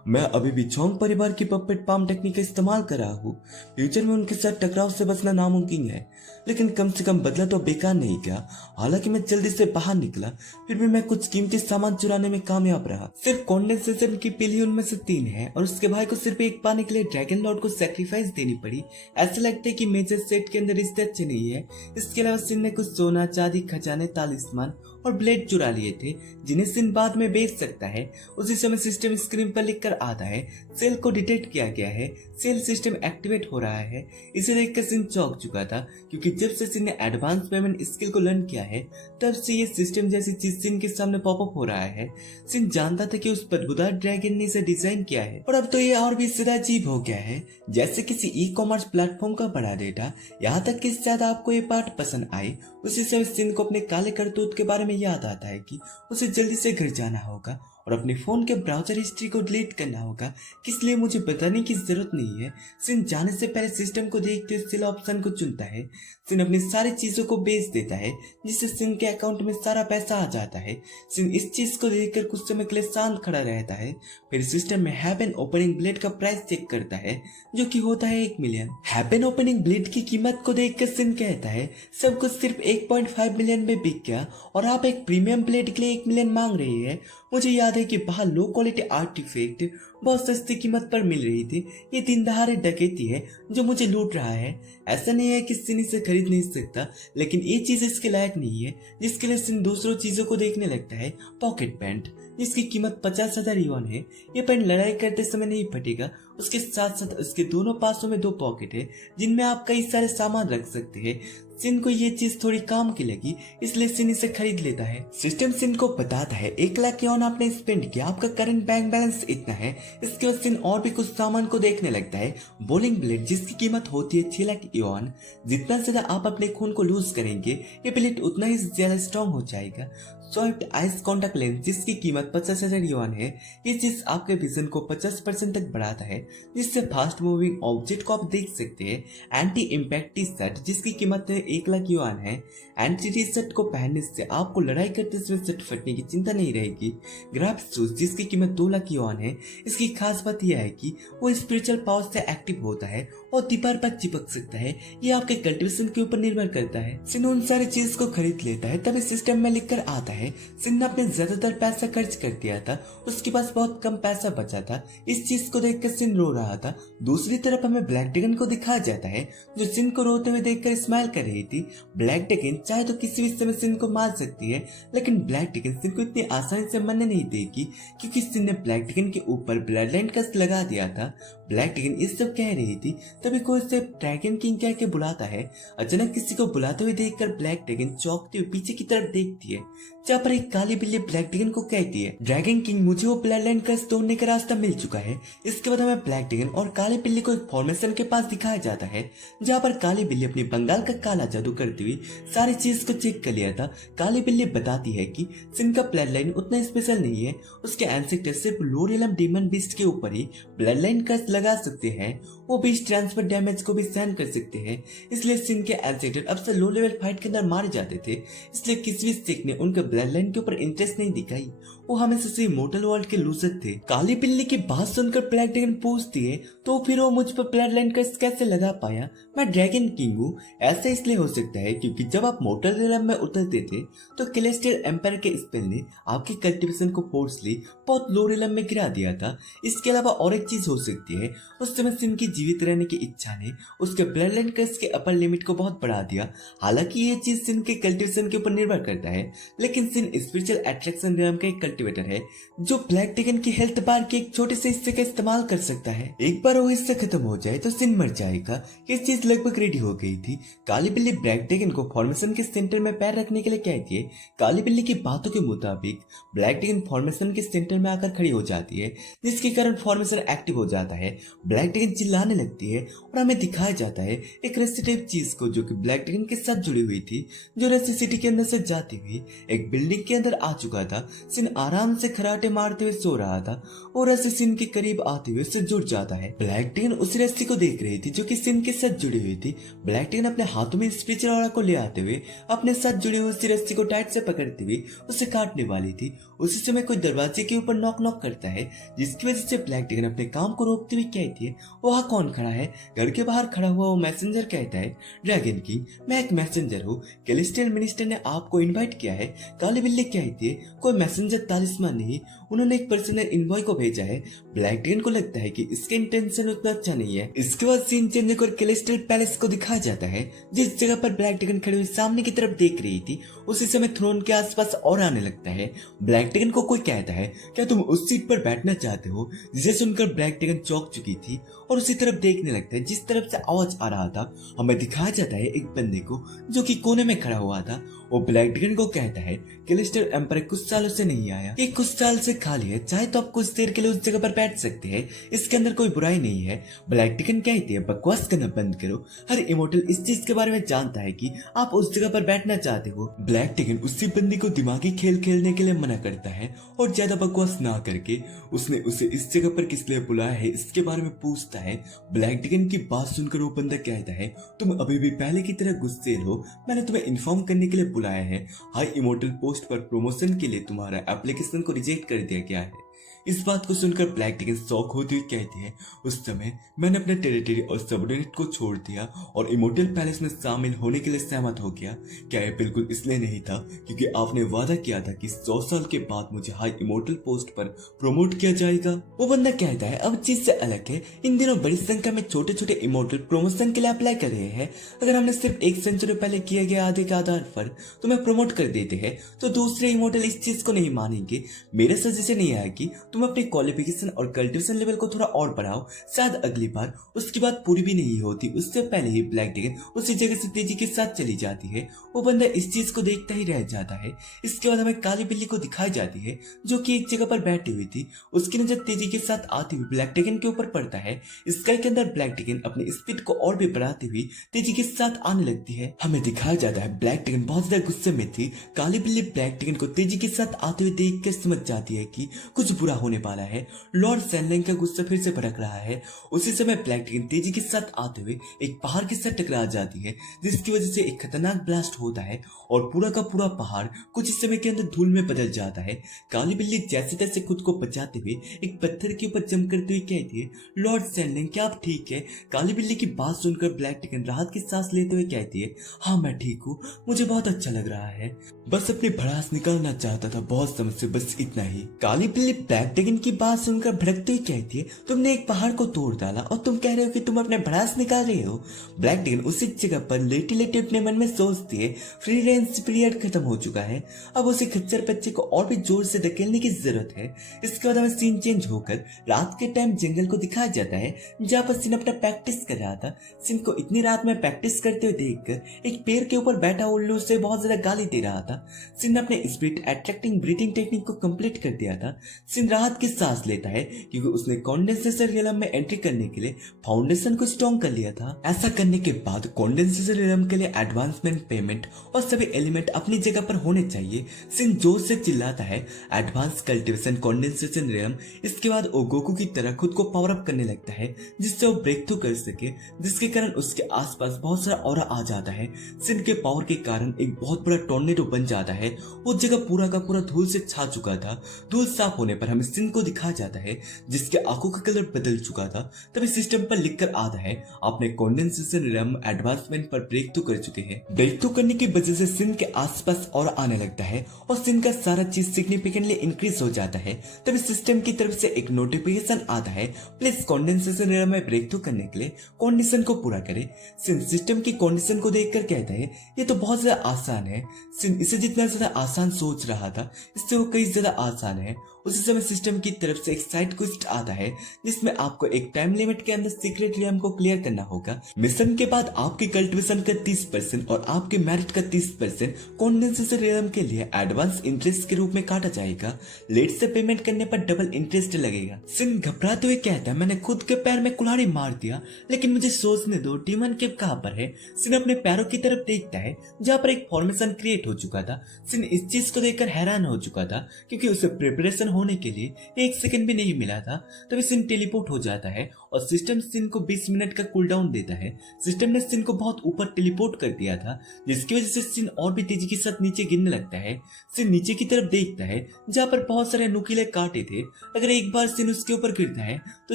मैं अभी भी जोंग परिवार की पपेट पाम टेक्निक का इस्तेमाल कर रहा हूँ। फ्यूचर में उनके साथ टकराव से बचना नामुमकिन है, लेकिन कम से कम बदला तो बेकार नहीं गया। हालांकि मैं जल्दी से बाहर निकला, फिर भी मैं कुछ कीमती सामान चुराने में कामयाब रहा। सिर्फ कॉन्डेंसेशन की पिल ही उनमें से 3 है और उसके भाई को सिर्फ एक पाने के लिए ड्रैगन लॉर्ड को सैक्रिफाइस देनी पड़ी। ऐसा लगता है कि मेजर सेट के अंदर रिश्ते अच्छे नहीं है। इसके अलावा सिन ने कुछ सोना, चांदी, खजाने, तालिस्मान और ब्लेड चुरा लिए थे, जिन्हें सिन बाद में बेच सकता है। उसी समय सिस्टम स्क्रीन पर लिखकर आता है, सेल को डिटेक्ट किया गया है, सेल सिस्टम एक्टिवेट हो रहा है। इसे देखकर सिन चौंक चुका था, क्योंकि जब से सिन ने एडवांस पेमेंट स्किल को लर्न किया है तब से ये सिस्टम जैसी चीज सिन के सामने पॉपअप हो रहा है। सिन जानता था कि उस बदबूदार ड्रैगन ने इसे डिजाइन किया है, और अब तो ये और भी ज्यादा अजीब हो गया है, जैसे किसी ई कॉमर्स प्लेटफॉर्म का बड़ा डेटा। यहाँ तक कि ज्यादा आपको ये पार्ट पसंद आए, उसी समय सिन को अपने काले करतूत के बारे में याद आता है कि उसे जल्दी से घर जाना होगा और अपने फोन के ब्राउजर हिस्ट्री को डिलीट करना होगा, इसलिए मुझे बताने की जरूरत नहीं है। सिन जाने से पहले सिस्टम को देखते हुए सेल ऑप्शन को चुनता है। सिन अपनी सारी चीजों को बेच देता है, जिससे सिन के अकाउंट में सारा पैसा आ जाता है। सिन इस चीज को देखकर कुछ समय के लिए शांत खड़ा रहता है, फिर सिस्टम में हैपन ओपनिंग ब्लेड का प्राइस चेक करता है, जो कि होता है 1 मिलियन। हैपन ओपनिंग ब्लेड की कीमत को देखकर सिन कहता है, सब कुछ सिर्फ 1.5 मिलियन में बिक गया और आप एक प्रीमियम ब्लेड के लिए 1 मिलियन मांग रही है। मुझे याद है कि बाहर लो क्वालिटी आर्टिफैक्ट बहुत सस्ती कीमत पर मिल रही थी। ये दिन दहाड़े डकैती है जो मुझे लूट रहा है। ऐसा नहीं है कि सिन इसे खरीद नहीं सकता, लेकिन ये चीज इसके लायक नहीं है, जिसके लिए सिन दूसरों चीजों को देखने लगता है। पॉकेट पैंट, जिसकी कीमत 50,000 युआन है। ये पैंट लड़ाई करते समय नहीं फटेगा। उसके साथ साथ उसके दोनों पासों में 2 पॉकेट है, जिनमें आप कई सारे सामान रख सकते हैं। सिन को ये चीज थोड़ी काम की लगी, इसलिए सिन इसे खरीद लेता है। सिस्टम सिन को बताता है 1 लाख युआन आपने स्पेंड किया, आपका करंट बैंक बैलेंस इतना है। इसके बाद सिन और भी कुछ सामान को देखने लगता है। बॉलिंग ब्लेड, जिसकी कीमत होती है 6 लाख युआन। जितना ज्यादा आप अपने खून को लूज करेंगे, ये ब्लेड उतना ही ज्यादा स्ट्रॉन्ग हो जाएगा। स्वाइप्ड आइस कॉन्टैक्ट लेंस जिसकी कीमत 50,000 युआन है। ये चीज आपके विजन को 50% तक बढ़ाता है, जिससे फास्ट मूविंग ऑब्जेक्ट को आप देख सकते हैं। एंटी इम्पैक्ट टी शर्ट जिसकी कीमत 1 लाख युआन है। एंटी टी शर्ट को पहनने से आपको लड़ाई करते समय शर्ट फटने की चिंता नहीं रहेगी। ग्राफ शूज जिसकी कीमत 2 लाख युआन है। इसकी खास बात यह है कि वो स्पिरिचुअल पावर से एक्टिव होता है और दीवार पर चिपक सकता है। ये आपके कल्टीवेशन के ऊपर निर्भर करता है। सिन उन सारी चीज को खरीद लेता है, तभी सिस्टम में लिखकर आता है सिन ने अपने ज्यादातर पैसा खर्च कर दिया था, उसके पास बहुत कम पैसा बचा था। इस चीज को देखकर सिन रो रहा था। दूसरी तरफ हमें ब्लैक ड्रैगन को दिखाया जाता है जो सिन को रोते हुए देखकर स्माइल कर रही थी। ब्लैक ड्रैगन चाहे तो किसी भी समय सिन को मार सकती है, लेकिन ब्लैक ड्रैगन सिन को इतनी आसानी से मरने नहीं देगी क्योंकि सिन ने ब्लैक ड्रैगन के ऊपर ब्लड लाइन कर्स लगा दिया था। ब्लैक ड्रैगन इस सब कह रही थी, तभी कोई उसे ड्रैगन किंग कह के बुलाता है। अचानक किसी को बुलाते हुए देखकर ब्लैक ड्रैगन चौंकते हुए पीछे की तरफ देखती है, जहाँ पर एक काली बिल्ली ब्लैक ड्रैगन को कहती है, ड्रैगन किंग मुझे वो ब्लड लाइन कर्स तोड़ने का रास्ता मिल चुका है। इसके बाद हमें ब्लैक ड्रैगन और काली बिल्ली को एक फॉर्मेशन के पास दिखाया जाता है, जहाँ पर काली बिल्ली अपनी बंगाल का काला जादू करती हुई सारी चीज को चेक कर लिया था। काली बिल्ली बताती है कि सिन का ब्लड लाइन उतना स्पेशल नहीं है, उसके एंसेस्टर सिर्फ लो रियलम डीमन बीस्ट के ऊपर ही ब्लड लाइन कर्स लगा सकते हैं। वो बीस्ट ट्रांसफर डैमेज को भी सहन कर सकते हैं, इसलिए सिन के एंसेस्टर अब से लो लेवल फाइट के अंदर मारे जाते थे। इसलिए किसी भी सिख ने उनके ब्लड लाइन के ऊपर इंटरेस्ट नहीं दिखाई। वो हमेशा से इमोर्टल वर्ल्ड के लूजर थे। काली बिल्ली की बात सुनकर ब्लैक ड्रैगन पूछती है, तो फिर वो मुझ पर ब्लड लाइन कर्स कैसे लगा पाया? मैं ड्रैगन किंग हूँ। ऐसा इसलिए हो सकता है क्योंकि जब आप मोर्टल रियलम में उतरते थे तो कैलेस्टियल एम्पायर के स्पेल ने आपके कल्टीवेशन को फोर्सली बहुत लो रियलम में गिरा दिया था। इसके अलावा और एक चीज हो सकती है, उस समय सिन की जीवित रहने की इच्छा ने उसके ब्लड लाइन कर्स के अपर लिमिट को बहुत बढ़ा दिया। हालांकि ये चीज सिन के कल्टीवेशन के ऊपर निर्भर करता है, लेकिन सिन स्पिरिचुअल अट्रैक्शन रियलम का एक कल्टीवेटर है जो ब्लैक ड्रैगन की हेल्थ बार के एक छोटे से हिस्से का इस्तेमाल कर सकता है। एक बार वो हिस्सा खत्म हो जाए तो सिन मर जाएगा। ये चीज लगभग रेडी हो गई थी। काली बिल्ली ब्लैक ड्रैगन को फॉर्मेशन के सेंटर में पैर रखने के लिए कहती है। काली बिल्ली की बातों के मुताबिक ब्लैक ड्रैगन फॉर्मेशन के सेंटर में आकर खड़ी हो जाती है, जिसके कारण फॉर्मेशन एक्टिव हो जाता है। ब्लैक ड्रैगन चिल्लाने लगती है और हमें दिखाया जाता है एक रस्सी टाइप चीज को जो कि ब्लैक ड्रैगन के साथ जुड़ी हुई थी, जो रस्सी सिटी के अंदर से जाती हुई एक बिल्डिंग के अंदर आ चुका था। सिन आराम से खराटे मारते हुए सो रहा था और रस्सी सिन के करीब आते हुए उससे जुड़ जाता है। ब्लैक ड्रैगन उसी रस्सी को देख रही थी जो कि सिन के साथ जुड़ी हुई थी। ब्लैक ड्रैगन अपने हाथों में स्पिरिचुअल ऑरा को ले आते हुए अपने साथ जुड़ी हुई उसी रस्सी को टाइट से पकड़ती हुई उसे काटने वाली थी। उसी समय कोई दरवाजे के ऊपर नॉक नॉक करता है, जिसकी वजह से ब्लैक ड्रैगन अपने काम को रोकते हुए कहती है, वहाँ कौन खड़ा है? घर के बाहर खड़ा हुआ वो मैसेंजर कहता है, ड्रैगन किंग मैं एक मैसेंजर हूँ, कैलेस्टियल मिनिस्टर ने आपको इनवाइट किया है। काली बिल्ली कहती है, कोई मैसेंजर तालिस्मान नहीं, उन्होंने एक पर्सनल इनवॉय को भेजा है। ब्लैक ड्रैगन को लगता है कि इसके इंटेंशन उतना अच्छा नहीं है। इसके बाद सीन चेंज होकर कैलेस्टियल पैलेस को दिखाया जाता है, जिस जगह पर ब्लैक ड्रैगन खड़ी हुई सामने की तरफ देख रही थी। उसी समय थ्रोन के आसपास और आने लगता है। ब्लैक ड्रैगन को कोई कहता है, क्या तुम उस सीट पर बैठना चाहते हो? जिसे सुनकर ब्लैक ड्रैगन चौंक चुकी थी और उसी तरफ देखने लगता है जिस तरफ से आवाज आ रहा था। हमें दिखाया जाता है एक बंदे को जो कि कोने में खड़ा हुआ था। वो ब्लैक ड्रैगन को कहता है, कैलेस्टियल एम्पायर कुछ सालों से नहीं आया, ये कुछ साल से खाली है, चाहे तो आप कुछ देर के लिए उस जगह पर बैठ सकते हैं, इसके अंदर कोई बुराई नहीं है। ब्लैक ड्रैगन कहती है, बकवास करना बंद करो, हर इमोर्टल इस चीज के बारे में जानता है कि आप उस जगह पर बैठना चाहते हो। ब्लैक ड्रैगन उसी बंदी को दिमागी खेल खेलने के लिए मना करता है और ज्यादा बकवास ना करके उसने उसे इस जगह पर किस लिए बुलाया है इसके बारे में पूछता है। ब्लैक ड्रैगन की बात सुनकर वो बंदा कहता है, तुम अभी भी पहले की तरह गुस्से हो, मैंने तुम्हें इन्फॉर्म करने के लिए बुलाया है। हाई इमोर्टल पोस्ट पर प्रमोशन के लिए तुम्हारा एप्लीकेशन को रिजेक्ट कर दिया गया है। इस बात को सुनकर ब्लैक ड्रैगन शॉक होती हुई कहती है, उस समय मैंने अपने टेरिटरी और सबऑर्डिनेट को छोड़ दिया और इमोर्टल पैलेस में शामिल होने के लिए सहमत हो गया। क्या यह बिल्कुल इसलिए नहीं था क्योंकि आपने वादा किया था कि 100 साल के बाद मुझे हाई इमोर्टल पोस्ट पर प्रमोट किया जाएगा? वो बंदा कहता है, अब चीज से अलग है, इन दिनों बड़ी संख्या में छोटे छोटे इमोर्टल प्रमोशन के लिए अप्लाई कर रहे हैं। अगर हमने सिर्फ 1 सेंचुरी पहले किए गए आधे के आधार पर तुम्हें प्रमोट कर देते हैं तो दूसरे इमोर्टल इस चीज को नहीं मानेंगे। मेरा सजेशन यह है कि तुम अपनी क्वालिफिकेशन और कल्टिवेशन लेवल को थोड़ा और बढ़ाओ, शायद अगली बार। उसकी बात पूरी भी नहीं होती, उससे पहले ही ब्लैक ड्रैगन उसी जगह से तेजी के साथ चली जाती है। वो बंदा इस चीज को देखता ही रह जाता है। इसके बाद हमें काली बिल्ली को दिखाई जाती है जो कि एक जगह पर बैठी हुई थी। उसकी नजर तेजी के साथ आती हुई ब्लैक ड्रैगन के ऊपर पड़ता है। स्काई के अंदर ब्लैक ड्रैगन अपनी स्पीड को और भी बढ़ाती हुई तेजी के साथ आने लगती है। हमें दिखाया जाता है ब्लैक ड्रैगन बहुत ज्यादा गुस्से में थी। काली बिल्ली ब्लैक ड्रैगन को तेजी के साथ आते हुए देख कर समझ जाती है कि कुछ बुरा होने वाला है। लॉर्ड सैनलैंग का गुस्सा फिर से भड़क रहा है। उसी समय ब्लैक ड्रैगन तेजी के साथ आते हुए एक पहाड़ के साथ टकरा जाती है, जिसकी वजह से एक खतरनाक ब्लास्ट होता है और पूरा का पूरा पहाड़ कुछ इस समय के अंदर धूल में बदल जाता है। काली बिल्ली जैसे तैसे खुद को बचाते हुए एक पत्थर के ऊपर जम करते हुए कहती है, लॉर्ड सैनलैंग क्या आप ठीक है? काली बिल्ली की बात सुनकर ब्लैक ड्रैगन राहत की सांस लेते हुए कहती है, हाँ मैं ठीक हूँ, मुझे बहुत अच्छा लग रहा है, बस अपनी भड़ास निकालना चाहता था, बहुत समस्या, बस इतना ही। काली बिल्ली ब्लैक ड्रैगन की बात सुनकर भड़कते हुए कहती है, तुमने एक पहाड़ को तोड़ डाला और तुम कह रहे हो कि तुम अपने भड़ास निकाल रहे हो। ब्लैक ड्रैगन उसी जगह पर लेटी लेटी अपने मन में सोचती है, फ्री रेंज पीरियड खत्म हो चुका है, अब उसे खच्चर बच्चे को और भी जोर से धकेलने की जरूरत है। इसके बाद हमें सीन चेंज होकर रात के टाइम जंगल को दिखाया जाता है, जहाँ पर सिन अपना प्रैक्टिस कर रहा था। सिन को इतनी रात में प्रैक्टिस करते हुए देखकर एक पेड़ के ऊपर बैठा उल्लू से बहुत ज्यादा गाली दे रहा था। सिन ने अपने स्पिरिट अट्रैक्टिंग ब्रीथिंग टेक्निक को कंप्लीट कर दिया था। सिन राहत की सांस लेता है क्योंकि उसने कंडेंसेशन रियलम में एंट्री करने के लिए फाउंडेशन को स्ट्रॉन्ग कर लिया था। ऐसा करने के बाद कंडेंसेशन रियलम के लिए एडवांसमेंट पेमेंट और सभी एलिमेंट अपनी जगह पर होने चाहिए। सिन जोर से चिल्लाता है, एडवांस कल्टिवेशन कंडेंसेशन रियलम। इसके बाद वो गोकू की तरह खुद को पावर अप करने लगता है जिससे वो ब्रेक थ्रू कर सके, जिसके कारण उसके आसपास बहुत सारा ऑरा आ जाता है। सिन के पावर के कारण एक बहुत बड़ा टॉर्नेडो बन जाता है। वो जगह पूरा का पूरा धूल से छा चुका था। धूल साफ होने पर हमें सिन को दिखाया जाता है जिसके आंखों का कलर बदल चुका था। तभी सिस्टम पर लिखकर आता है, आपने कंडेंसेशन रियलम एडवांसमेंट पर ब्रेक थ्रू कर चुके हैं। ब्रेक थ्रू करने की वजह से सिन के आसपास और आने लगता है और सिन का सारा चीज सिग्निफिकेंटली इंक्रीज हो जाता है। तभी सिस्टम की तरफ से एक नोटिफिकेशन आता है, प्लीज कंडेंसेशन रियलम में ब्रेक थ्रू करने के लिए कंडीशन को पूरा करें। सिन सिस्टम की कंडीशन को देखकर कहता है, ये तो बहुत ज्यादा आसान है। सिन इसे जितना ज्यादा आसान सोच रहा था, इससे वो कई ज्यादा आसान है। उसी समय सिस्टम की तरफ से एक साइड क्वेस्ट आता है जिसमें आपको एक टाइम लिमिट के अंदर सीक्रेट रियम को क्लियर करना होगा। मिशन के बाद आपकी कल्टिवेशन का 30% और आपके मेरिट का 30% कंडेंसेशन रियम के लिए एडवांस इंटरेस्ट के रूप में काटा जाएगा। लेट से पेमेंट करने पर डबल इंटरेस्ट लगेगा। सिन घबराते हुए कहता है, मैंने खुद के पैर में कुल्हाड़ी मार दिया, लेकिन मुझे सोचने दो डीमन केव कहाँ पर है। सिन अपने पैरों की तरफ देखता है जहाँ पर एक फॉर्मेशन क्रिएट हो चुका था। सिन इस चीज को देखकर हैरान हो चुका था क्योंकि उसे प्रिपरेशन होने के लिए 1 सेकंड भी नहीं मिला था। तभी सिन टेलीपोर्ट हो जाता है और सिस्टम सिन को 20 मिनट का कूलडाउन देता है। सिस्टम ने सिन को बहुत ऊपर टेलीपोर्ट कर दिया था जिसकी वजह से सिन और भी तेजी के साथ नीचे गिरने लगता है। सिन नीचे की तरफ देखता है जहाँ पर बहुत सारे नुकीले कांटे थे। अगर एक बार सिन उसके ऊपर गिरता है तो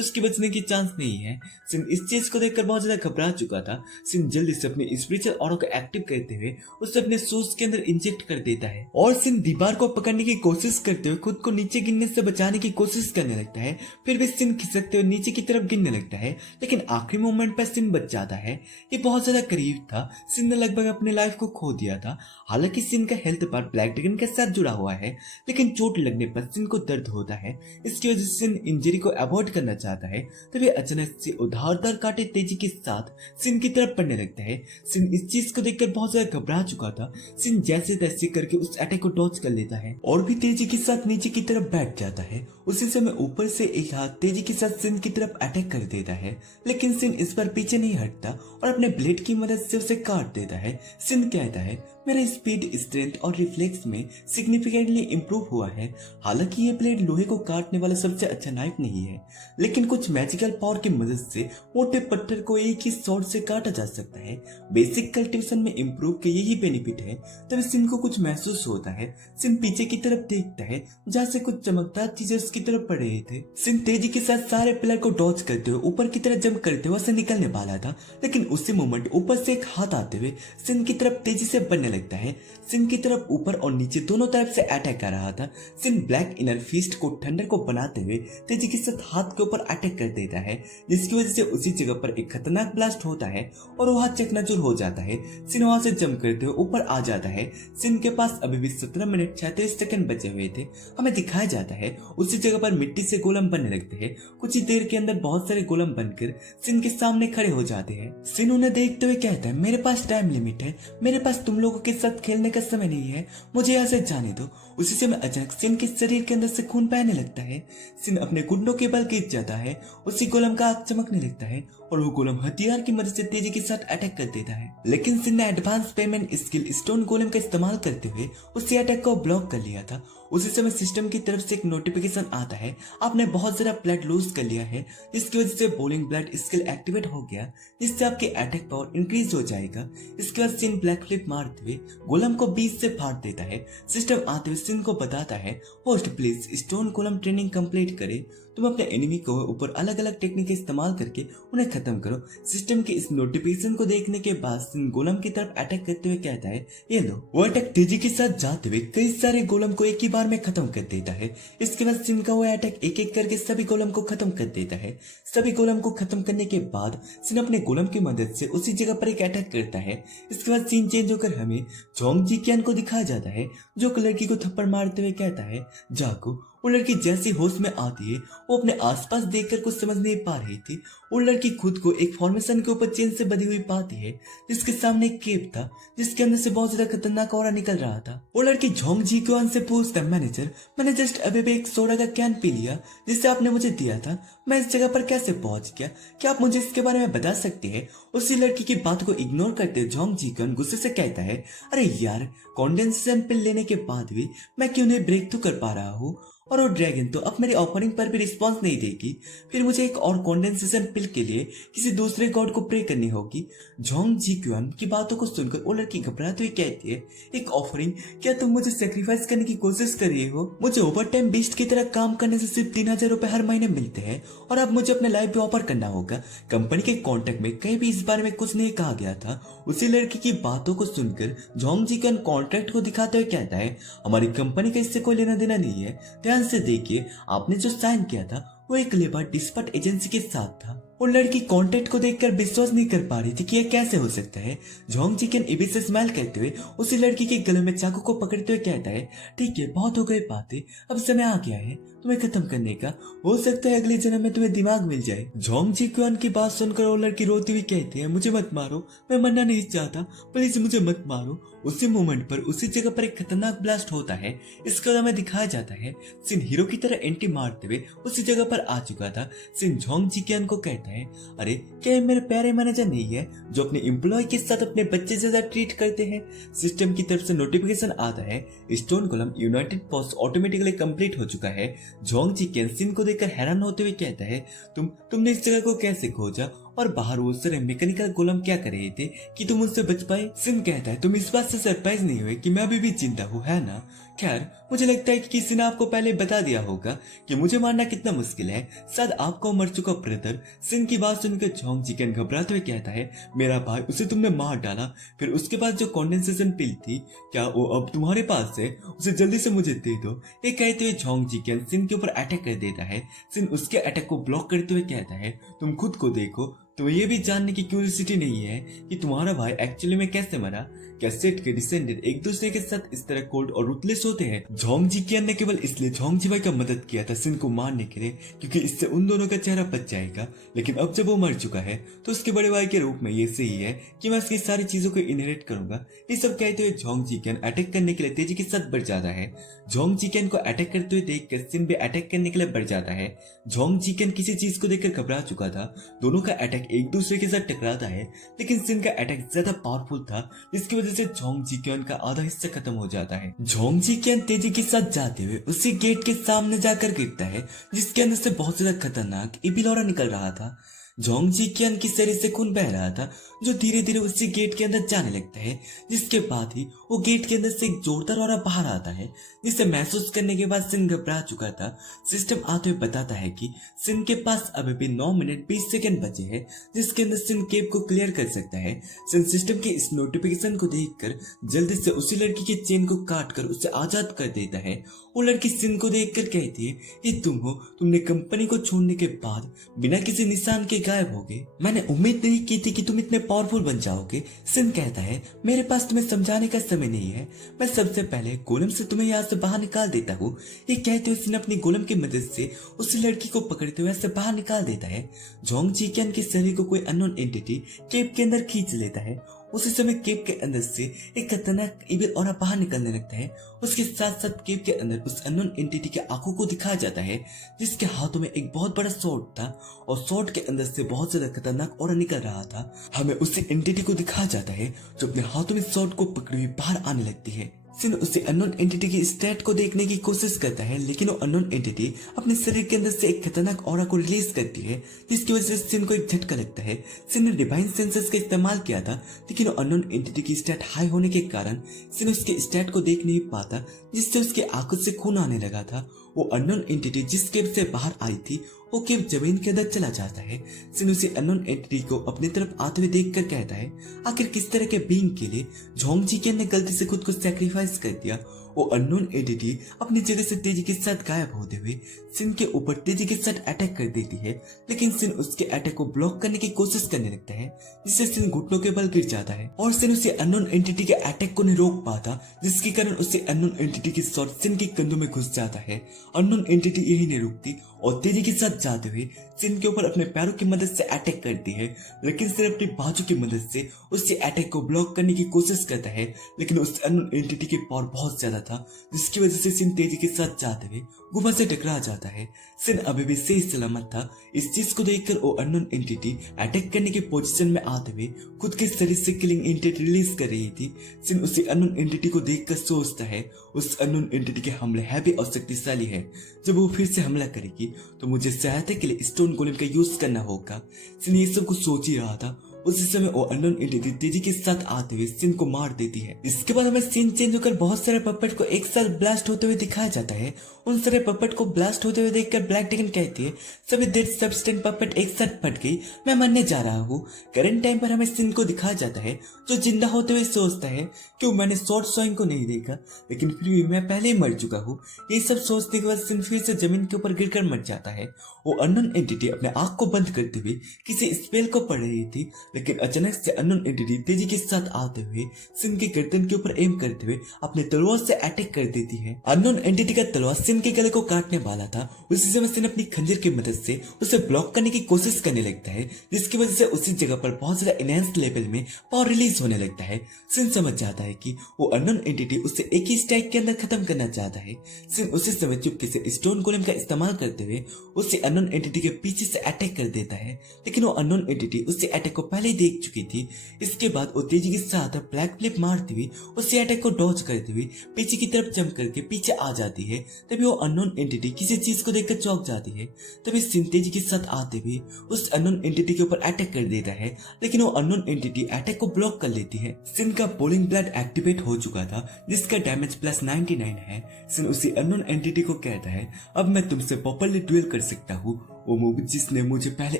उसके बचने की चांस नहीं है। सिन इस चीज को देखकर बहुत ज्यादा घबरा चुका था। सिन जल्दी से अपनी स्पिरिचुअल ऑरा को एक्टिव करते हुए उसे अपने शूज के अंदर इंजेक्ट कर देता है और सिन दीवार को पकड़ने की कोशिश करते हुए खुद को नीचे गिरने से बचाने की कोशिश करने लगता है। फिर भी सिन खिसकते हुए नीचे की तरफ गिरने लगता है, लेकिन आखिरी मोमेंट पर सिन बच जाता है। ये बहुत ज्यादा करीब था। सिन ने लगभग अपनी लाइफ को खो दिया था। हालांकि सिन का हेल्थ पर ब्लैक ड्रैगन के साथ जुड़ा हुआ है, लेकिन चोट लगने पर सिन को दर्द होता है। इसकी वजह से सिन इंजरी को अवॉइड करना चाहता है। तभी अचानक से उधारदार कांटे तेजी के साथ सिन की तरफ पड़ने लगता है। सिन इस चीज को देखकर बहुत ज्यादा घबरा चुका था। सिन जैसे तैसे करके उस अटैक को डॉज कर लेता है और भी तेजी के साथ नीचे की तरफ बैठ जाता है। उसी समय ऊपर से एक हाथ तेजी के साथ सिन की तरफ अटैक कर देता है, लेकिन सिन इस पर पीछे नहीं हटता और अपने ब्लेड की मदद से उसे काट देता है। सिन कहता है, मेरा स्पीड, स्ट्रेंथ और रिफ्लेक्स में सिग्निफिकेंटली इंप्रूव हुआ है। हालांकि ये ब्लेड लोहे को काटने वाला सबसे अच्छा नाइफ नहीं है, लेकिन कुछ मैजिकल पावर की मदद से मोटे पत्थर को एक ही शॉट से काटा जा सकता है। बेसिक कल्टिवेशन में इंप्रूव के यही बेनिफिट है। तभी सिन को कुछ महसूस होता है। सिन पीछे की तरफ देखता है जहाँ से कुछ चमकदार चीजें उसकी तरफ पड़ रहे थे। सिन तेजी के साथ सारे पिलर को डॉज करते हुए ऊपर की तरफ जंप करते हुए से निकलने वाला था, लेकिन उसी मोमेंट ऊपर से एक हाथ आते हुए सिन की तरफ तेजी से बढ़ने लगता है। सिन की तरफ ऊपर और नीचे दोनों तरफ से अटैक कर रहा था। सिन ब्लैक इनर फिस्ट को थंडर को बनाते हुए तेजी के साथ हाथ के ऊपर अटैक कर देता है, जिसकी वजह से उसी जगह पर एक खतरनाक ब्लास्ट होता है और वो हाथ चकनाचूर हो जाता है। सिन वहां से जंप करते हुए ऊपर आ जाता है। सिन के पास अभी भी 17 मिनट 36 सेकंड बचे हुए थे। हमें दिखाया जाता है उसी जगह पर मिट्टी से गोलम बनने लगते हैं। कुछ ही देर के अंदर बहुत सारे गोलम बनकर सिन के सामने खड़े हो जाते हैं। सिन उन्हें देखते हुए कहता है, मेरे पास टाइम लिमिट है, मेरे पास तुम लोगों के साथ खेलने का समय नहीं है, मुझे यहाँ से जाने दो। उसी समय अचानक सिन के शरीर के अंदर से खून बहने लगता है। सिन अपने घुटनों के बल गिर जाता है। उसी गोलम का आग चमकने लगता है और वो गोलम हथियार की मदद से तेजी के साथ अटैक कर देता है। लेकिन सिन ने एडवांस पेमेंट स्किल स्टोन गोलम का इस्तेमाल करते हुए उसी अटैक को ब्लॉक कर लिया था। उसी समय सिस्टम की तरफ से एक नोटिफिकेशन आता है, आपने बहुत सारा ब्लड लूज कर लिया है, जिसकी वजह से बोलिंग ब्लड स्किल एक्टिवेट हो गया, जिससे आपकी अटैक पावर इंक्रीज हो जाएगा। इसके बाद सिन ब्लैक फ्लिप मारते हुए गोलम को बीच से फाड़ देता है। सिस्टम आते हुए सिन को बताता है, host please stone golem training complete करे, तुम अपने एनिमी को ऊपर अलग अलग टेक्निक इस्तेमाल करके उन्हें खत्म करो। सिस्टम के इस नोटिफिकेशन को देखने के बाद सिन गोलम की तरफ अटैक करते हुए कहता है, ये लो। वो अटैक तेजी के साथ जाते हुए कई सारे गोलम को एक ही बार में खत्म कर देता है। इसके बाद सिन का वो अटैक एक एक करके सभी गोलम को खत्म कर देता है। सभी गोलम को खत्म करने के बाद सिन अपने गोलम की मदद से उसी जगह पर एक अटैक करता है। इसके बाद सीन चेंज होकर हमें जोंग जिक्यान को दिखाया जाता है, जो लड़की को थप्पड़ मारते हुए कहता है, जाको। वो लड़की जैसी होश में आती है वो अपने आसपास देखकर कुछ समझ नहीं पा रही थी। वो लड़की खुद को एक फॉर्मेशन के ऊपर चेन से बंधी हुई पाती है, जिसके सामने एक केप था जिसके अंदर से बहुत ज्यादा खतरनाक ऑरा निकल रहा था। वो लड़की जोंग जिक्यान से पूछता, मैनेजर, मैंने जस्ट अभी भी एक सोडा का कैन पी लिया जिससे आपने मुझे दिया था, मैं इस जगह पर कैसे पहुंच गया, क्या आप मुझे इसके बारे में बता सकते हैं? उसी लड़की की बात को इग्नोर करते जोंग जिक्यान गुस्से से कहता है, अरे यार, कंडेंसेशन पिल लेने के बाद भी मैं क्यों नहीं ब्रेक थ्रू कर पा रहा हूँ, और वो ड्रैगन तो अब मेरी ऑफरिंग पर भी रिस्पांस नहीं देगी, फिर मुझे एक और कंडेंसेशन पिल के लिए किसी दूसरे गॉड को प्रे करनी होगी। जोंग जिक्यान की बातों को सुनकर वो लड़की घबराते हुए कहती है, एक ऑफरिंग? क्या तुम मुझे सेक्रीफाइस करने की कोशिश कर रही हो? मुझे ओवर टाइम बीस्ट की तरह काम करने से सिर्फ 3000 रुपए हर महीने मिलते हैं और अब मुझे अपने लाइफ भी ऑफर करना होगा। कंपनी के कॉन्ट्रैक्ट में कहीं भी इस बारे में कुछ नहीं कहा गया था। उसी लड़की की बातों को सुनकर जोंग जिक्यान कॉन्ट्रैक्ट को दिखाते हुए कहता है, हमारी कंपनी का इससे कोई लेना देना नहीं है, ध्यान से देखिए, आपने जो साइन किया था वो एक लेबर डिस्पैच एजेंसी के साथ था। वो लड़की कॉन्ट्रैक्ट को देखकर विश्वास नहीं कर पा रही थी कि यह कैसे हो सकता है। जोंग जिक्यान इबी से स्माइल करते हुए उसी लड़की के गले में चाकू को पकड़ते हुए कहता है, ठीक है, बहुत हो गई बातें, अब समय आ गया है तुम्हें खत्म करने का, हो सकता है अगले जन्म में तुम्हें दिमाग मिल जाए। जोंग जिक्यान की बात सुनकर वो लड़की रोती हुई कहती है, मुझे मत मारो, मैं मरना नहीं चाहता, प्लीज मुझे मत मारो। उसी मोमेंट पर उसी जगह पर एक खतरनाक ब्लास्ट होता है। इसके बाद हमें दिखाया जाता है सिन हीरो की तरह एंट्री मारते हुए उसी जगह पर आ चुका था। सिन जोंग जिक्यान को कहता है, अरे क्या ये मेरे प्यारे मैनेजर नहीं है जो अपने एम्प्लॉय के साथ अपने बच्चे जैसा ट्रीट करते हैं? सिस्टम की तरफ से नोटिफिकेशन आता है, stone golem united post automatically complete हो चुका है। जोंग जिक्यान सिन को देखकर हैरान होते हुए कहता है, तुमने इस जगह को कैसे खोजा और बाहर वो सारे मैकेनिकल गोलम क्या कर रहे थे कि तुम उनसे बच पाए? सिन कहता है, तुम इस बात से सरप्राइज नहीं हुए कि मैं अभी भी जिंदा हूँ, है ना? खैर, मुझे लगता है कि किसी ने आपको पहले बता दिया होगा कि मुझे मारना कितना मुश्किल है, शायद आपको मर चुका ब्रदर। सिन की बात सुनकर जोंग जिक्यान घबराते हुए कहता है, मेरा भाई, उसे तुमने मार डाला, फिर उसके बाद जो कंडेंसेशन पिल थी, क्या वो अब तुम्हारे पास है? उसे जल्दी से मुझे दे दो। ये कहते हुए जोंग जिक्यान सिन के ऊपर अटैक कर देता है। सिन उसके अटैक को ब्लॉक करते हुए कहता है, तुम खुद को देखो, तुम्हें ये भी जानने की क्यूरियोसिटी नहीं है कि तुम्हारा भाई एक्चुअली में कैसे मरा? क्या सेट के डिसेंडेंट एक दूसरे के साथ इस तरह कोल्ड और रुतलेस होते हैं? जोंग जिक्यान ने केवल इसलिए जोंग जिबाई का मदद किया था सिन को मारने के लिए क्योंकि इससे उन दोनों का चेहरा बच जाएगा, लेकिन अब जब वो मर चुका है तो उसके बड़े भाई के रूप में ये सही है कि मैं उसकी सारी चीजों को इनहेरिट करूंगा। ये सब कहते हुए जोंग जिक्यान अटैक करने के लिए तेजी के साथ बढ़ जाता है। जोंग जिक्यान को अटैक करते हुए देखकर सिन भी अटैक करने के लिए बढ़ जाता है। जोंग जिक्यान किसी चीज को देखकर घबरा चुका था। दोनों का अटैक एक दूसरे के साथ टकराता है, लेकिन सिन का अटैक ज्यादा पावरफुल था, जिसकी वजह से जोंग जिक्यान का आधा हिस्सा खत्म हो जाता है। जोंग जिक्यान तेजी के साथ जाते हुए उसी गेट के सामने जाकर गिरता है, जिसके अंदर से बहुत ज्यादा खतरनाक इबिलोरा निकल रहा था। जोंग जिक्यान की शरीर से खून बह रहा था, जो धीरे धीरे उसी गेट के अंदर जाने लगता है, जिसके बाद ही वो गेट के अंदर से एक जोरदार ऑरा बाहर आता है, जिसे महसूस करने के बाद सिन घबरा चुका था। सिस्टम आते हुए बताता है कि सिन के पास अभी भी 9 मिनट 20 सेकंड बचे हैं, जिसके अंदर सिन केप को क्लियर कर सकता है। सिन सिस्टम की इस नोटिफिकेशन को देखकर जल्दी से उसी लड़की के चेन को काट कर उसे आजाद कर देता है। वो लड़की सिन को देखकर कहती है, ये तुम हो? तुमने कंपनी को छोड़ने के बाद बिना किसी निशान के गायब हो गए। मैंने उम्मीद नहीं की थी कि तुम इतने पावरफुल बन जाओगे। सिन कहता है, मेरे पास तुम्हें समझाने का समय नहीं है, मैं सबसे पहले गोलम से तुम्हें यहाँ से बाहर निकाल देता हूँ। ये कहते हुए सिन अपनी गोलम की मदद से उस लड़की को पकड़ते हुए ऐसे बाहर निकाल देता है। जोंग जीक्यान के शरीर को कोई अननोन एंटिटी केव के अंदर खींच लेता है। उसी समय केव के अंदर से एक खतरनाक इविल ऑरा बाहर निकलने लगता है। उसके साथ साथ केव के अंदर उस अननोन एंटिटी के आंखों को दिखाया जाता है, जिसके हाथों में एक बहुत बड़ा स्वॉर्ड था और स्वॉर्ड के अंदर से बहुत ज्यादा खतरनाक ऑरा निकल रहा था। हमें उसी एंटिटी को दिखाया जाता है जो अपने हाथों में स्वॉर्ड को पकड़ी हुई बाहर आने लगती है। सिन उसे अननोन एंटिटी की स्टैट को देखने की कोशिश करता है, लेकिन वो अननोन एंटिटी अपने शरीर के अंदर से एक खतरनाक ऑरा को रिलीज करती है, जिसकी वजह से सिन को एक झटका लगता है। सिन ने डिवाइन सेंसेस का इस्तेमाल किया था, लेकिन वो अननोन एंटिटी की स्टैट हाई होने के कारण सिन उसके स्टैट को देख नहीं पाता, जिससे उसके आंखों से खून आने लगा था। वो अननोन एंटिटी जिस केव से बाहर आई थी वो केव जमीन के अंदर चला जाता है। सिन उसे अननोन एंटिटी को अपनी तरफ आते हुए देखकर कहता है, आखिर किस तरह के बीइंग के लिए जोंग जीक्यान ने गलती से खुद को सैक्रिफाइस कर दिया। वो अननोन एंटिटी अपनी जगह से तेजी के साथ गायब होते हुए सिन के ऊपर तेजी के साथ अटैक कर देती है, लेकिन सिन उसके अटैक को ब्लॉक करने की कोशिश करने लगता है, जिससे सिन घुटनों के बल गिर जाता है और सिन उसे अननोन एंटिटी के अटैक को नहीं रोक पाता, जिसके कारण उसे अननोन एंटिटी की शॉट सिन के कंधों में घुस जाता है। अननोन एंटिटी यही नहीं रुकती और तेजी के साथ जाते हुए सिन के ऊपर अपने पैरों की मदद से अटैक करती है, लेकिन सिन अपनी बाजू की मदद से उसके अटैक को ब्लॉक करने की कोशिश करता है, लेकिन उस अननोन एंटिटी की पावर बहुत ज्यादा था, जिसकी वजह से सिन तेजी के साथ जाते हुए गुफा से टकरा जाता है। सिन अभी भी सही सलामत था। इस चीज को देखकर वो अननोन एंटिटी अटैक करने की पोजीशन में आते हुए खुद के शरीर से किलिंग एंटिटी रिलीज कर रही थी। सिन उसी अननोन एंटिटी को देखकर सोचता है, उस अननोन एंटिटी के हमले हैवी और शक्तिशाली है। जब वो फिर से हमला करेगी तो मुझे सहायता के लिए स्टोन गोलेम का यूज करना होगा। सिन ये सब कुछ सोच ही रहा था। उसी समय वो अननोन एंटिटी तेजी के साथ आते हुए सिन को मार देती है। इसके बाद हमें सीन चेंज होकर बहुत सारे पपेट को एक साथ ब्लास्ट होते हुए दिखाया जाता है। उन सारे पपेट को ब्लास्ट होते हुए देखकर ब्लैक ड्रैगन कहती है, सभी डेड सब्सटेंट पपेट एक साथ फट गई, मैं मरने जा रहा हूँ। करंट टाइम पर हमें सिन को दिखाया जाता है, जो जिंदा होते हुए सोचता है, क्यों मैंने शॉर्ट सोइंग को नहीं देखा, लेकिन फिर भी मैं पहले ही मर चुका हूँ। ये सब सोचने के बाद सिन फिर से जमीन के ऊपर गिरकर मर जाता है। वो अननोन एंटिटी अपने आंख को बंद करते हुए किसी स्पेल को पढ़ रही थी, लेकिन अचानक से अननोन एंटिटी तेजी के साथ आते हुए सिन के गर्दन के ऊपर एम करते हुए अपने तलवार से अटैक कर देती है। अननोन एंटिटी का तलवार सिन के गले को काटने वाला था। उसी समय सिन अपनी खंजर की मदद से उसे ब्लॉक करने की कोशिश करने लगता है, जिसकी वजह से उसी जगह पर बहुत ज्यादा एनहांस लेवल में पावर रिलीज होने लगता है। सिन समझ जाता है कि वो अननोन एंटिटी उसे एक ही स्ट्राइक के अंदर खत्म करना चाहता है। सिन उसी समय चुपके से स्टोन गोलेम का इस्तेमाल करते हुए उसे अननोन एंटिटी के पीछे से अटैक कर देता है, लेकिन वो अननोन एंटिटी उसे अटैक को पहले ही देख चुकी थी। इसके बाद वो तेजी के साथ ब्लैक फ्लिप मारती हुई उस अटैक को डॉज करती हुई पीछे की तरफ जंप करके पीछे आ जाती है। तभी वो अननोन एंटिटी किसी चीज को देखकर चौंक जाती है। तभी सिन तेजी के साथ आते हुए उस अननोन एंटिटी के ऊपर अटैक कर देता है, लेकिन वो अननोन एंटिटी अटैक को ब्लॉक कर लेती है। सिन का बोलिंग ब्लड एक्टिवेट हो चुका था, जिसका डैमेज प्लस 99 है। सिन उसी अननोन एंटिटी को कहता है, अब मैं तुमसे प्रॉपर्ली ड्यूएल कर सकता हूँ। वो मूव जिसने मुझे पहले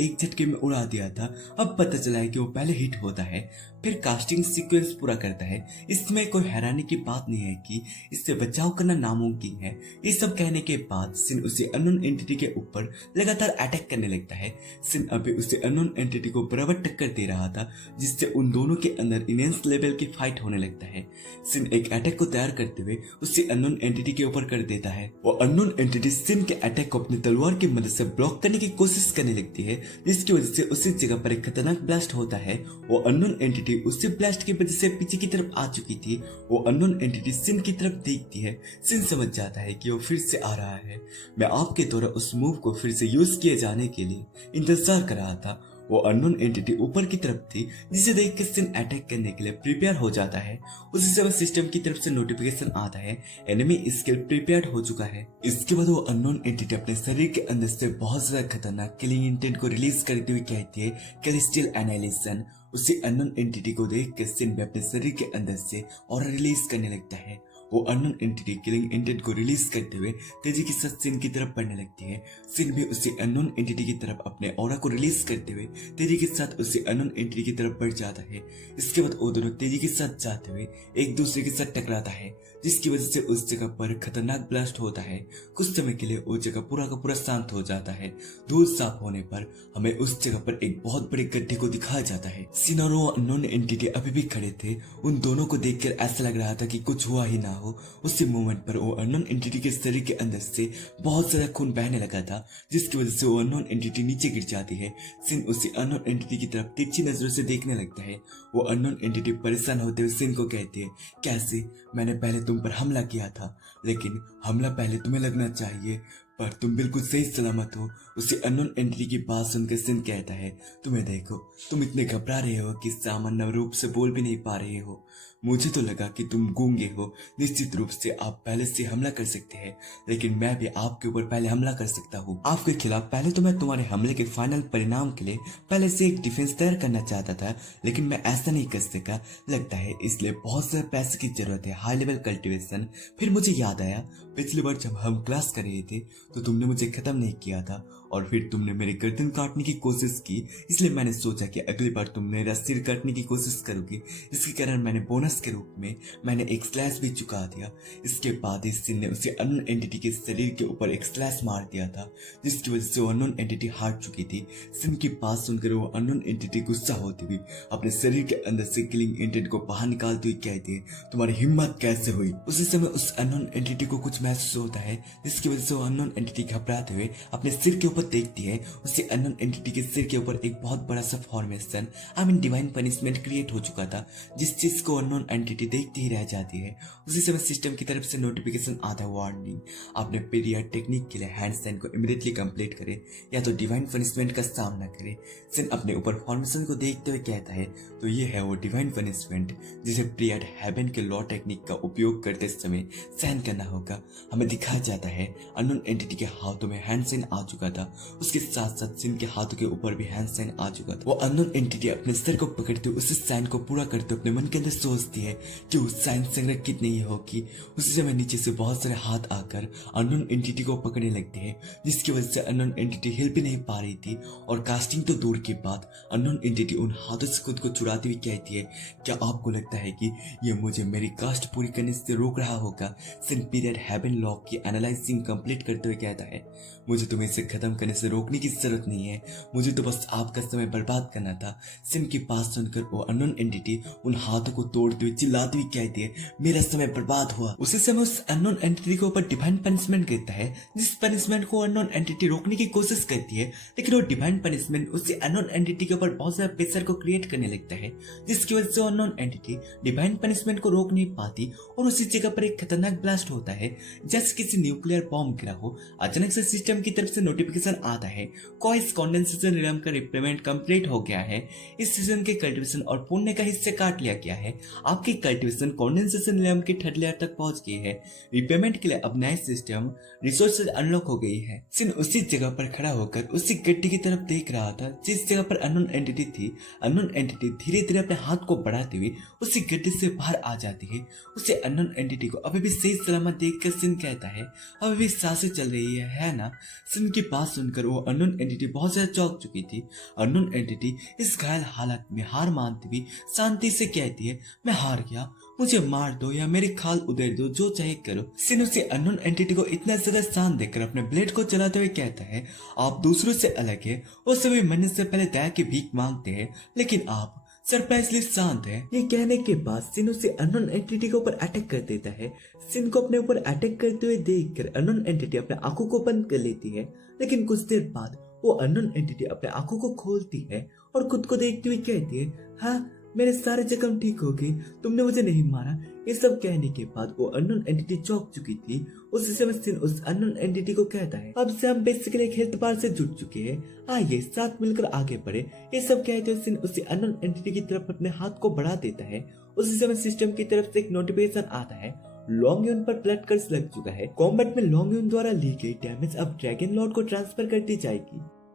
एक झटके में उड़ा दिया था, अब पता चला है कि वो पहले हिट होता है, फिर कास्टिंग सीक्वेंस पूरा करता है। इसमें कोई हैरानी की बात नहीं है कि इससे बचाव करना नामुमकिन है। ये सब कहने के बाद सिन उसे अननोन एंटिटी के ऊपर लगातार अटैक करने लगता है। सिन अभी उसे अननोन एंटिटी को बराबर टक्कर दे रहा था, जिससे उन दोनों के अंदर इनेंस लेवल की फाइट होने लगता है। सिन एक अटैक को तैयार करते हुए उसे अननोन एंटिटी के ऊपर कर देता है। वो अननोन एंटिटी सिन के अटैक को अपनी तलवार की मदद से ब्लॉक करने की कोशिश करने लगती है, जिसकी वजह से उसी जगह पर एक खतरनाक ब्लास्ट होता है। वो अननोन एंटिटी उसी ब्लास्ट की वजह से पीछे की तरफ आ चुकी थी। वो अननोन एंटिटी सिन की तरफ देखती है। सिन समझ जाता है कि वो फिर से आ रहा है। मैं आपके द्वारा उस मूव को फिर से यूज किए जाने के लिए इंतजार कर रहा था। वो अननोन एंटिटी ऊपर की तरफ थी, जिसे देख के सिन अटैक करने के लिए प्रिपेयर हो जाता है। उसी समय सिस्टम की तरफ से नोटिफिकेशन आता है, एनिमी स्किल प्रिपेयर्ड हो चुका है। इसके बाद वो अननोन एंटिटी अपने शरीर के अंदर से बहुत ज्यादा खतरनाक किलिंग इंटेंट को रिलीज करते हुए कहती है, कैलिस्टियल एनालिसन। उसी अननोन एंटिटी को देख के सिन भी अपने शरीर के अंदर से और रिलीज करने लगता है। वो अननोन एंटिटी किलिंग इंटेंट को रिलीज करते हुए तेजी के साथ सिन की तरफ बढ़ने लगती है। सिन भी उसी अननोन एंटिटी की तरफ अपने ऑरा को रिलीज करते हुए तेजी के साथ उसी अननोन एंटिटी की तरफ बढ़ जाता है। इसके बाद वो दोनों तेजी के साथ जाते हुए एक दूसरे के साथ टकराता है, जिसकी वजह से उस जगह पर खतरनाक ब्लास्ट होता है। कुछ समय के लिए वो जगह पूरा का पूरा शांत हो जाता है। धूल साफ होने पर हमें उस जगह पर एक बहुत बड़े गड्ढे को दिखाया जाता है। सिन और वो अननोन एंटिटी अभी भी खड़े थे। उन दोनों को देखकर ऐसा लग रहा था कि कुछ हुआ ही ना हो। उसी मोमेंट पर वो अननोन एंटिटी के शरीर के अंदर से बहुत ज्यादा खून बहने लगा था, जिसकी वजह से वो अननोन एंटिटी नीचे गिर जाती है। सिन उसी अननोन एंटिटी की तरफ तिरछी नजरों से देखने लगता है। वो अननोन एंटिटी परेशान होते हुए सिन को कहती है, कैसे? मैंने पहले तुम पर हमला किया था, लेकिन हमला पहले तुम्हें लगना चाहिए, पर तुम बिल्कुल सही सलामत हो। उसी अननोन एंटिटी की बात सुनकर सिन कहता है, तुम्हें देखो, तुम इतने घबरा रहे हो कि सामान्य रूप से बोल भी नहीं पा रहे हो। मुझे तो लगा कि तुम गूंगे हो। निश्चित रूप से आप पहले से हमला कर सकते हैं, लेकिन मैं भी आपके ऊपर पहले हमला कर सकता हूँ। आपके खिलाफ पहले तो मैं तुम्हारे हमले के फाइनल परिणाम के लिए पहले से एक डिफेंस तैयार करना चाहता था, लेकिन मैं ऐसा नहीं कर सका लगता है, इसलिए बहुत सारे पैसे की जरूरत है, हाई लेवल कल्टीवेशन। फिर मुझे याद आया, पिछली बार जब हम क्लास कर रहे थे तो तुमने मुझे खत्म नहीं किया था, और फिर तुमने मेरी गर्दन काटने की कोशिश की, इसलिए मैंने सोचा कि अगली बार तुम मेरा सिर काटने की कोशिश करोगे। इसके कारण मैंने बोनस के रूप में मैंने एक स्लैश भी चुका दिया। इसके बाद इस सिन ने उसे अननोन एंटिटी के शरीर के ऊपर एक स्लैश मार दिया था, जिसकी वजह से वो अननोन एंटिटी हार चुकी थी। सिन की बात सुनकर वो अननोन एंटिटी गुस्सा होती हुई अपने शरीर के अंदर से किलिंग इंटेंट को बाहर निकालती हुई कहती है, तुम्हारी हिम्मत कैसे हुई? उसी समय उस अननोन एंटिटी को कुछ महसूस होता है, जिसकी वजह से वो अननोन एंटिटी घबराते हुए अपने सिर के ऊपर देखती है। उसी अननोन एंटिटी के सिर के ऊपर एक बहुत बड़ा सा फॉर्मेशन डिवाइन पनिशमेंट क्रिएट हो चुका था, जिस चीज को अननोन एंटिटी देखती ही रह जाती है। उसी समय सिस्टम की तरफ से नोटिफिकेशन आता है, वार्निंग, आपने पीरियड टेक्निक के लिए हैंड साइन को इमीडिएटली कंप्लीट करे या तो डिवाइन पनिशमेंट का सामना करे। सिन अपने ऊपर फॉर्मेशन को देखते हुए कहता है, तो ये है वो डिवाइन पनिशमेंट जिसे पीरियड हेवन के लॉ टेक्निक का उपयोग करते समय सहन करना होगा। हमें दिखाया जाता है अननोन एंटिटी के हाथों में हैंड साइन आ चुका था, उसके साथ साथ सिन के हाथों के ऊपर भी हैंड साइन आ चुका था। वो अननोन एंटिटी अपने सर को पकड़ते हुए उस साइन को पूरा करते अपने मन के अंदर सोचती है कि उस साइन संरक्षित नहीं होगी। उसी समय नीचे से बहुत सारे हाथ आकर अननोन एंटिटी को पकड़ने लगते हैं, जिसकी वजह से अननोन एंटिटी हिल भी नहीं पा रही थी, और कास्टिंग तो दूर की बात, अननोन एंटिटी उन हाथों से खुद को छुड़ाती हुई कहती है, क्या आपको लगता है कि ये मुझे मेरी कास्ट पूरी करने से रोक रहा होगा? सिन पीरियड हेवन लॉ की एनालाइजिंग कंप्लीट करते हुए कहता है, मुझे तुम्हें इसे खत्म करने से रोकने की जरूरत नहीं है, मुझे तो बस आपका समय बर्बाद करना था। सिन की बात सुनकर वो अननोन एंटिटी उन हाथों को तोड़ते हुए चिल्लाती हुई कहती है, मेरा समय बर्बाद हुआ। उसी समय उस अननोन एंटिटी के ऊपर डिवाइन पनिशमेंट गिरता है, जिस पनिशमेंट को अननोन एंटिटी रोकने की कोशिश करती है, लेकिन वो डिवाइन पनिशमेंट उसी अननोन एंटिटी के ऊपर बहुत सारा प्रेशर को क्रिएट करने लगता है, जिसकी वजह से अननोन एंटिटी डिवाइन पनिशमेंट को रोक नहीं पाती, और उसी जगह पर एक खतरनाक ब्लास्ट होता है, जैसे किसी न्यूक्लियर बॉम्ब गिरा हो। अचानक से सिस्टम की तरफ से नोटिफिकेशन आता है, कॉइस कंडेंसेशन रिलम का रिपेमेंट कंप्लीट हो गया है। इस सीजन के कल्टीवेशन और पुण्य का हिस्से काट लिया गया है। आपकी कल्टीवेशन कंडेंसेशन रिलम की थर्ड लेयर तक पहुंच गई है। रिपेमेंट के लिए अब नए सिस्टम रिसोर्सेज अनलॉक हो गई है। सिन उसी जगह पर खड़ा होकर उसी गड्ढे की तरफ देख रहा था जिस जगह पर अननोन एंटिटी थी। अननोन एंटिटी धीरे धीरे अपने हाथ को बढ़ाते हुए उसी गड्ढे से बाहर आ जाती है। उसे अननोन एंटिटी को अभी भी सही सलामत देखकर सिन कहता है, अभी भी सांसें चल रही है ना? सिन की बात सुनकर वो अननोन एंटिटी बहुत ज्यादा चौंक चुकी थी। अननोन एंटिटी इस घायल हालत में हार मानती हुई शांति से कहती है, मैं हार गया, मुझे मार दो या मेरी खाल उधेड़ दो, जो चाहे करो। सिन उसे अननोन एंटिटी को इतना ज्यादा शांत देखकर अपने ब्लेड को चलाते हुए कहता है, आप दूसरों से अलग है, वो सभी मरने से पहले दया की भीख मांगते हैं, लेकिन आप सरप्राइजली शांत है। ये कहने के बाद सिन उसे अननोन एंटिटी के ऊपर अटैक कर देता है। सिन को अपने ऊपर अटैक करते हुए देखकर अननोन एंटिटी अपने आंखों को बंद कर लेती है, लेकिन कुछ देर बाद वो अननोन एंटिटी अपने आंखों को खोलती है और खुद को देखती हुई कहती है, हाँ, मेरे सारे जख्म ठीक हो गए, तुमने मुझे नहीं मारा। ये सब कहने के बाद वो अननोन एंटिटी चौंक चुकी थी। उस समय सिन उस अननोन एंटिटी को कहता है, अब से हम बेसिकली एक हेल्थ बार से जुड़ चुके हैं, आइए साथ मिलकर आगे बढ़े। ये सब कहते हुए सिन उसी अननोन एंटिटी की तरफ अपने हाथ को बढ़ा देता है। उसी समय सिस्टम की तरफ से एक नोटिफिकेशन आता है, लॉन्गयून पर ब्लड कर्स लग चुका है। कॉम्बैट में लॉन्गयून द्वारा ली गई डैमेज अब ड्रैगन लॉर्ड को ट्रांसफर कर दी जाएगी।